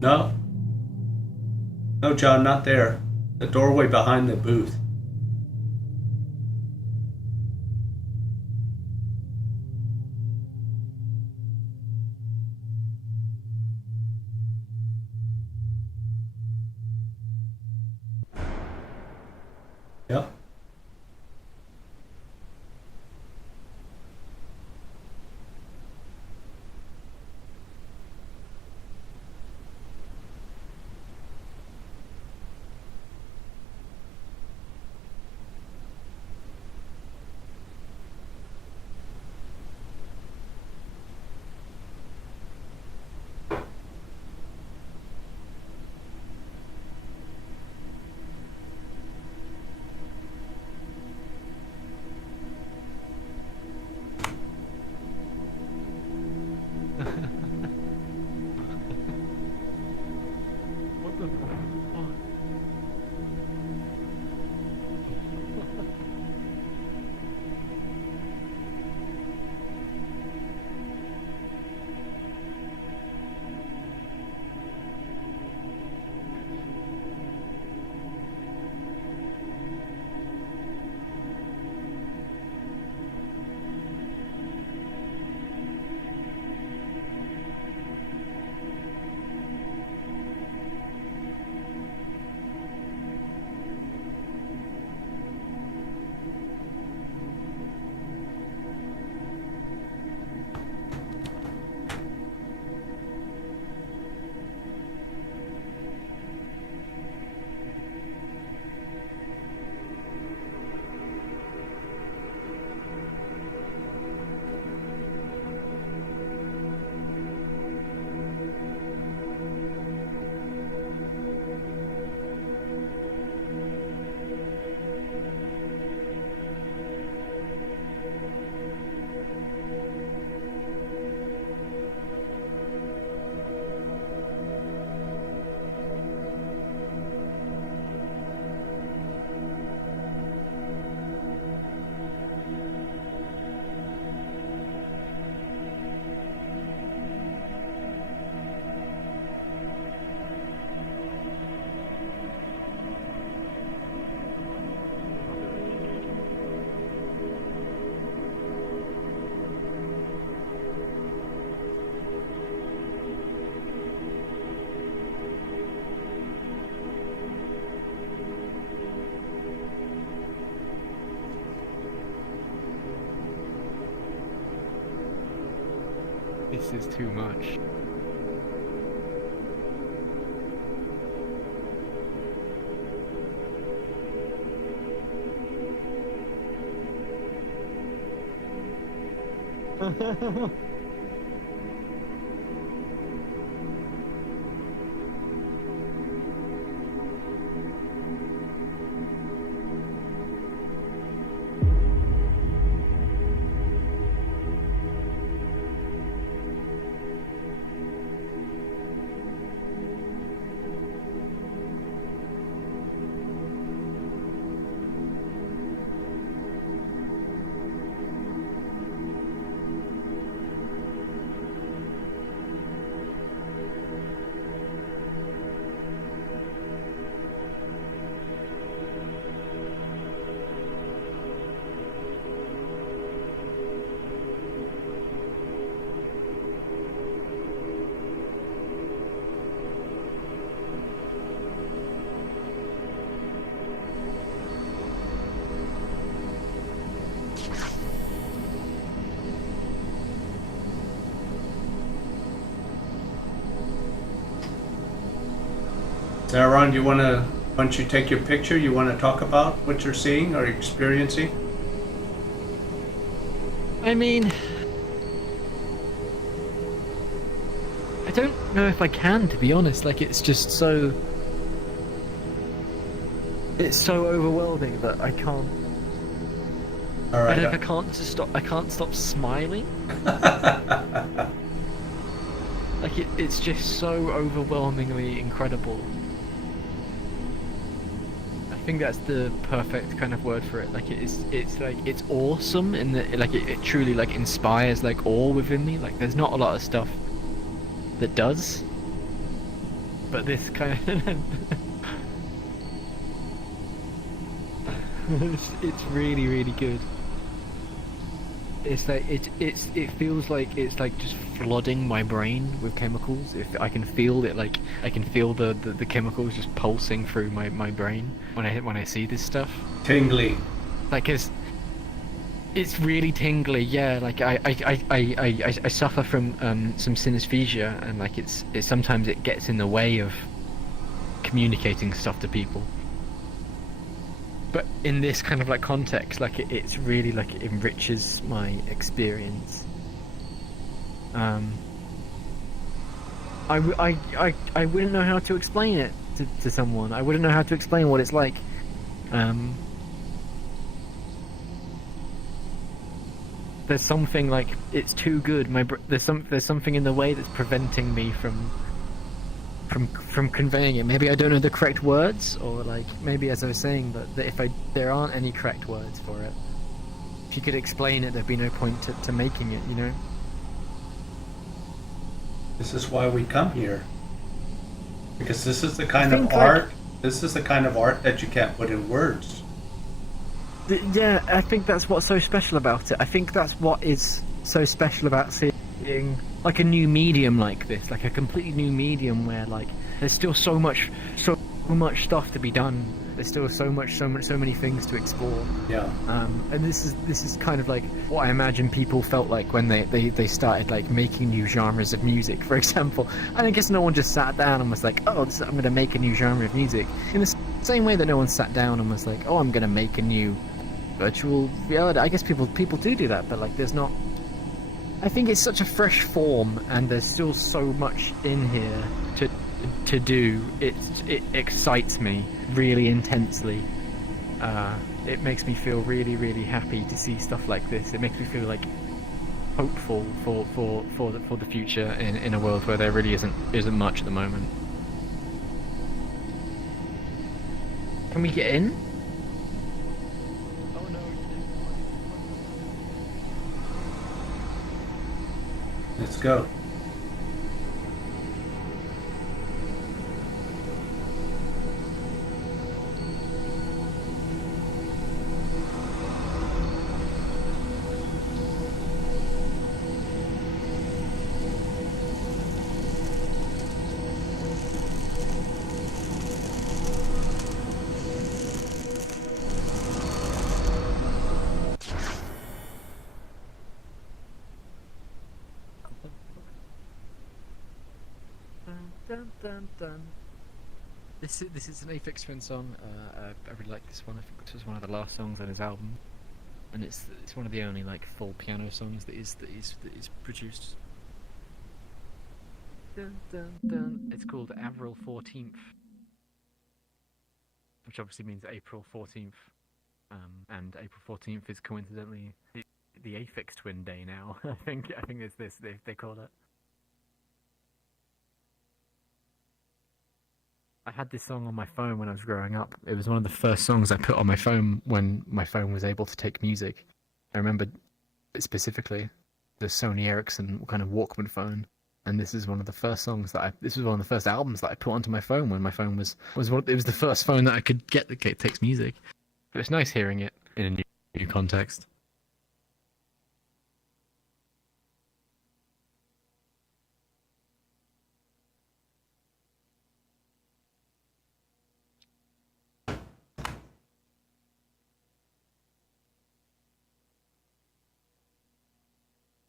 No. No, John, not there. The doorway behind the booth. Yep. is too much. Aaron, once you take your picture, you want to talk about what you're seeing or experiencing? I mean, I don't know if I can, to be honest. Like, it's just so... It's so overwhelming that I can't... All right. I can't stop smiling. Like, it's just so overwhelmingly incredible. I think that's the perfect kind of word for it. Like, it's awesome in that, like, it truly, like, inspires, like, awe within me. Like, there's not a lot of stuff that does, but this kind of it's really, really good. It's like it feels like it's like just flooding my brain with chemicals. If I can feel it, like I can feel the chemicals just pulsing through my brain when I see this stuff. Tingly. Like it's really tingly. Yeah. Like I suffer from some synesthesia, and like it's sometimes it gets in the way of communicating stuff to people. But in this kind of like context, like it's really like it enriches my experience. I wouldn't know how to explain it to someone. I wouldn't know how to explain what it's like. There's something like it's too good. There's something in the way that's preventing me from conveying it. Maybe I don't know the correct words, or like maybe, as I was saying, that if there aren't any correct words for it, if you could explain it, there'd be no point to making it, you know? This is why we come here, because this is the kind of art. This is the kind of art that you can't put in words. Yeah, I think that's what's so special about it. I think that's what is so special about seeing like a new medium like this, like a completely new medium where like there's still so much stuff to be done. There's still so many things to explore. Yeah. And this is kind of like what I imagine people felt like when they started like making new genres of music, for example. And I guess no one just sat down and was like, oh, I'm going to make a new genre of music. In the same way that no one sat down and was like, oh, I'm going to make a new virtual reality. I guess people do that, but like there's not. I think it's such a fresh form, and there's still so much in here to do. It excites me really intensely. It makes me feel really, really happy to see stuff like this. It makes me feel like hopeful for the future in a world where there really isn't much at the moment. Can we get in? Let's go. dun, dun. This is an Aphex Twin song. I really like this one. I think this was one of the last songs on his album, and it's one of the only like full piano songs that is produced. Dun, dun, dun. It's called Avril 14th, which obviously means April 14th, and April 14th is coincidentally the Aphex Twin Day now. I think it's this they call it. I had this song on my phone when I was growing up. It was one of the first songs I put on my phone when my phone was able to take music. I remember specifically the Sony Ericsson kind of Walkman phone, and this is one of the first songs this was one of the first albums that I put onto my phone when my phone was the first phone that I could get that takes music. But it's nice hearing it in a new context.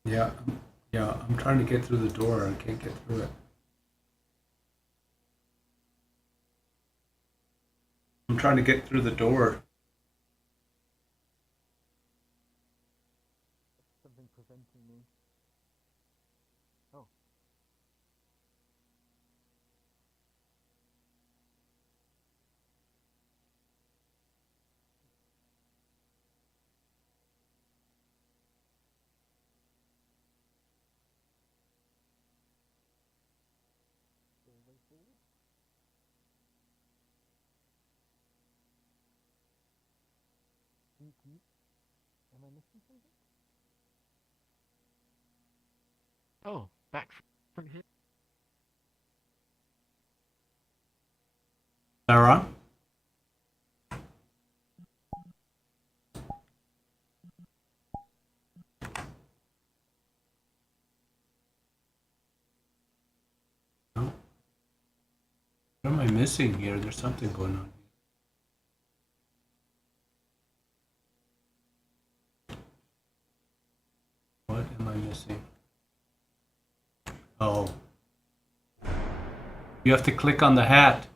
Yeah, I'm trying to get through the door. I can't get through it. I'm trying to get through the door. Something preventing me. Oh. Am I missing something? Oh, back from here. Sarah? No. What am I missing here? There's something going on. What am I missing? Oh. You have to click on the hat.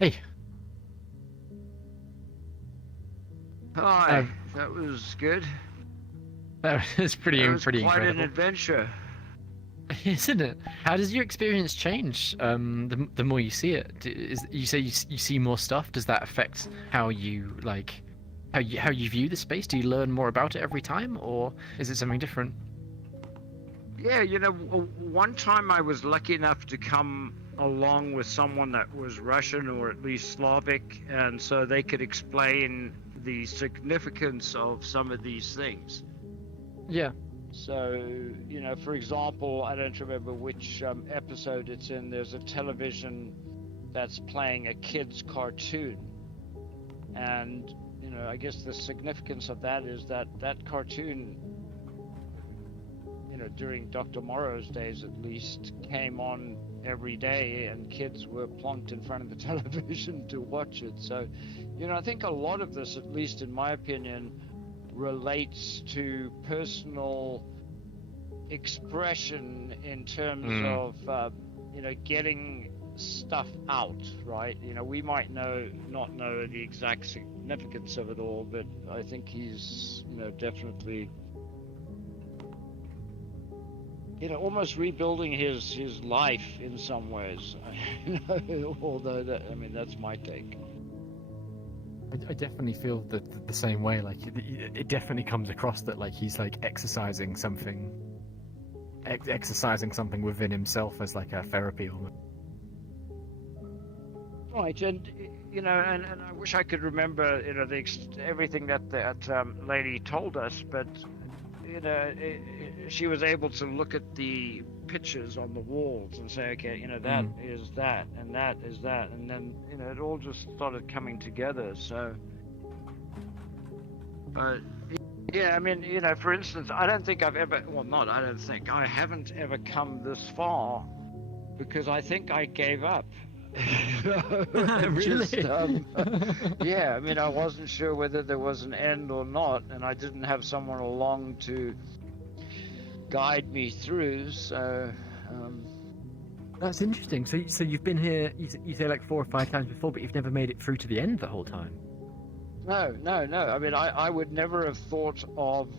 Hey. Hi, that was good. That was pretty That was pretty quite incredible. an adventure. Isn't it? How does your experience change the more you see it? You say you see more stuff. Does that affect how you how you view the space? Do you learn more about it every time, or is it something different? Yeah, one time I was lucky enough to come along with someone that was Russian or at least Slavic, and so they could explain the significance of some of these things. Yeah. So, for example, I don't remember which episode it's in, there's a television that's playing a kid's cartoon. And, I guess the significance of that is that cartoon, during Dr. Morro's days at least, came on every day and kids were plonked in front of the television to watch it. So, I think a lot of this, at least in my opinion, relates to personal expression in terms of getting stuff out, right? We might not know the exact significance of it all, but I think he's definitely almost rebuilding his life in some ways. Although that's my take. I definitely feel the same way. Like it definitely comes across that like he's like exercising something within himself as like a therapy almost. Right, and and I wish I could remember everything that lady told us, but she was able to look at the pictures on the walls and say, okay, that is that, and that is that, and then it all just started coming together. So, but yeah, for instance, I haven't ever come this far because I think I gave up. Really? Yeah, I wasn't sure whether there was an end or not, and I didn't have someone along to guide me through. So that's interesting. So you've been here, you say like 4 or 5 times before, but you've never made it through to the end the whole time. No. I would never have thought of.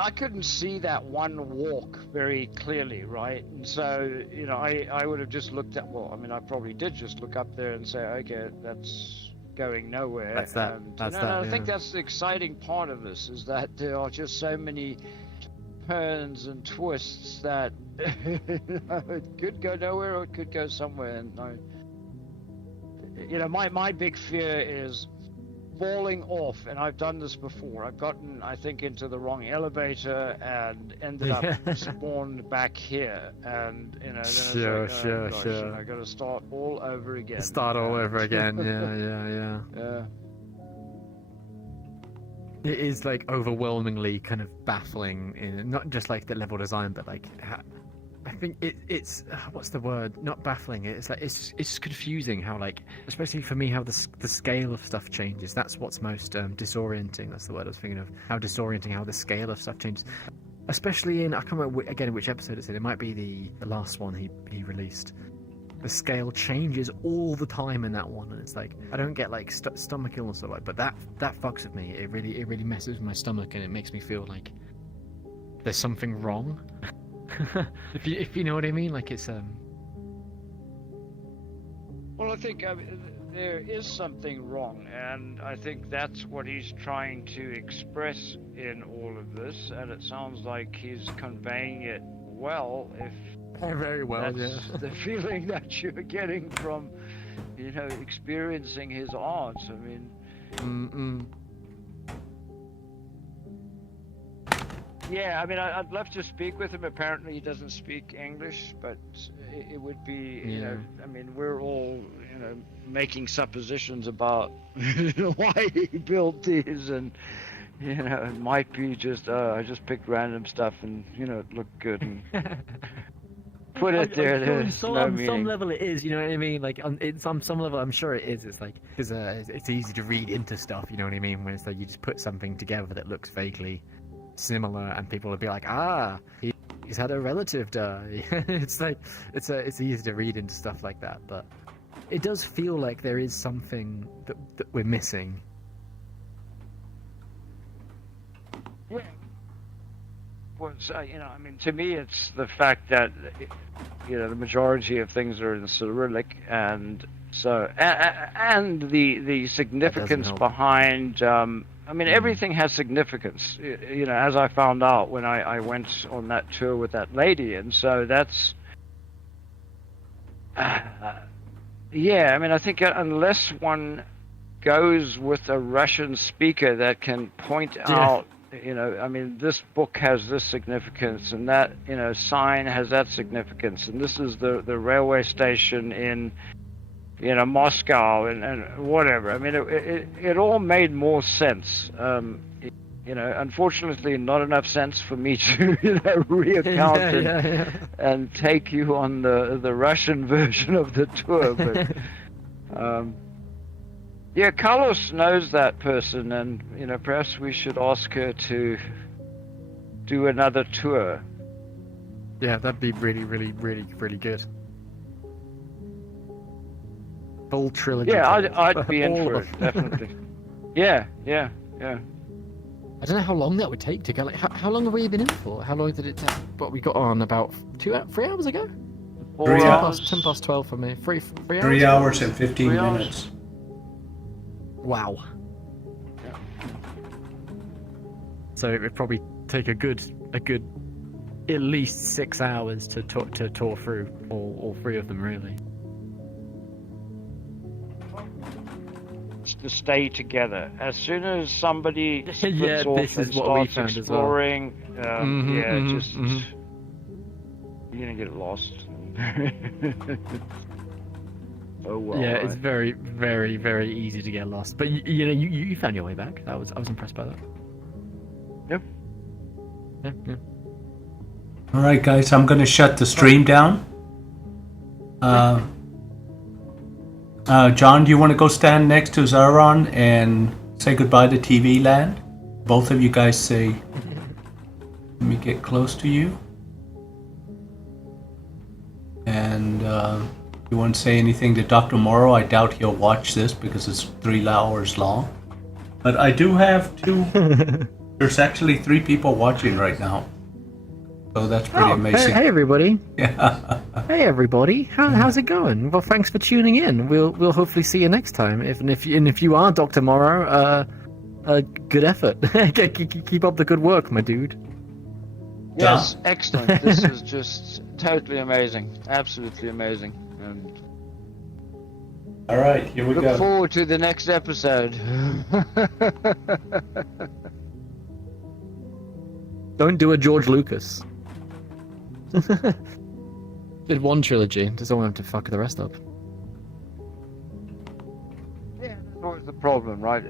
I couldn't see that one walk very clearly, right? And so, I would have just looked at, I probably did just look up there and say, okay, that's going nowhere. That's that. And, I think that's the exciting part of this, is that there are just so many turns and twists that it could go nowhere or it could go somewhere. And my big fear is falling off, and I've done this before. I've gotten, I think, into the wrong elevator and ended up spawned back here, and then sure. I got to start all over again. Yeah. It is like overwhelmingly kind of baffling in not just like the level design, but like I think it's what's the word? Not baffling. It's like it's just confusing how, like, especially for me, how the scale of stuff changes. That's what's most disorienting. That's the word I was thinking of. How disorienting how the scale of stuff changes. Especially in, I can't remember again which episode it's in. It might be the last one he released. The scale changes all the time in that one, and it's like I don't get like stomach illness or like, but that fucks with me. It really messes with my stomach, and it makes me feel like there's something wrong. if you know what I mean, like it's Well, I think there is something wrong, and I think that's what he's trying to express in all of this, and it sounds like he's conveying it well. If very well, that's the feeling that you're getting from, experiencing his art. Yeah, I'd love to speak with him. Apparently he doesn't speak English, but it would be, we're all, making suppositions about why he built these, and, it might be just, I just picked random stuff and, it looked good and put it there. On some level it is, you know what I mean? Like, on some level I'm sure it is. It's like, because it's easy to read into stuff, you know what I mean? When it's like you just put something together that looks vaguely similar, and people would be like, he's had a relative die. It's like it's easy to read into stuff like that, but it does feel like there is something that we're missing. Yeah. was, I mean, to me, it's the fact that, the majority of things are in Cyrillic, and so, and the significance behind, I mean, everything has significance, as I found out when I went on that tour with that lady, and so that's, yeah, I mean, I think unless one goes with a Russian speaker that can point out, I mean, this book has this significance, and that, sign has that significance, and this is the railway station in, Moscow, and whatever. I mean, it all made more sense. Unfortunately, not enough sense for me to, recount and take you on the Russian version of the tour, but. Yeah, Carlos knows that person, and perhaps we should ask her to do another tour. Yeah, that'd be really, really, really, really good. Full trilogy. Yeah, I'd be in for it, definitely. Yeah. I don't know how long that would take to go. Like, how long have we been in for? How long did it take? What we got on about 3 hours ago? 3 hours. 10 past 12 for me. 3 hours. 3 hours and 15 minutes. Wow. Yeah. So it would probably take a good at least 6 hours to tour through all 3 of them, really. To stay together. As soon as somebody splits Yeah, off this and is what we starts found as well. exploring, you're gonna get lost. Oh well. Yeah, right. it's very, very, very easy to get lost. But you found your way back. I was impressed by that. Yep. Yeah. All right, guys, I'm going to shut the stream down. John, do you want to go stand next to Zaron and say goodbye to TV Land? Both of you guys say, let me get close to you. And you want to say anything to Dr. Morro? I doubt he'll watch this because it's 3 hours long. But I do have 2. There's actually 3 people watching right now. So that's pretty amazing. Hey everybody. Yeah. Hey everybody. How's it going? Well, thanks for tuning in. We'll hopefully see you next time. If you are Dr. Morro, good effort. Keep up the good work, my dude. Yes, excellent. This is just totally amazing. Absolutely amazing. And All right, here we go. look forward to the next episode. Don't do a George Lucas. Did one trilogy, just don't have to fuck the rest up. Yeah, that's always the problem, right?